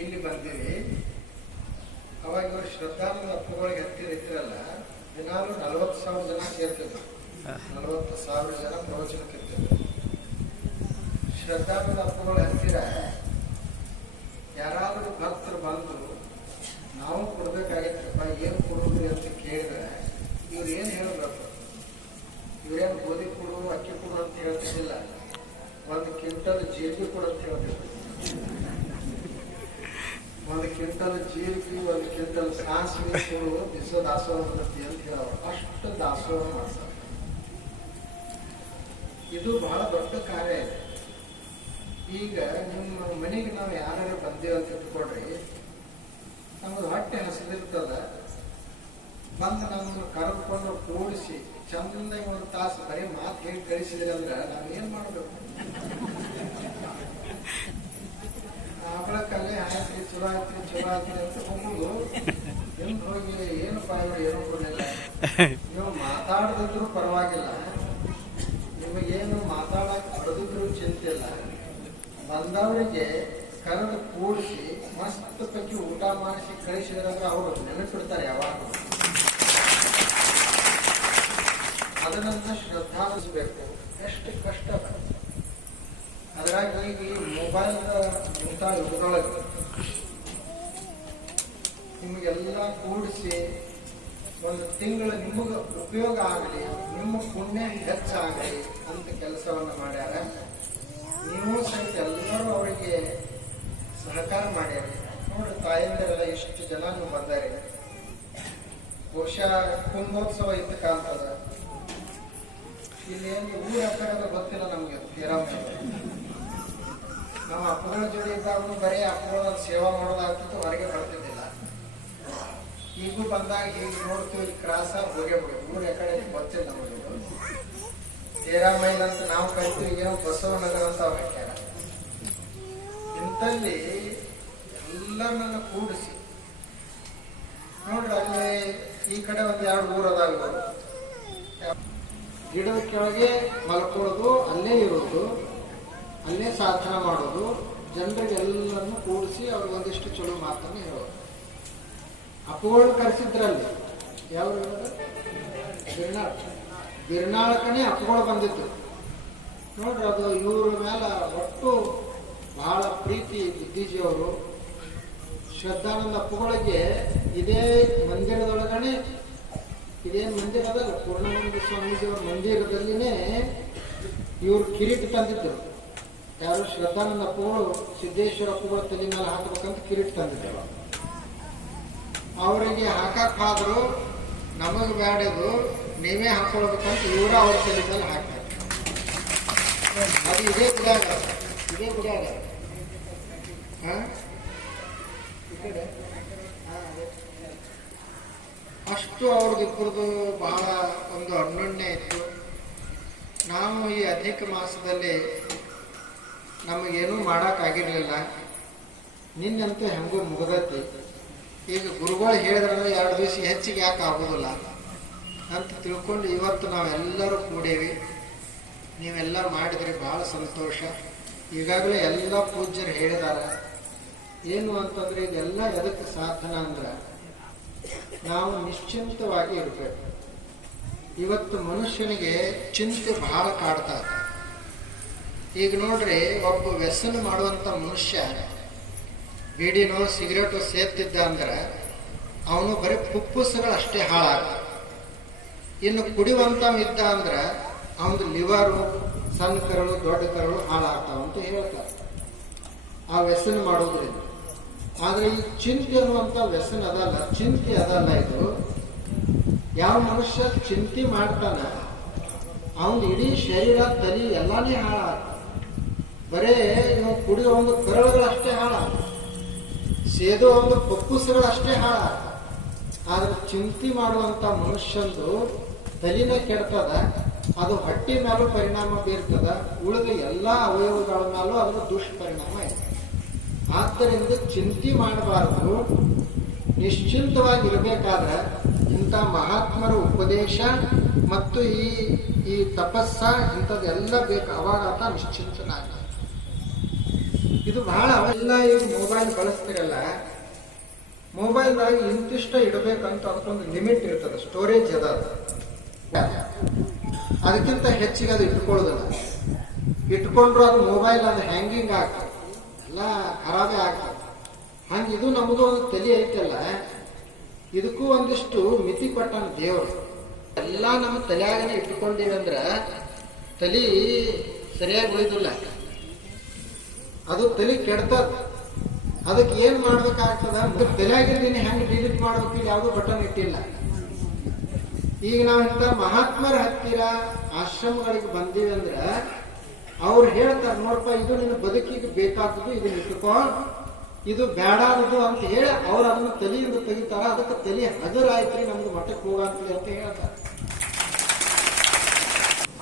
ಇಲ್ಲಿ ಬಂದಿವಿ. ಅವಾಗ ಇವರು ಶ್ರದ್ಧಾನಂದ ಅಪ್ಪಗಳಿಗೆ ಹತ್ತಿರ ಇದ್ರಲ್ಲ, ದಿನಾಲು 40,000 ಜನ ಸೇರ್ತಿದ್ರು. 40,000 ಜನ ಪ್ರವಚನಕ್ಕಿರ್ತಿದ್ರು. ಶ್ರದ್ಧಾನಂದ ಅಪ್ಪಗಳ ಹತ್ತಿರ ಯಾರಾದರೂ ಭಕ್ತರು ಬಂದು ನಾವು ಕೊಡ್ಬೇಕಾಗಿತ್ತಪ್ಪ, ಏನು ಕೊಡೋದ್ರಿ ಅಂತ ಕೇಳಿದ್ರೆ ಇವ್ರು ಏನು ಹೇಳಬೇಕು? ಇವ್ರೇನು ಗೋಧಿ ಕೊಡು, ಅಕ್ಕಿ ಕೊಡು ಅಂತ ಹೇಳ್ತಿದ್ದಿಲ್ಲ. 1 ಕ್ವಿಂಟಲ್ ಜೀರಿಗೆ ಕೊಡು ಅಂತ ಹೇಳ್ತಿದ್ರು. 1 ಕ್ವಿಂಟಲ್ ಜೀರಿಗೆ, 1 ಕ್ವಿಂಟಲ್ ಸಾಸಿವೆ ಕೊಡು, ಬಿಸ ದಾಸೋಹ ಬರುತ್ತೆ ಅಂತ ಹೇಳೋರು. ಅಷ್ಟು ದಾಸೋಹ ಮಾಡ್ತಾರೆ. ಇದು ಬಹಳ ದೊಡ್ಡ ಕಾರ್ಯ ಇದೆ. ಈಗ ನಿಮ್ಮ ಮನೆಗೆ ನಾವು ಯಾರು ಬಂದೇವೆ ಅಂತ ಇಟ್ಕೊಡ್ರಿ, ನಮ್ಮದು ಹೊಟ್ಟೆ ಹಸಿದಿರ್ತದ. ಬಂದು ನಮ್ಮನ್ನು ಕರೆದುಕೊಂಡು ಕೂಡಿಸಿ ಚಂದಾಗಿ 1 ತಾಸು ಬರೀ ಮಾತು ಹೇಳಿ ಕಳಿಸಿದ್ರೆ ಅಂದ್ರೆ ನಾವೇನ್ ಮಾಡಬೇಕು? ಆಗಳಕ್ಕಲ್ಲೇ ಆಯ್ತ್ರಿ, ಚಲೋ ಆಯ್ತ್ರಿ ಅಂತ ಹೋಗುದು. ನಿಮ್ದು ಹೋಗಿ ಏನಪ್ಪ ಇವ್ರು ಏನೋ ಕೊಡಲಿಲ್ಲ. ನೀವು ಮಾತಾಡದಿದ್ರು ಪರವಾಗಿಲ್ಲ, ನಿಮಗೇನು ಮಾತಾಡಕ್ ಬಡದಿದ್ರು ಚಿಂತೆ ಇಲ್ಲ. ಬಂದವರಿಗೆ ಕರೆದು ಕೂಡಿಸಿ ಮಸ್ತ್ ಪೈಕಿ ಊಟ ಮಾಡಿಸಿ ಕಳಿಸಿದ್ರೆ ಅವರು ನೆನಪಿಡ್ತಾರೆ ಯಾವಾಗ. ಅದನ್ನ ಶ್ರದ್ಧಾನಿಸಬೇಕು. ಎಷ್ಟು ಕಷ್ಟ. ಅದರಾಗಿ ಈಗ ಈ ಮೊಬೈಲ್ ಮುಂತಾದ ಯುಗದೊಳಗೆ ನಿಮಗೆಲ್ಲ ಕೂಡಿಸಿ 1 ತಿಂಗಳು ನಿಮಗೆ ಉಪಯೋಗ ಆಗಲಿ, ನಿಮ್ಮ ಪುಣ್ಯ ಹೆಚ್ಚಾಗಲಿ ಅಂತ ಕೆಲಸವನ್ನು ಮಾಡ್ಯಾರ. ನೀವು ಸಹಿತ ಎಲ್ಲರೂ ಅವರಿಗೆ ಸಹಕಾರ ಮಾಡ್ಯಾರ. ನೋಡ್ರಿ, ತಾಯಂದಿರೆಲ್ಲ ಎಷ್ಟು ಜನ ನೀವು ಬಂದಾರೆ. ಬಹುಶಃ ಕುಂಭೋತ್ಸವ ಇದ್ದ ಕಾಣ್ತದ. ಇಲ್ಲಿ ಏನು ಊರ ಕಡೆ ಗೊತ್ತಿಲ್ಲ ನಮ್ಗೆ ತೇರಾಮಯ್ಯ. ನಾವು ಅಪ್ಪಗಳ ಜೋಡಿ ಇದ್ದಾಗ ಬರೀ ಅಪ್ಪಗಳ ಸೇವಾ ಮಾಡೋದಾಗ್ತಿತ್ತು, ಹೊರಗೆ ಬರ್ತಿದ್ದಿಲ್ಲ. ಈಗೂ ಬಂದಾಗ ಈಗ ನೋಡ್ತೀವಿ, ಇಲ್ಲಿ ಕ್ರಾಸ ಹೋಗೇ ಬಿಡು, ಊರ ಕಡೆ ಗೊತ್ತಿಲ್ಲ ನಮಗೆ. ತೇರಾಮಯ್ಯ ಅಂತ ನಾವು ಕರಿತೀವಿ, ಏನೋ ಬಸವನಗರ ಅಂತ ಅವ್ರು ಹಾಕ್ಯಾರ. ಇಂಥಲ್ಲಿ ಎಲ್ಲರನ್ನ ಕೂಡಿಸಿ ನೋಡ್ರಿ, ಅಲ್ಲಿ ಈ ಕಡೆ ಒಂದ್ 2 ಊರು ಅದಾವ. ಗಿಡದ ಕೆಳಗೆ ಮಲ್ಕೊಳ್ಳೋದು, ಅಲ್ಲೇ ಇರೋದು, ಅಲ್ಲೇ ಸಾಧನ ಮಾಡೋದು, ಜನರಿಗೆ ಎಲ್ಲರನ್ನು ಕೂಡಿಸಿ ಅವ್ರಿಗೆ ಒಂದಿಷ್ಟು ಚಲೋ ಮಾತನ್ನು ಹೇಳೋದು. ಅಪ್ಪುಗಳು ಕರೆಸಿದ್ರಲ್ಲಿ ಯಾವ ಬಿರ್ನಾಳಕನೇ ಅಪ್ಪುಗಳು ಬಂದಿದ್ದು ನೋಡ್ರಿ. ಅದು ಇವ್ರ ಮೇಲೆ ಒಟ್ಟು ಬಹಳ ಪ್ರೀತಿ ಬುದ್ಧಿಜಿಯವರು. ಶ್ರದ್ಧಾನಂದ ಅಪ್ಪುಗಳಿಗೆ ಇದೇ ಮಂದಿರದೊಳಗನೆ, ಇದೇನು ಮಂದಿರ ಅದಲ್ಲ, ಪೂರ್ಣಾನಂದ ಸ್ವಾಮೀಜಿಯವರ ಮಂದಿರದಲ್ಲಿನೇ ಇವ್ರು ಕಿರೀಟ ತಂದಿದ್ದರು. ಯಾರು? ಶ್ರದ್ಧಾನಂದ ಅಪ್ಪುಗಳು ಸಿದ್ದೇಶ್ವರ ಅಪ್ಪುಗಳ ತಲೆ ಮೇಲೆ ಹಾಕಬೇಕಂತ ಕಿರೀಟ ತಂದಿದ್ದರು. ಅವರಿಗೆ ಹಾಕಾದ್ರು, ನಮಗೆ ಬ್ಯಾಡದು, ನೀವೇ ಹಾಕೊಳ್ಬೇಕಂತ ಇವರು ಅವ್ರ ತಲೆ ಮೇಲೆ ಹಾಕ್ತಾರೆ. ಅದು ಇದೇ ಗುಡಿಯಾಗ ಈ ಕಡೆ ಅಷ್ಟು ಅವ್ರದ್ದಿಬ್ಬರದು ಬಹಳ ಒಂದು ಅನ್ಯೋನ್ಯ ಇತ್ತು. ನಾವು ಈ ಅಧಿಕ ಮಾಸದಲ್ಲಿ ನಮಗೇನೂ ಮಾಡೋಕ್ಕಾಗಿರಲಿಲ್ಲ. ನಿನ್ನಂತೂ ಹೆಂಗೂ ಮುಗಿದೈತಿ. ಈಗ ಗುರುಗಳು ಹೇಳಿದ್ರಲ್ಲ 2 ದಿವಸ ಹೆಚ್ಚಿಗೆ ಯಾಕೆ ಆಗೋದಿಲ್ಲ ಅಂತ ತಿಳ್ಕೊಂಡು ಇವತ್ತು ನಾವೆಲ್ಲರೂ ಕೂಡೇವಿ. ನೀವೆಲ್ಲ ಮಾಡಿದ್ರಿ, ಭಾಳ ಸಂತೋಷ. ಈಗಾಗಲೇ ಎಲ್ಲ ಪೂಜ್ಯರು ಹೇಳಿದಾರ. ಏನು ಅಂತಂದ್ರೆ ಇದೆಲ್ಲ ಎದಕ್ಕೆ ಸಾಧನ ಅಂದ್ರೆ ನಾವು ನಿಶ್ಚಿಂತವಾಗಿ ಇರಬೇಕು. ಇವತ್ತು ಮನುಷ್ಯನಿಗೆ ಚಿಂತೆ ಬಹಳ ಕಾಡ್ತಾರೆ. ಈಗ ನೋಡ್ರಿ, ಒಬ್ಬ ವ್ಯಸನ ಮಾಡುವಂತ ಮನುಷ್ಯ ಬೀಡಿನೋ ಸಿಗರೇಟೋ ಸೇರ್ತಿದ್ದ ಅಂದ್ರೆ ಅವನು ಬರೀ ಪುಪ್ಪುಸಗಳು ಅಷ್ಟೇ ಹಾಳಾಗ. ಇನ್ನು ಕುಡಿಯುವಂತ ಇದ್ದ ಅಂದ್ರೆ ಅವನದು ಲಿವರು, ಸಣ್ಣ ಕರಳು, ದೊಡ್ಡ ಕರಳು ಹಾಳಾಗ್ತಾವ ಅಂತ ಹೇಳ್ತಾರೆ ಆ ವ್ಯಸನ ಮಾಡೋದ್ರಿಂದ. ಆದ್ರೆ ಈ ಚಿಂತೆ ಅನ್ನುವಂತ ವ್ಯಸನ ಅದಲ್ಲ, ಚಿಂತೆ ಅದಲ್ಲ. ಇದು ಯಾವ ಮನುಷ್ಯ ಚಿಂತೆ ಮಾಡ್ತಾನ ಅವನ ಇಡೀ ಶರೀರ, ತಲೆ ಎಲ್ಲಾನೇ ಹಾಳಾಗ. ಬರೇ ಇವು ಕುಡಿಯೋ ಒಂದು ಕರಳುಗಳಷ್ಟೇ ಹಾಳಾಗ, ಸೇದೋ ಒಂದು ಪಪ್ಪುಸಗಳಷ್ಟೇ ಹಾಳಾಗ. ಆದ್ರೆ ಚಿಂತೆ ಮಾಡುವಂತ ಮನುಷ್ಯಂದು ತಲೆನ ಕೆಡ್ತದ, ಅದು ಹೊಟ್ಟೆ ಮೇಲೂ ಪರಿಣಾಮ ಬೀರ್ತದ, ಉಳಿದ ಎಲ್ಲಾ ಅವಯವಗಳ ಮೇಲೂ ಅದರ ದುಷ್ಪರಿಣಾಮ ಇದೆ. ಆದ್ದರಿಂದ ಚಿಂತೆ ಮಾಡಬಾರದು, ನಿಶ್ಚಿಂತವಾಗಿರ್ಬೇಕಾದ್ರೆ ಇಂಥ ಮಹಾತ್ಮರ ಉಪದೇಶ ಮತ್ತು ಈ ತಪಸ್ಸ ಇಂಥದ್ದೆಲ್ಲ ಬೇಕು. ಅವಾಗ ಆತ ನಿಶ್ಚಿಂತನಾಗ. ಇದು ಬಹಳ ಅವೆಲ್ಲ ಈಗ ಮೊಬೈಲ್ ಬಳಸ್ತಿರಲ್ಲ, ಮೊಬೈಲ್ದಾಗ ಇಂತಿಷ್ಟ ಇಡಬೇಕಂತ ಅದಕ್ಕೊಂದು ಲಿಮಿಟ್ ಇರ್ತದೆ, ಸ್ಟೋರೇಜ್ ಅದ. ಅದಕ್ಕಿಂತ ಹೆಚ್ಚಿಗೆ ಅದು ಇಟ್ಕೊಳ್ಳೋದಿಲ್ಲ. ಇಟ್ಕೊಂಡ್ರು ಅದು ಮೊಬೈಲ್ ಅದು ಹ್ಯಾಂಗಿಂಗ್ ಆಗ್ತದೆ, ಎಲ್ಲ ಖರಾಬೇ ಆಗ್ತದೆ. ಹಂಗೆ ಇದು ನಮ್ಮದು ಒಂದು ತಲೆ ಐತಲ್ಲ, ಇದಕ್ಕೂ ಒಂದಿಷ್ಟು ಮಿತಿ ಕೊಟ್ಟಾನ ದೇವರು. ಎಲ್ಲ ನಮ್ಮ ತಲೆಯಾಗನೆ ಇಟ್ಕೊಂಡಿವಿ ಅಂದ್ರೆ ತಲೆ ಸರಿಯಾಗಿ ಉಳಿದಿಲ್ಲ, ಅದು ತಲೆ ಕೆಡ್ತದ. ಅದಕ್ಕೆ ಏನ್ ಮಾಡ್ಬೇಕಾಗ್ತದ, ತಲೆಯಾಗಿದ್ದೀನಿ ಹೆಂಗೆ ಡಿಲೀಟ್ ಮಾಡ್ಬೇಕು, ಯಾವುದು ಬಟನ್ ಇಟ್ಟಿಲ್ಲ. ಈಗ ನಾವು ಇಂಥ ಮಹಾತ್ಮರ ಹತ್ತಿರ ಆಶ್ರಮಗಳಿಗೆ ಬಂದೀವಿ ಅಂದ್ರೆ ಅವ್ರು ಹೇಳ್ತಾರೆ, ನೋಡಪ್ಪ ಇದು ನಿನ್ನ ಬದುಕಿಗೆ ಬೇಕಾದದ್ದು, ಇದನ್ನ ಇಟ್ಕೋ, ಇದು ಬೇಡಾದದು ಅಂತ ಹೇಳಿ ಅವ್ರು ಅದನ್ನ ತಲೆಯಿಂದ ತೆಗಿತಾರ. ಅದಕ್ಕೆ ತಲೆ ಹಗರಾಯ್ತ್ರಿ, ನಮ್ದು ಮಠಕ್ಕೆ ಹೋಗಂತೀವಿ ಅಂತ ಹೇಳ್ತಾರೆ.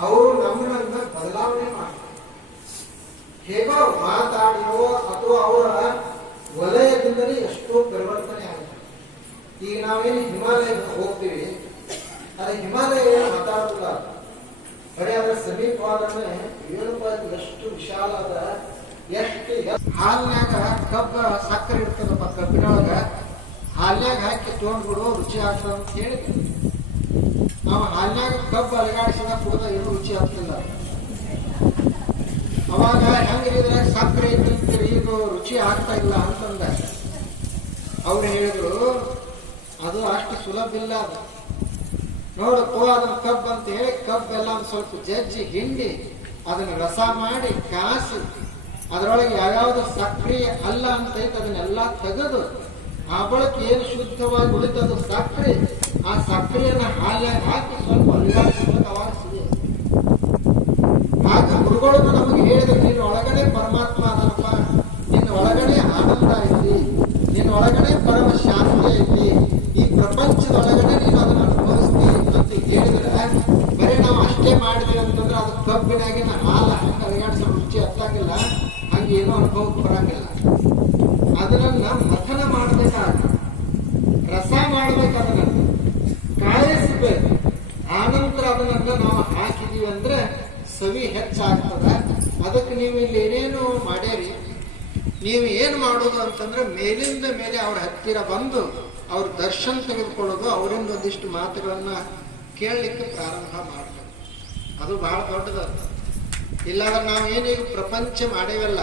ಅವರು ನಮ್ಮನ್ನ ಬದಲಾವಣೆ ಮಾಡ್ತಾರೆ. ಹೇಗೋ ಮಾತಾಡಿಯೋ ಅಥವಾ ಅವರ ವಲಯದಿಂದಲೇ ಎಷ್ಟೋ ಪರಿವರ್ತನೆ ಆಗುತ್ತೆ. ಈಗ ನಾವೇನು ಹಿಮಾಲಯಕ್ಕೆ ಹೋಗ್ತೀವಿ, ಅದು ಹಿಮಾಲಯ ಏನು ಮಾತಾಡೋದಿಲ್ಲ, ಬರೀ ಅದರ ಸಮೀಪವಾದ್ರೆ ಏನಪ್ಪ ಎಷ್ಟು ವಿಶಾಲ ಅದ, ಎಷ್ಟು ಹಾಲ್ನ್ಯಾಗ ಕಬ್ಬ ಸಕ್ಕರೆ ಇರ್ತದಪ್ಪ, ಕಬ್ಬಿನೊಳಗ ಹಾಲ್ನ್ಯಾಗ ಹಾಕಿ ತೊಗೊಂಡ್ಬಿಡು ರುಚಿ ಆಗ್ತದ ಅಂತ ಹೇಳಿ ನಾವು ಹಾಲ್ನ್ಯಾಗ ಕಬ್ಬು ಅಲಗಾಡಿಸಿದ ಕುಡ್ದ ಏನು ರುಚಿ ಆಗ್ತಿಲ್ಲ. ಅವಾಗ ಹೆಂಗಿದ್ರಾಗ ಸಕ್ಕರೆ ಇಟ್ಟಿರ್ತೀರಿ, ಇದು ರುಚಿ ಆಗ್ತಾ ಇಲ್ಲ ಅಂತಂದ ಅವ್ರು ಹೇಳಿದ್ರು, ಅದು ಅಷ್ಟು ಸುಲಭ ಇಲ್ಲ. ಅದು ನೋಡಕ್ಕೋ ಅದನ್ನ ಕಬ್ಬು ಅಂತ ಹೇಳಿ ಕಬ್ಬೆಲ್ಲ ಒಂದು ಸ್ವಲ್ಪ ಜಜ್ಜಿ ಹಿಂಡಿ ಅದನ್ನ ರಸ ಮಾಡಿ ಕಾಸಿ ಅದರೊಳಗೆ ಯಾವ್ಯಾವ್ದು ಸಕ್ರೆ ಅಲ್ಲ ಅಂತ ಅದನ್ನೆಲ್ಲ ತೆಗೆದು ಆ ಬಳಕ ಏನು ಶುದ್ಧವಾಗಿ ಉಳಿತದ ಸಕ್ರೆ ಆ ಸಕ್ಕರೆಯನ್ನ ಹಾಲಾಗಿ ಹಾಕಿ ಸ್ವಲ್ಪ ಅಲುಗಾಡಿಸ್ಬೇಕು, ಅವಾಗ ಸಿಗುತ್ತೆ. ಆಗ ಗುರುಗಳು ನಮಗೆ ಹೇಳಿದ್ರು, ನಿನ್ನ ಒಳಗಡೆ ಪರಮಾತ್ಮ ಅದನಪ್ಪ, ನಿನ್ನ ಒಳಗಡೆ ಆನಂದ ಐತಿ, ನಿನ್ನ ಒಳಗಡೆ ಪರಮ ಶಾಂತಿ ಐತಿ, ಈ ಪ್ರಪಂಚದ ಒಳಗಡೆ ನೀನು ಅದನ್ನ ಅನುಭವಿಸ್ತಿ ಅಂತ ಹೇಳಿದ್ರೆ, ಬರೀ ನಾವು ಅಷ್ಟೇ ಮಾಡಿದ್ವಿ ಅಂತಂದ್ರೆ ಅದು ಕಬ್ಬಿನಾಗಿನ ಹಾಲ ಹಂಗೆ ಅಲುಗಾಡಿಸೋ ರುಚಿ ಹತ್ತಂಗಿಲ್ಲ, ಹಂಗೆ ಏನೋ ಅನುಭವಕ್ಕೆ ಬರಂಗಿಲ್ಲ. ಅದನ್ನ ಮಥನ ಮಾಡ್ಬೇಕಾಗ, ರಸ ಮಾಡ್ಬೇಕಾದ್ರೆ ಕಾಯಿಸ್ಬೇಕು. ಆನಂತರ ಅದನ್ನ ನಾವು ಹಾಕಿದೀವಿ ಅಂದ್ರೆ ಸವಿ ಹೆಚ್ಚಾಗ್ತದ. ಅದಕ್ಕೆ ನೀವು ಇಲ್ಲಿ ಏನೇನು ಮಾಡ್ಯಾರಿ, ನೀವು ಏನು ಮಾಡೋದು ಅಂತಂದ್ರೆ ಮೇಲಿಂದ ಮೇಲೆ ಅವ್ರ ಹತ್ತಿರ ಬಂದು ಅವ್ರ ದರ್ಶನ ತೆಗೆದುಕೊಳ್ಳೋದು, ಅವರಿಂದ ಒಂದಿಷ್ಟು ಮಾತುಗಳನ್ನ ಕೇಳಲಿಕ್ಕೆ ಪ್ರಾರಂಭ ಮಾಡಬೇಕು. ಅದು ಬಹಳ ದೊಡ್ಡದು. ಇಲ್ಲಾಂದ್ರೆ ನಾವು ಏನೀಗ ಪ್ರಪಂಚ ಮಾಡೇವಲ್ಲ,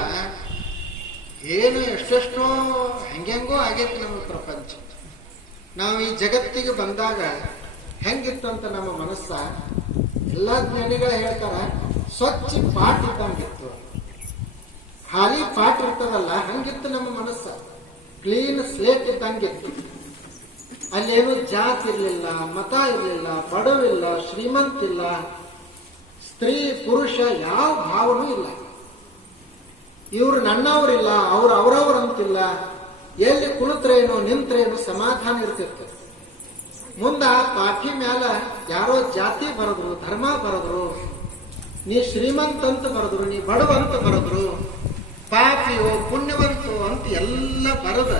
ಏನು ಎಷ್ಟೆಷ್ಟೋ ಹೆಂಗೆಂಗೋ ಆಗೈತಿ ನಮ್ಮ ಪ್ರಪಂಚ. ನಾವು ಈ ಜಗತ್ತಿಗೆ ಬಂದಾಗ ಹೆಂಗಿತ್ತಂತ ನಮ್ಮ ಮನಸ್ಸ, ಎಲ್ಲ ಜ್ಞಾನಿಗಳು ಹೇಳ್ತಾರ, ಸ್ವಚ್ಛ ಪಾಠ ಇದ್ದಂಗಿತ್ತು. ಖಾಲಿ ಪಾಠ ಇರ್ತದಲ್ಲ ಹಂಗಿತ್ತು ನಮ್ಮ ಮನಸ್ಸ, ಕ್ಲೀನ್ ಸ್ಲೇಟ್ ಇದ್ದಂಗಿತ್ತು. ಅಲ್ಲೇನು ಜಾತಿ ಇರ್ಲಿಲ್ಲ, ಮತ ಇರ್ಲಿಲ್ಲ, ಬಡವಿಲ್ಲ, ಶ್ರೀಮಂತಿಲ್ಲ, ಸ್ತ್ರೀ ಪುರುಷ ಯಾವ ಭಾವನೂ ಇಲ್ಲ. ಇವ್ರು ನನ್ನವ್ರಿಲ್ಲ, ಅವ್ರು ಅವರವ್ರಂತಿಲ್ಲ. ಎಲ್ಲಿ ಕುಳಿತ್ರೇನು ನಿಂತ್ರೇನು ಸಮಾಧಾನ ಇರ್ತಿತ್ತು. ಮುಂದ ಪಾಠಿ ಮ್ಯಾಲ ಯಾರೋ ಜಾತಿ ಬರದ್ರು, ಧರ್ಮ ಬರದ್ರು, ನೀ ಶ್ರೀಮಂತ ಅಂತ ಬರದ್ರು, ನೀ ಬಡವಂತ ಬರದ್ರು, ಪಾಪಿಯೋ ಪುಣ್ಯವಂತೋ ಅಂತ ಎಲ್ಲ ಬರದ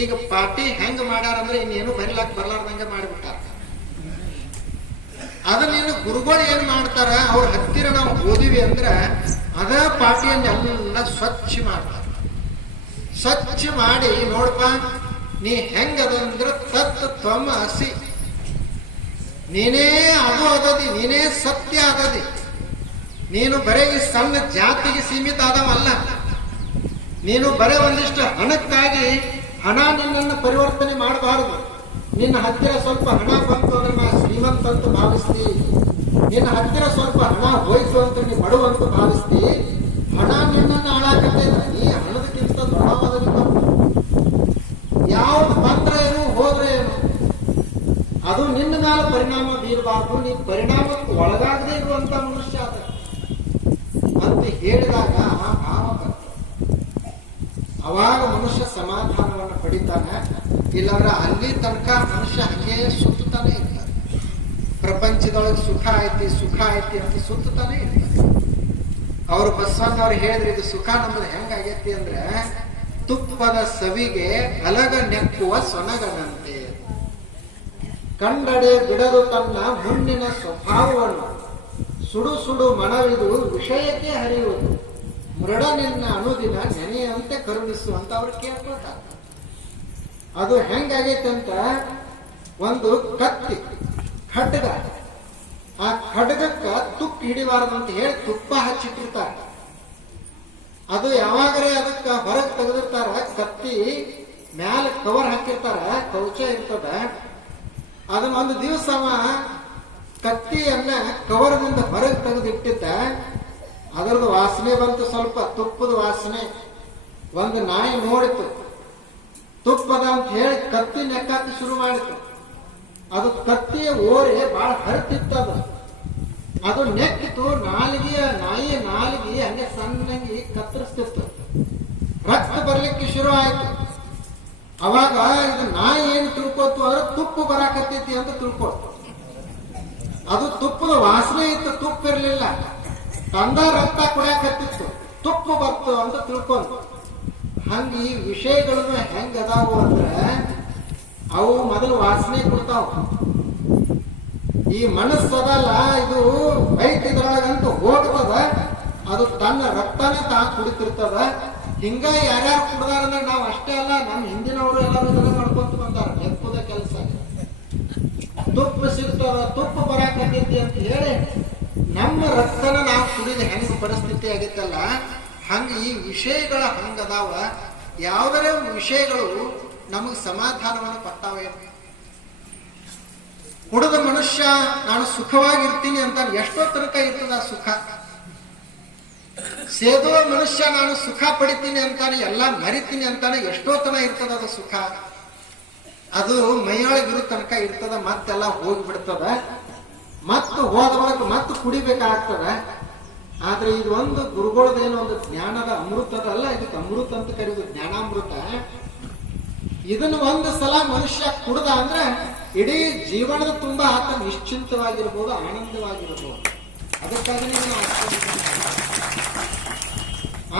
ಈಗ ಪಾಟಿ ಹೆಂಗ ಮಾಡ್ಯಾರಂದ್ರೆ ಇನ್ನೇನು ಬರಿಲಾಕ್ ಬರ್ಲಾರ್ದಂಗ ಮಾಡಿಬಿಟ್ಟಾರ. ಅದನ್ನೇನು ಗುರುಗಳು ಏನ್ ಮಾಡ್ತಾರ, ಅವ್ರ ಹತ್ತಿರ ನಾವು ಓದಿವಿ ಅಂದ್ರ ಅದ ಪಾಟಿಯನ್ನೆಲ್ಲ ಸ್ವಚ್ಛ ಮಾಡ್ತಾರ. ಸ್ವಚ್ಛ ಮಾಡಿ ನೋಡಪ್ಪ, ನೀ ಹೆಂಗದಂದ್ರ ತತ್ ತ್ವಮ ಅಸಿ, ನೀನೇ ಅದು ಅದದಿ, ನೀನೇ ಸತ್ಯ ಅದದಿ. ನೀನು ಬರೇ ಈ ಸಣ್ಣ ಜಾತಿಗೆ ಸೀಮಿತ ಆದವಲ್ಲ. ನೀನು ಬರೇ ಒಂದಿಷ್ಟು ಹಣಕ್ಕಾಗಿ ಹಣ ನಿನ್ನನ್ನು ಪರಿವರ್ತನೆ ಮಾಡಬಾರದು. ನಿನ್ನ ಹತ್ತಿರ ಸ್ವಲ್ಪ ಹಣ ಬಂತು ಅದನ್ನ ಶ್ರೀಮಂತ ಅಂತ ಭಾವಿಸ್ತಿ, ನಿನ್ನ ಹತ್ತಿರ ಸ್ವಲ್ಪ ಹಣ ಹೋಯ್ತು ಅಂತ ನೀ ಬಡವಂತ ಭಾವಿಸ್ತಿ. ಹಣ ನಿನ್ನನ್ನು ಹಾಳಾಕತ್ತೇನ, ನೀ ಹಣದಕ್ಕಿಂತ ದೊಡ್ಡವಾದ ಯಾವ್ದು ಬಂದ್ರೆ ಏನು ಹೋದ್ರೆ ಏನು, ಅದು ನಿನ್ನ ಮೇಲೆ ಪರಿಣಾಮ ಬೀರಬಾರ್ದು. ನೀ ಪರಿಣಾಮಕ್ಕೆ ಒಳಗಾಗದೇ ಇರುವಂತ ಮನುಷ್ಯ ಅದ ಅಂತ ಹೇಳಿದಾಗ ಆ ಭಾವ ಬರ್ತದೆ. ಅವಾಗ ಮನುಷ್ಯ ಸಮಾಧಾನವನ್ನು ಪಡಿತಾನೆ. ಇಲ್ಲಾಂದ್ರೆ ಅಲ್ಲಿ ತನಕ ಮನುಷ್ಯ ಹಂಗೆ ಸುತ್ತಾನೆ ಇರ್ತಾನೆ. ಪ್ರಪಂಚದೊಳಗೆ ಸುಖ ಐತಿ ಸುಖ ಐತಿ ಅಂತ ಸುತ್ತಾನೆ ಇರ್ತಾನೆ. ಅವರು ಬಸವಣ್ಣವ್ರು ಹೇಳಿದ್ರೆ, ಇದು ಸುಖ ನಮ್ಮದು ಹೆಂಗಾಗೈತಿ ಅಂದ್ರೆ ತುಪ್ಪದ ಸವಿಗೆ ಅಲಗ ನೆಕ್ಕುವ ಸೊನಗನಂತೆ, ಕಂಡಡೆ ಬಿಡದು ತನ್ನ ಮುನ್ನಿನ ಸ್ವಭಾವವನ್ನು, ಸುಡು ಸುಡು ಮನವಿದು ವಿಷಯಕ್ಕೆ ಹರಿಯುವುದು, ಮೃಡ ನಿನ್ನ ಅನುದಿನ ನೆನೆಯಂತೆ ಕರುಣಿಸುವಂತ ಅವ್ರು ಕೇಳ್ಕೊತಾರೆ. ಅದು ಹೆಂಗಾಗೈತಂತ, ಒಂದು ಕತ್ತಿ ಖಡ್ಗ, ಆ ಖಡ್ಗಕ್ಕ ತುಪ್ಪ ಹಿಡಿಬಾರದು ಅಂತ ಹೇಳಿ ತುಪ್ಪ ಹಚ್ಚಿಟ್ಟಿರ್ತಾರೆ. ಅದು ಯಾವಾಗರೇ ಅದಕ್ಕ ಹೊರಗೆ ತೆಗೆದಿರ್ತಾರ, ಕತ್ತಿ ಮ್ಯಾಲ ಕವರ್ ಹಾಕಿರ್ತಾರ, ಕವಚ ಇರ್ತದ. ಅದನ್ನ ಒಂದು ದಿವಸ ಕತ್ತಿಯನ್ನ ಕವರ್ದಿಂದ ಹೊರಗೆ ತೆಗೆದಿಟ್ಟಿದ್ದ. ಅದರದ್ದು ವಾಸನೆ ಬಂತು, ಸ್ವಲ್ಪ ತುಪ್ಪದ ವಾಸನೆ. ಒಂದು ನಾಯಿ ನೋಡಿತು, ತುಪ್ಪದ ಅಂತ ಹೇಳಿ ಕತ್ತಿ ನೆಕ್ಕಾಕ ಶುರು ಮಾಡಿತು. ಅದು ಕತ್ತಿಯ ಓರೆ ಬಹಳ ಹರಿತಿತ್ತದ. ಅದು ನೆಕ್ಕಿತು, ನಾಲಿಗೆಯ ನಾಯಿಯ ನಾಲಿಗೆ ಹಂಗೆ ಸಣ್ಣಂಗಿ ಕತ್ತರಿಸ್ತಿತ್ತು. ರಕ್ತ ಬರ್ಲಿಕ್ಕೆ ಶುರು ಆಯ್ತು. ಅವಾಗ ಇದು ನಾಯಿ ಏನು ತಿಳ್ಕೋತು ಅಂದ್ರೆ ತುಪ್ಪ ಬರಾಕತ್ತೈತಿ ಅಂತ ತಿಳ್ಕೊತು. ಅದು ತುಪ್ಪದ ವಾಸನೆ ಇತ್ತು, ತುಪ್ಪ ಇರ್ಲಿಲ್ಲ. ತಂದ ರಕ್ತ ಕುಡಿಯಾಕತ್ತಿತ್ತು, ತುಪ್ಪ ಬರ್ತು ಅಂತ ತಿಳ್ಕೊಂಡು. ಹಂಗ ಈ ವಿಷಯಗಳನ್ನು ಹೆಂಗ ಅದಾವು ಅಂದ್ರೆ ಅವು ಮೊದಲು ವಾಸನೆ ಕೊಡ್ತಾವ. ಈ ಮನಸ್ಸದಲ್ಲ, ಇದು ವೈದ್ಯದೊಳಗಂತೂ ಹೋಗ್ತದ, ಅದು ತನ್ನ ರಕ್ತನೇ ತಾ ಕುಡಿತಿರ್ತದ. ಹಿಂಗ ಯಾರ್ಯಾರು ಕುಡ್ದಾರಂದ್ರೆ ನಾವು ಅಷ್ಟೇ ಅಲ್ಲ, ನಮ್ಮ ಹಿಂದಿನವರು ಎಲ್ಲರೂ ಇದನ್ನ ಮಾಡ್ಕೊಂತ ಬಂದಾರ. ನೆಪ್ಪದ ಕೆಲಸ, ತುಪ್ಪ ಸಿಗ್ತದ, ತುಪ್ಪ ಬರಾಕತ್ತೈತಿ ಅಂತ ಹೇಳಿ ನಮ್ಮ ರಕ್ತನ ನಾವು ಕುಡಿದ ಹೆಂಗ ಪರಿಸ್ಥಿತಿ ಆಗೈತಲ್ಲ, ಹಂಗ ಈ ವಿಷಯಗಳ ಹಂಗದಾವ. ಯಾವುದರೇ ವಿಷಯಗಳು ನಮಗೆ ಸಮಾಧಾನವನ್ನು ಕೊಟ್ಟಾವೇನು? ಕುಡಿದ ಮನುಷ್ಯ ನಾನು ಸುಖವಾಗಿರ್ತೀನಿ ಅಂತ ಎಷ್ಟೋ ತನಕ ಇರ್ತದ ಸುಖ. ಸೇದುವ ಮನುಷ್ಯ ನಾನು ಸುಖ ಪಡಿತೀನಿ ಅಂತಾನೆ, ಎಲ್ಲ ಮರಿತೀನಿ ಅಂತಾನೆ ಎಷ್ಟೋ ತನ ಇರ್ತದ ಅದು ಸುಖ. ಅದು ಮೈಯೊಳಗಿರೋ ತನಕ ಇರ್ತದ, ಮತ್ತೆಲ್ಲ ಹೋಗಿಬಿಡ್ತದ. ಮತ್ತು ಹೋದವಾಗ ಮತ್ತೆ ಕುಡಿಬೇಕಾಗ್ತದ. ಆದ್ರೆ ಇದು ಒಂದು ಗುರುಗಳದೇನೋ ಒಂದು ಜ್ಞಾನದ ಅಮೃತದ ಅಲ್ಲ, ಇದಕ್ಕೆ ಅಮೃತ ಅಂತ ಕರೀದು, ಜ್ಞಾನಾಮೃತ. ಇದನ್ನು ಒಂದು ಸಲ ಮನುಷ್ಯ ಕುಡ್ದ ಅಂದ್ರೆ ಇಡೀ ಜೀವನದ ತುಂಬಾ ಆತ ನಿಶ್ಚಿಂತವಾಗಿರ್ಬೋದು, ಆನಂದವಾಗಿರ್ಬೋದು. ಅದಕ್ಕಾಗಿ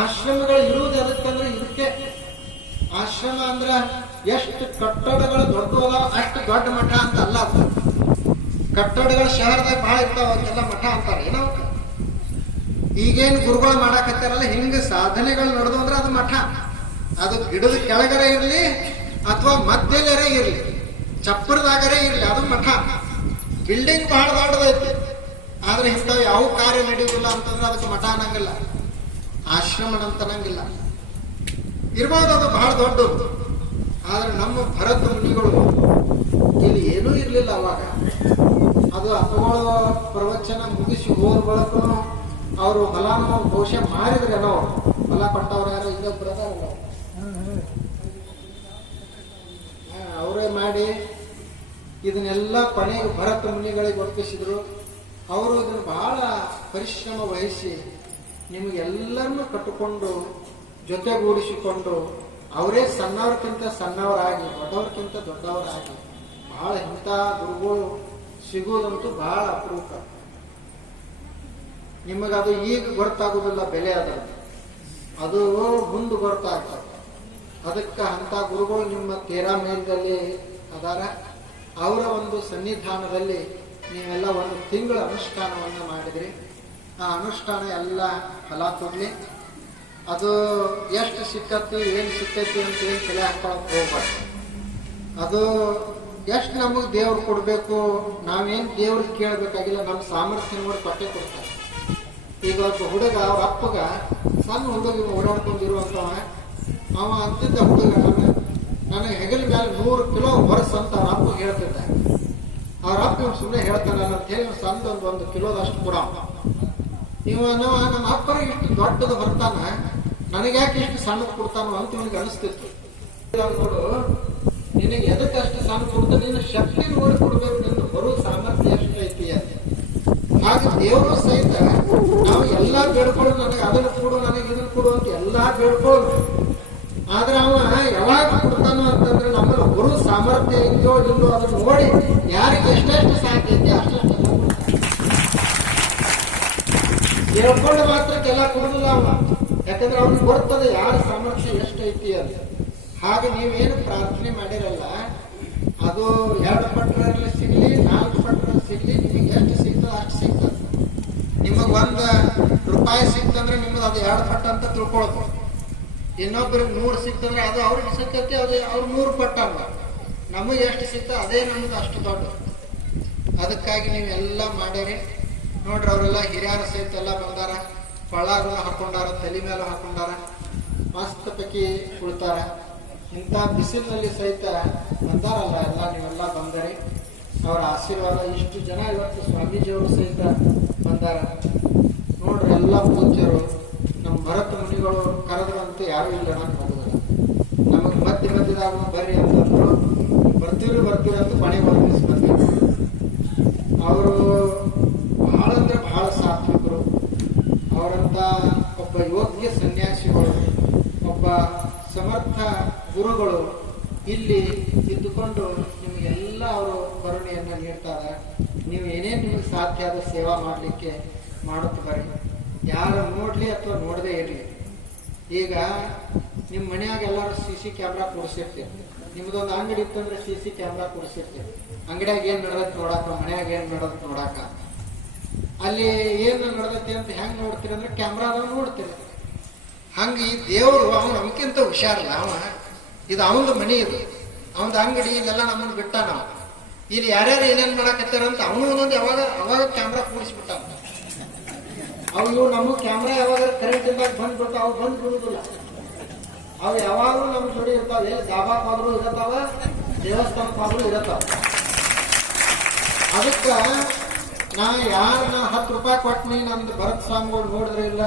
ಆಶ್ರಮಗಳು ಇರುವುದು ಅದಕ್ಕಂದ್ರೆ ಇದಕ್ಕೆ. ಆಶ್ರಮ ಅಂದ್ರ ಎಷ್ಟು ಕಟ್ಟಡಗಳು ದೊಡ್ಡವಲ್ಲ ಅಷ್ಟು ದೊಡ್ಡ ಮಠ ಅಂತ ಅಲ್ಲ. ಕಟ್ಟಡಗಳು ಶಹರದಾಗ ಬಹಳ ಇರ್ತಾವ, ಅವಕ್ಕೆಲ್ಲ ಮಠ ಅಂತಾರೆ. ಏನೋ ಈಗೇನು ಗುರುಗಳು ಮಾಡಾಕತ್ತಾರಲ್ಲ, ಹಿಂಗ ಸಾಧನೆಗಳು ನಡೆದು ಅಂದ್ರೆ ಅದು ಮಠ. ಅದು ಗಿಡದ ಕೆಳಗರೆ ಇರ್ಲಿ ಅಥವಾ ಮಧ್ಯಲರೇ ಇರ್ಲಿ, ಚಪ್ಪರದಾಗರೇ ಇರ್ಲಿ, ಅದು ಮಠ. ಬಿಲ್ಡಿಂಗ್ ಬಹಳ ದೊಡ್ಡದೈತಿ, ಆದ್ರೆ ಇಂಥವು ಯಾವ ಕಾರ್ಯ ನಡೆಯುವುದಿಲ್ಲ ಅಂತಂದ್ರೆ ಅದಕ್ಕೆ ಮಠ ಅನ್ನಂಗಿಲ್ಲ, ಆಶ್ರಮ ಅಂತ ಅನ್ನಂಗಿಲ್ಲ. ಇರ್ಬೋದು, ಅದು ಬಹಳ ದೊಡ್ಡದು. ಆದ್ರೆ ನಮ್ಮ ಭರತ ಮುನಿಗಳು ಇಲ್ಲಿ ಏನೂ ಇರ್ಲಿಲ್ಲ ಅವಾಗ. ಅದು ಅಪ್ಪಗಳು ಪ್ರವಚನ ಮುಗಿಸಿ ಹೋದ ಬಳಕ ಅವರು ಹೊಲನೂ ಬಹುಶಃ ಮಾರಿದ್ರೇನೋ, ಹೊಲ ಕೊಟ್ಟವ್ರು ಯಾರು ಇನ್ನೊಬ್ಬರದಾರಲ್ಲ, ಅವರೇ ಮಾಡಿ ಇದನ್ನೆಲ್ಲ ಕೊನೆಗೆ ಭರತ ಮುನಿಗಳಿಗೆ ಒಪ್ಪಿಸಿದ್ರು. ಅವರು ಇದನ್ನು ಬಹಳ ಪರಿಶ್ರಮ ವಹಿಸಿ ನಿಮಗೆಲ್ಲರನ್ನು ಕಟ್ಟಿಕೊಂಡು ಜೊತೆಗೂಡಿಸಿಕೊಂಡು ಅವರೇ ಸಣ್ಣವ್ರಕ್ಕಿಂತ ಸಣ್ಣವರಾಗಿ ದೊಡ್ಡವ್ರಕ್ಕಿಂತ ದೊಡ್ಡವರಾಗಿ ಬಹಳ ಇಂಥ ಗುರುಗಳು ಸಿಗುವುದಂತೂ ಬಹಳ ಅಪರೂಪ. ನಿಮಗದು ಈಗ ಗೊತ್ತಾಗುವುದಿಲ್ಲ ಬೆಲೆ ಅದು ಮುಂದೆ ಗೊತ್ತಾಗ್ತದೆ. ಅದಕ್ಕೆ ಅಂತ ಗುರುಗಳು ನಿಮ್ಮ ತೇರಾ ಮೇಲದಲ್ಲಿ ಅದಾರ. ಅವರ ಒಂದು ಸನ್ನಿಧಾನದಲ್ಲಿ ನೀವೆಲ್ಲ ಒಂದು ತಿಂಗಳ ಅನುಷ್ಠಾನವನ್ನು ಮಾಡಿದ್ರಿ. ಆ ಅನುಷ್ಠಾನ ಎಲ್ಲ ಫಲ ಕೊಡ್ಲಿ. ಅದು ಎಷ್ಟು ಸಿಕ್ಕತ್ತಿ ಏನು ಸಿಕ್ಕೈತಿ ಅಂತ ಏನು ತಲೆ ಹಾಕೊಳಕ್ ಹೋಗ್ಬಾರ್ದು. ಅದು ಎಷ್ಟು ನಮಗೆ ದೇವ್ರು ಕೊಡಬೇಕು, ನಾವೇನು ದೇವ್ರಿಗೆ ಕೇಳಬೇಕಾಗಿಲ್ಲ, ನಮ್ಮ ಸಾಮರ್ಥ್ಯ ನೋಡಿ ಕೊಟ್ಟೆ ಕೊಡ್ತಾರೆ. ಈಗ ಒಬ್ಬ ಹುಡುಗ ಅವ್ರ ಅಪ್ಪಗ ಸಣ್ಣ ಹುಡುಗ ಓಡಾಡ್ಕೊಂಡಿರುವಂತವ, ಅವ ಅಂತಿದ್ದ ಹುಡುಗ ನನಗೆ ಹೆಗಲ ಮೇಲೆ 100 ಕಿಲೋ ಹೊರಸ್ ಅಂತ ಅವ್ರ ಅಪ್ಪಗೆ ಹೇಳ್ತಿದ್ದ. ಅವ್ರ ಅಪ್ಪ ಇವ್ ಸುಮ್ಮನೆ ಹೇಳ್ತಾನೆ ಅಂತ ಹೇಳಿ ಸಣ್ಣ ಒಂದು ಕಿಲೋದಷ್ಟು ಕೊಡ. ನಮ್ಮ ಅಪ್ಪನ ಇಷ್ಟು ದೊಡ್ಡದು ಬರ್ತಾನ, ನನಗೆ ಯಾಕೆ ಇಷ್ಟು ಸಣ್ಣದು ಕೊಡ್ತಾನೋ ಅಂತ ಇವನಿಗೆ ಅನಿಸ್ತಿತ್ತು. ನೋಡು, ನಿನಗೆ ಎದಕ್ಕೆ ಅಷ್ಟು ಸಣ್ಣ ಕೊಡ್ತಾನೆ, ನಿನ್ನ ಶಕ್ತಿ ನೋಡಿ ಕೊಡ್ಬೇಕು, ನಿನ್ನ ಬರೋ ಸಾಮರ್ಥ್ಯ ಎಷ್ಟು ಐತಿ ಅಂತ. ಹಾಗೆ ದೇವರು ಸಹಿತ ನಾವು ಎಲ್ಲಾ ಬೇಡ್ಕೊಳ್ಳು, ನನಗೆ ಅದನ್ನು ಕೊಡು, ನನಗೆ ಇದನ್ನು ಕೊಡು ಅಂತ ಎಲ್ಲಾ ಬೇಡ್ಕೊಳ್ಳು. ಆದ್ರೆ ಅವ ಯಾವಾಗ ಕೊಡ್ತಾನೋ ಅಂತಂದ್ರೆ ನಮ್ಮಲ್ಲಿ ಬರೋ ಸಾಮರ್ಥ್ಯ ಇದೆಯೋ ಇಲ್ಲೋ ಅದನ್ನು ನೋಡಿ ಯಾರಿಗೆ ಎಷ್ಟೆಷ್ಟು ಸಾಧ್ಯತೆ ಅಷ್ಟು ಹೇಳ್ಕೊಂಡು ಮಾತ್ರಕ್ಕೆಲ್ಲ ಕೊಡುದಿಲ್ಲ ಅವ. ಯಾಕಂದ್ರೆ ಅವ್ನಿಗೆ ಬರ್ತದೆ ಯಾರ ಸಾಮರ್ಥ್ಯ ಎಷ್ಟೈತಿ ಅಂತ. ಹಾಗೆ ನೀವೇನು ಪ್ರಾರ್ಥನೆ ಮಾಡಿರಲ್ಲ, ಅದು 2 ಪಟ್ಟರಲ್ಲಿ ಸಿಗ್ಲಿ 4 ಪಟ್ಟರಲ್ಲಿ ಸಿಗ್ಲಿ, ನಿಮಗೆ ಎಷ್ಟು ಸಿಗ್ತದೆ ಅಷ್ಟು ಸಿಗ್ತದೆ. ನಿಮಗ್ ₹1 ಸಿಕ್ತಂದ್ರೆ ನಿಮ್ದು ಅದು 2 ಪಟ್ಟ ಅಂತ ತಿಳ್ಕೊಳ್ಬೋದು. ಇನ್ನೊಬ್ಬರಿಗೆ 100 ಸಿಕ್ತಂದ್ರೆ ಅದು ಅವ್ರಿಗೆ ಸಿಕ್ಕತ್ತೆ, ಅದು ಅವ್ರು 100 ಪಟ್ಟ ಅಲ್ಲ. ನಮಗೆ ಎಷ್ಟು ಸಿಗ್ತದೆ ಅದೇ ನಮ್ದು ಅಷ್ಟು ದೊಡ್ಡ. ಅದಕ್ಕಾಗಿ ನೀವೆಲ್ಲ ಮಾಡ್ಯಾರಿ ನೋಡ್ರಿ. ಅವರೆಲ್ಲ ಹಿರಿಯರ ಸಹಿತ ಎಲ್ಲ ಬಂದಾರ, ಕೊಳ್ಳಾಗನ್ನು ಹಾಕೊಂಡಾರ, ತಲೆ ಮೇಲೆ ಹಾಕೊಂಡಾರ, ಮಸ್ತ್ ಪೈಕಿ ಕುಳ್ತಾರ. ಇಂಥ ಬಿಸಿಲಿನಲ್ಲಿ ಸಹಿತ ಬಂದಾರಲ್ಲ ಎಲ್ಲ, ನೀವೆಲ್ಲ ಬಂದರಿ. ಅವರ ಆಶೀರ್ವಾದ ಇಷ್ಟು ಜನ ಇವತ್ತು ಸ್ವಾಮೀಜಿಯವರು ಸಹಿತ ಬಂದಾರ ನೋಡ್ರಿ. ಎಲ್ಲ ಪೂಜ್ಯರು ನಮ್ಮ ಭರತ ಮುನಿಗಳು ಕರೆದ್ರಂತೆ ಯಾರು ಇಲ್ಲ ಅಂತ ಹೋಗುದಿಲ್ಲ. ನಮಗೆ ಮಧ್ಯದಾಗ ಬರ್ರಿ ಅಂತಂದ್ರು, ಬರ್ತೀವಿ ಅಂತ ಮನೆ ಬರ್ಮಿಸಿ ಬಂದಿದ್ರು. ಅವರು ಬಹಳ ಅಂದ್ರೆ ಬಹಳ ಸಾತ್ವಿಕರು. ಅವರಂತ ಒಬ್ಬ ಯೋಗ್ಯ ಸನ್ಯಾಸಿಗಳು, ಒಬ್ಬ ಸಮರ್ಥ ಗುರುಗಳು ಇಲ್ಲಿ ಇದ್ದುಕೊಂಡು ನಿಮಗೆಲ್ಲ ಅವರು ಕರುಣೆಯನ್ನ ನೀಡ್ತಾರೆ. ನೀವು ಏನೇನು ನಿಮಗೆ ಸಾಧ್ಯ ಆದ ಸೇವಾ ಮಾಡಲಿಕ್ಕೆ ಮಾಡುತ್ತ ಬರ್ರಿ. ಯಾರು ನೋಡ್ಲಿ ಅಥವಾ ನೋಡದೇ ಇರಲಿ. ಈಗ ನಿಮ್ಮ ಮನ್ಯಾಗ ಎಲ್ಲರೂ CC ಕ್ಯಾಮ್ರಾ ಕೂರಿಸಿರ್ತೀರಿ. ನಿಮ್ದೊಂದು ಅಂಗಡಿ ಇತ್ತಂದ್ರೆ CC ಕ್ಯಾಮ್ರಾ ಕೂರಿಸಿರ್ತೀರಿ. ಅಂಗಡಿಯಾಗ ಏನ್ ನಡೆದತ್ ನೋಡಾಕ, ಮನ್ಯಾಗ ಏನ್ ನಡೆದತ್ ನೋಡಾಕ. ಅಲ್ಲಿ ಏನ್ ನಡೆದೈತಿ ಅಂತ ಹೆಂಗ್ ನೋಡ್ತೀರಿ ಅಂದ್ರೆ ಕ್ಯಾಮ್ರಾದಾಗ ನೋಡ್ತೀರಿ. ಹಂಗ ಈ ದೇವರು ಅವನು ನಮ್ಗಿಂತ ಹುಷಾರಲ್ಲ. ಇದು ಅವನದು ಮನಿ, ಇದು ಅವನದು ಅಂಗಡಿ, ಇದೆಲ್ಲ ನಮ್ಮನ್ನು ಬಿಟ್ಟ. ನಾವು ಇಲ್ಲಿ ಯಾರ್ಯಾರು ಏನೇನ್ ಮಾಡಾಕತ್ತಾರ ಅಂತ ಅವನು ಒಂದೊಂದು ಅವಾಗ ಕ್ಯಾಮ್ರಾ ಕೂಡಿಸ್ಬಿಟ್ಟ. ಅವು ನಮ್ಮ ಕ್ಯಾಮ್ರಾ ಯಾವಾಗ ಕರೆಂಟ್ ಇಂದಾಗ ಬಂದ್ಬಿಟ್ಟು ಅವು ಬಂದ್ ಬಿಡುದಿಲ್ಲ. ಅವು ಯಾವಾಗಲೂ ನಮ್ಮ ಜೋಡಿ ಇರ್ತಾವೆ. ದಾಬಾಕಾದ್ರೂ ಇರತ್ತಾವ, ದೇವಸ್ಥಾನಕ್ಕಾದ್ರೂ ಇರತ್ತಾವ. ಅದಕ್ಕ ನಾ ₹10 ಕೊಟ್ನಿ, ನಮ್ದು ಭರತ್ ಸ್ವಾಮಿಗಳು ನೋಡಿದ್ರೆ ಇಲ್ಲ,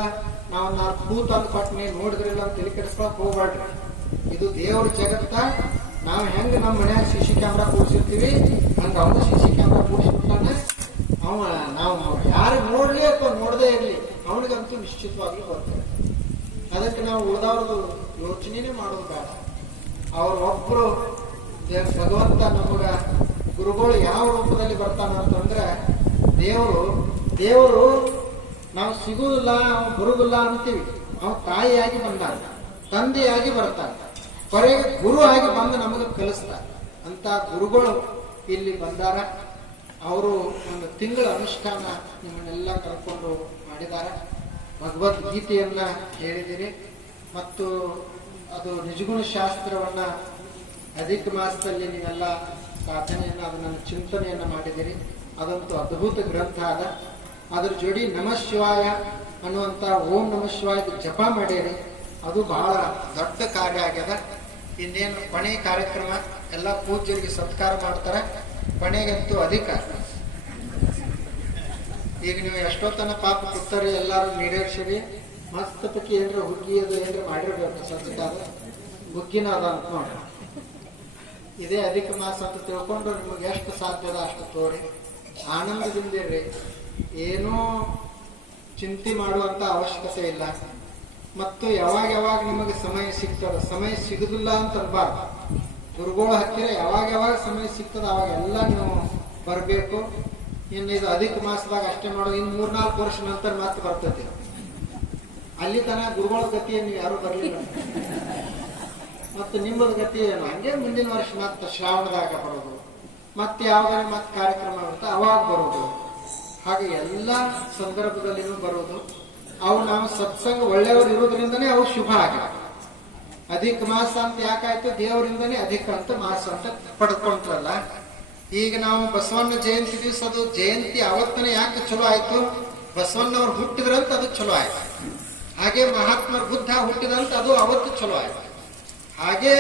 ನಾವು 4 ತಂದು ಕೊಟ್ನಿ ನೋಡಿದ್ರಿಲ್ಲ ಅಂತ ತಲೆ ಕೆಡಿಸ್ಕೊಳಕ್ ಹೋಗ್ಬೇಡ್ರಿ. ಇದು ದೇವ್ರ ಜಗತ್ತ, ನಾವು ಹೆಂಗೆ ನಮ್ಮ ಮನ್ಯಾಗ CC ಕ್ಯಾಮ್ರಾ ಕೂಡಿಸಿರ್ತೀವಿ ಹಂಗೆ ಅವನು CC ಕ್ಯಾಮ್ರಾ ಕೂಡಿಸ್ಬಿಟ್ಟಾನೆ. ಅವ ನಾವು ಯಾರು ನೋಡ್ಲಿ ಅಥವಾ ನೋಡದೇ ಇರಲಿ ಅವನಿಗಂತೂ ನಿಶ್ಚಿತವಾಗ್ಲೂ ಬರ್ತದೆ. ಅದಕ್ಕೆ ನಾವು ಉಳಿದವ್ರದ್ದು ಯೋಚನೆನೇ ಮಾಡೋದು ಬೇಡ. ಅವ್ರ ಒಬ್ಬರು ಭಗವಂತ ನಮಗ ಗುರುಗಳು ಯಾವ ರೂಪದಲ್ಲಿ ಬರ್ತಾನ ಅಂತಂದ್ರೆ ದೇವರು ನಾವು ಸಿಗುವುದಿಲ್ಲ, ಅವ್ನು ಬರುವುದಿಲ್ಲ ಅಂತೀವಿ. ಅವ್ನು ತಾಯಿಯಾಗಿ ಬಂದಾನ, ತಂದೆಯಾಗಿ ಬರ್ತಾನೆ, ಕೊನೆಗೆ ಗುರು ಆಗಿ ಬಂದು ನಮಗೆ ಕಲಿಸ್ತಾರೆ. ಅಂತ ಗುರುಗಳು ಇಲ್ಲಿ ಬಂದಾರ. ಅವರು ಒಂದು ತಿಂಗಳ ಅನುಷ್ಠಾನ ನಿಮ್ಮನ್ನೆಲ್ಲ ಕರ್ಕೊಂಡು ಮಾಡಿದ್ದಾರೆ. ಭಗವದ್ಗೀತೆಯನ್ನ ಹೇಳಿದಿರಿ ಮತ್ತು ಅದು ನಿಜಗುಣ ಶಾಸ್ತ್ರವನ್ನ ಅಧಿಕ ಮಾಸದಲ್ಲಿ ನೀವೆಲ್ಲ ಸಾಧನೆಯನ್ನ ಅದನ್ನ ಚಿಂತನೆಯನ್ನ ಮಾಡಿದಿರಿ. ಅದಂತೂ ಅದ್ಭುತ ಗ್ರಂಥ ಅದ. ಅದ್ರ ಜೋಡಿ ನಮಃ ಶಿವಾಯ ಅನ್ನುವಂತ ಓಂ ನಮಃ ಶಿವಾಯ ಜಪ ಮಾಡಿರಿ. ಅದು ಬಹಳ ದೊಡ್ಡ ಕಾರ್ಯ ಆಗ್ಯದ. ಇನ್ನೇನು ಕೊನೆ ಕಾರ್ಯಕ್ರಮ ಎಲ್ಲ ಪೂಜ್ಯರಿಗೆ ಸತ್ಕಾರ ಮಾಡ್ತಾರೆ. ಕೊನೆಗಂತೂ ಅಧಿಕಾರ. ಈಗ ನೀವು ಎಷ್ಟೊತ್ತನ ಪಾಪ ಕೂತಾರೆ ಎಲ್ಲಾರು ನೀಡೇರ್ಸಿರಿ. ಮಸ್ತ್ ಪೈಕಿ ಏನ್ರ ಹುಗ್ಗಿ ಅದು ಏನ್ರ ಮಾಡಿರ್ಬೇಕು. ಸತ್ಕಾರ ಹುಗ್ಗಿನ ಅದ ಅಂತ ನೋಡ್ರಿ. ಇದೇ ಅಧಿಕ ಮಾಸ ಅಂತ ತಿಳ್ಕೊಂಡು ನಿಮಗೆ ಎಷ್ಟು ಸಾಧ್ಯದ ಅಷ್ಟು ತೋರಿ ಆನಂದದಿಂದಿರ್ರಿ. ಏನೂ ಚಿಂತೆ ಮಾಡುವಂತ ಅವಶ್ಯಕತೆ ಇಲ್ಲ. ಮತ್ತು ಯಾವಾಗ ನಿಮಗೆ ಸಮಯ ಸಿಗ್ತದ, ಸಮಯ ಸಿಗುದಿಲ್ಲ ಅಂತ ಅನ್ಬಾರ್ದು. ಗುರುಗಳ ಹತ್ತಿರ ಯಾವಾಗ ಸಮಯ ಸಿಗ್ತದ ಅವಾಗೆಲ್ಲ ನೀವು ಬರಬೇಕು. ಇನ್ನು ಇದು ಅಧಿಕ ಮಾಸದಾಗ ಅಷ್ಟೇ ಮಾಡೋದು. ಇನ್ನು 3-4 ವರ್ಷ ನಂತರ ಮತ್ತೆ ಬರ್ತೈತಿ. ಅಲ್ಲಿ ತನಕ ಗುರುಗಳ ಗತಿಯನ್ನು ಯಾರು ಬರಲಿಲ್ಲ. ಮತ್ತು ನಿಮ್ಮದ ಗತಿ ಏನು ಹಂಗೆ ಮುಂದಿನ ವರ್ಷ ಮತ್ತೆ ಶ್ರಾವಣದಾಗ ಬರೋದು, ಮತ್ತೆ ಯಾವಾಗ ಮತ್ತೆ ಕಾರ್ಯಕ್ರಮ ಇರುತ್ತೆ ಅವಾಗ ಬರೋದು. ಹಾಗೆ ಎಲ್ಲ ಸಂದರ್ಭದಲ್ಲಿನೂ ಬರೋದು. ಅವು ನಾವು ಸತ್ಸಂಗ ಒಳ್ಳೆಯವರು ಇರೋದ್ರಿಂದನೇ ಅವು ಶುಭ ಆಗಿವೆ. ಅಧಿಕ ಮಾಸ ಅಂತ ಯಾಕಾಯ್ತು? ದೇವರಿಂದನೇ ಅಧಿಕ ಅಂತ ಮಾಸ ಅಂತ ಪಡ್ಕೊಂಡ್ರಲ್ಲ. ಈಗ ನಾವು ಬಸವಣ್ಣ ಜಯಂತಿ ದಿವಸ ಅದು ಜಯಂತಿ ಅವತ್ತನೇ ಯಾಕೆ ಚಲೋ ಆಯ್ತು? ಬಸವಣ್ಣವ್ರು ಹುಟ್ಟಿದ್ರಂತ ಅದು ಚಲೋ ಆಯ್ತು. ಹಾಗೆ ಮಹಾತ್ಮ ಬುದ್ಧ ಹುಟ್ಟಿದಂತ ಅದು ಅವತ್ತು ಚಲೋ ಆಯ್ತು. ಹಾಗೆ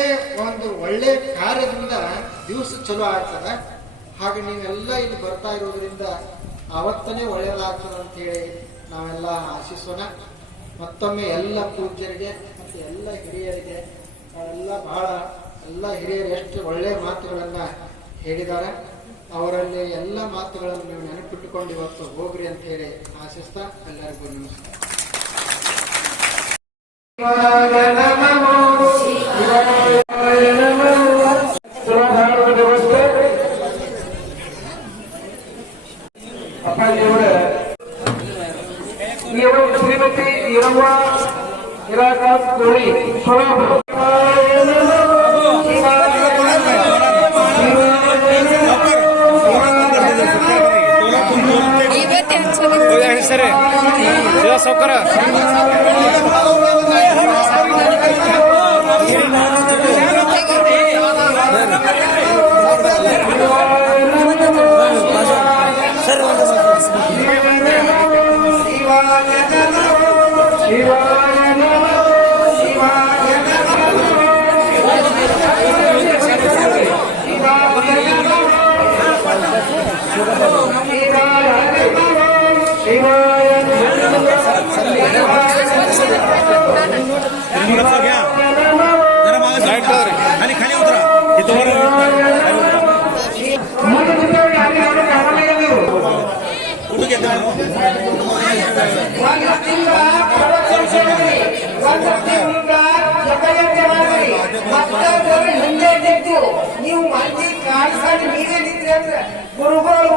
ಒಂದು ಒಳ್ಳೆ ಕಾರ್ಯದಿಂದ ದಿವಸ ಚಲೋ ಆಗ್ತದ. ಹಾಗೆ ನೀವೆಲ್ಲ ಇಲ್ಲಿ ಬರ್ತಾ ಇರೋದ್ರಿಂದ ಅವತ್ತನೇ ಒಳ್ಳೆಯದಾಗ್ತದೆ ಅಂತ ಹೇಳಿ ನಾವೆಲ್ಲ ಆಶಿಸೋಣ. ಮತ್ತೊಮ್ಮೆ ಎಲ್ಲ ಪೂಜ್ಯರಿಗೆ ಮತ್ತು ಎಲ್ಲ ಹಿರಿಯರಿಗೆ ಎಲ್ಲ ಹಿರಿಯರು ಎಷ್ಟು ಒಳ್ಳೆಯ ಮಾತುಗಳನ್ನ ಹೇಳಿದ್ದಾರೆ. ಅವರಲ್ಲಿ ಎಲ್ಲ ಮಾತುಗಳನ್ನು ನೀವು ನೆನಪಿಟ್ಟುಕೊಂಡು ಇವತ್ತು ಹೋಗ್ರಿ ಅಂತ ಹೇಳಿ ಆಶಿಸ್ತಾ ಎಲ್ಲರಿಗೂ ನಮಸ್ಕಾರ. ಶ್ರೀಮತಿ ಈರವ್ವ ಹಿರಾಕಾಸ್ ಕೋಳಿ ಸರಿ ಸೌಕರ ನೀವು ಮಂದಿ ಕಾಣಿಸಾಡಿ ನೀವೇ ನಿಂತ್ರಿ ಅಂದ್ರೆ ಗುರುಗಳು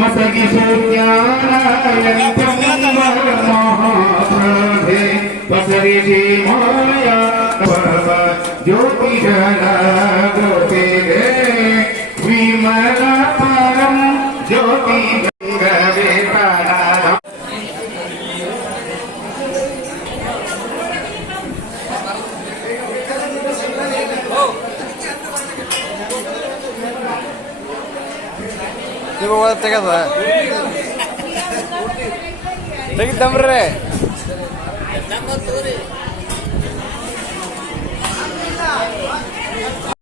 ಮಸಗಿ ಪಸರಿ ಮಾಯಾ ಜ್ಯೋತಿ ಜ್ಯೋತಿ ವಿಮಲ ಪರಂ ಜ್ಯೋತಿ ತೆಗದ ತೆಗಿತಂಬ್ರಿ ಆ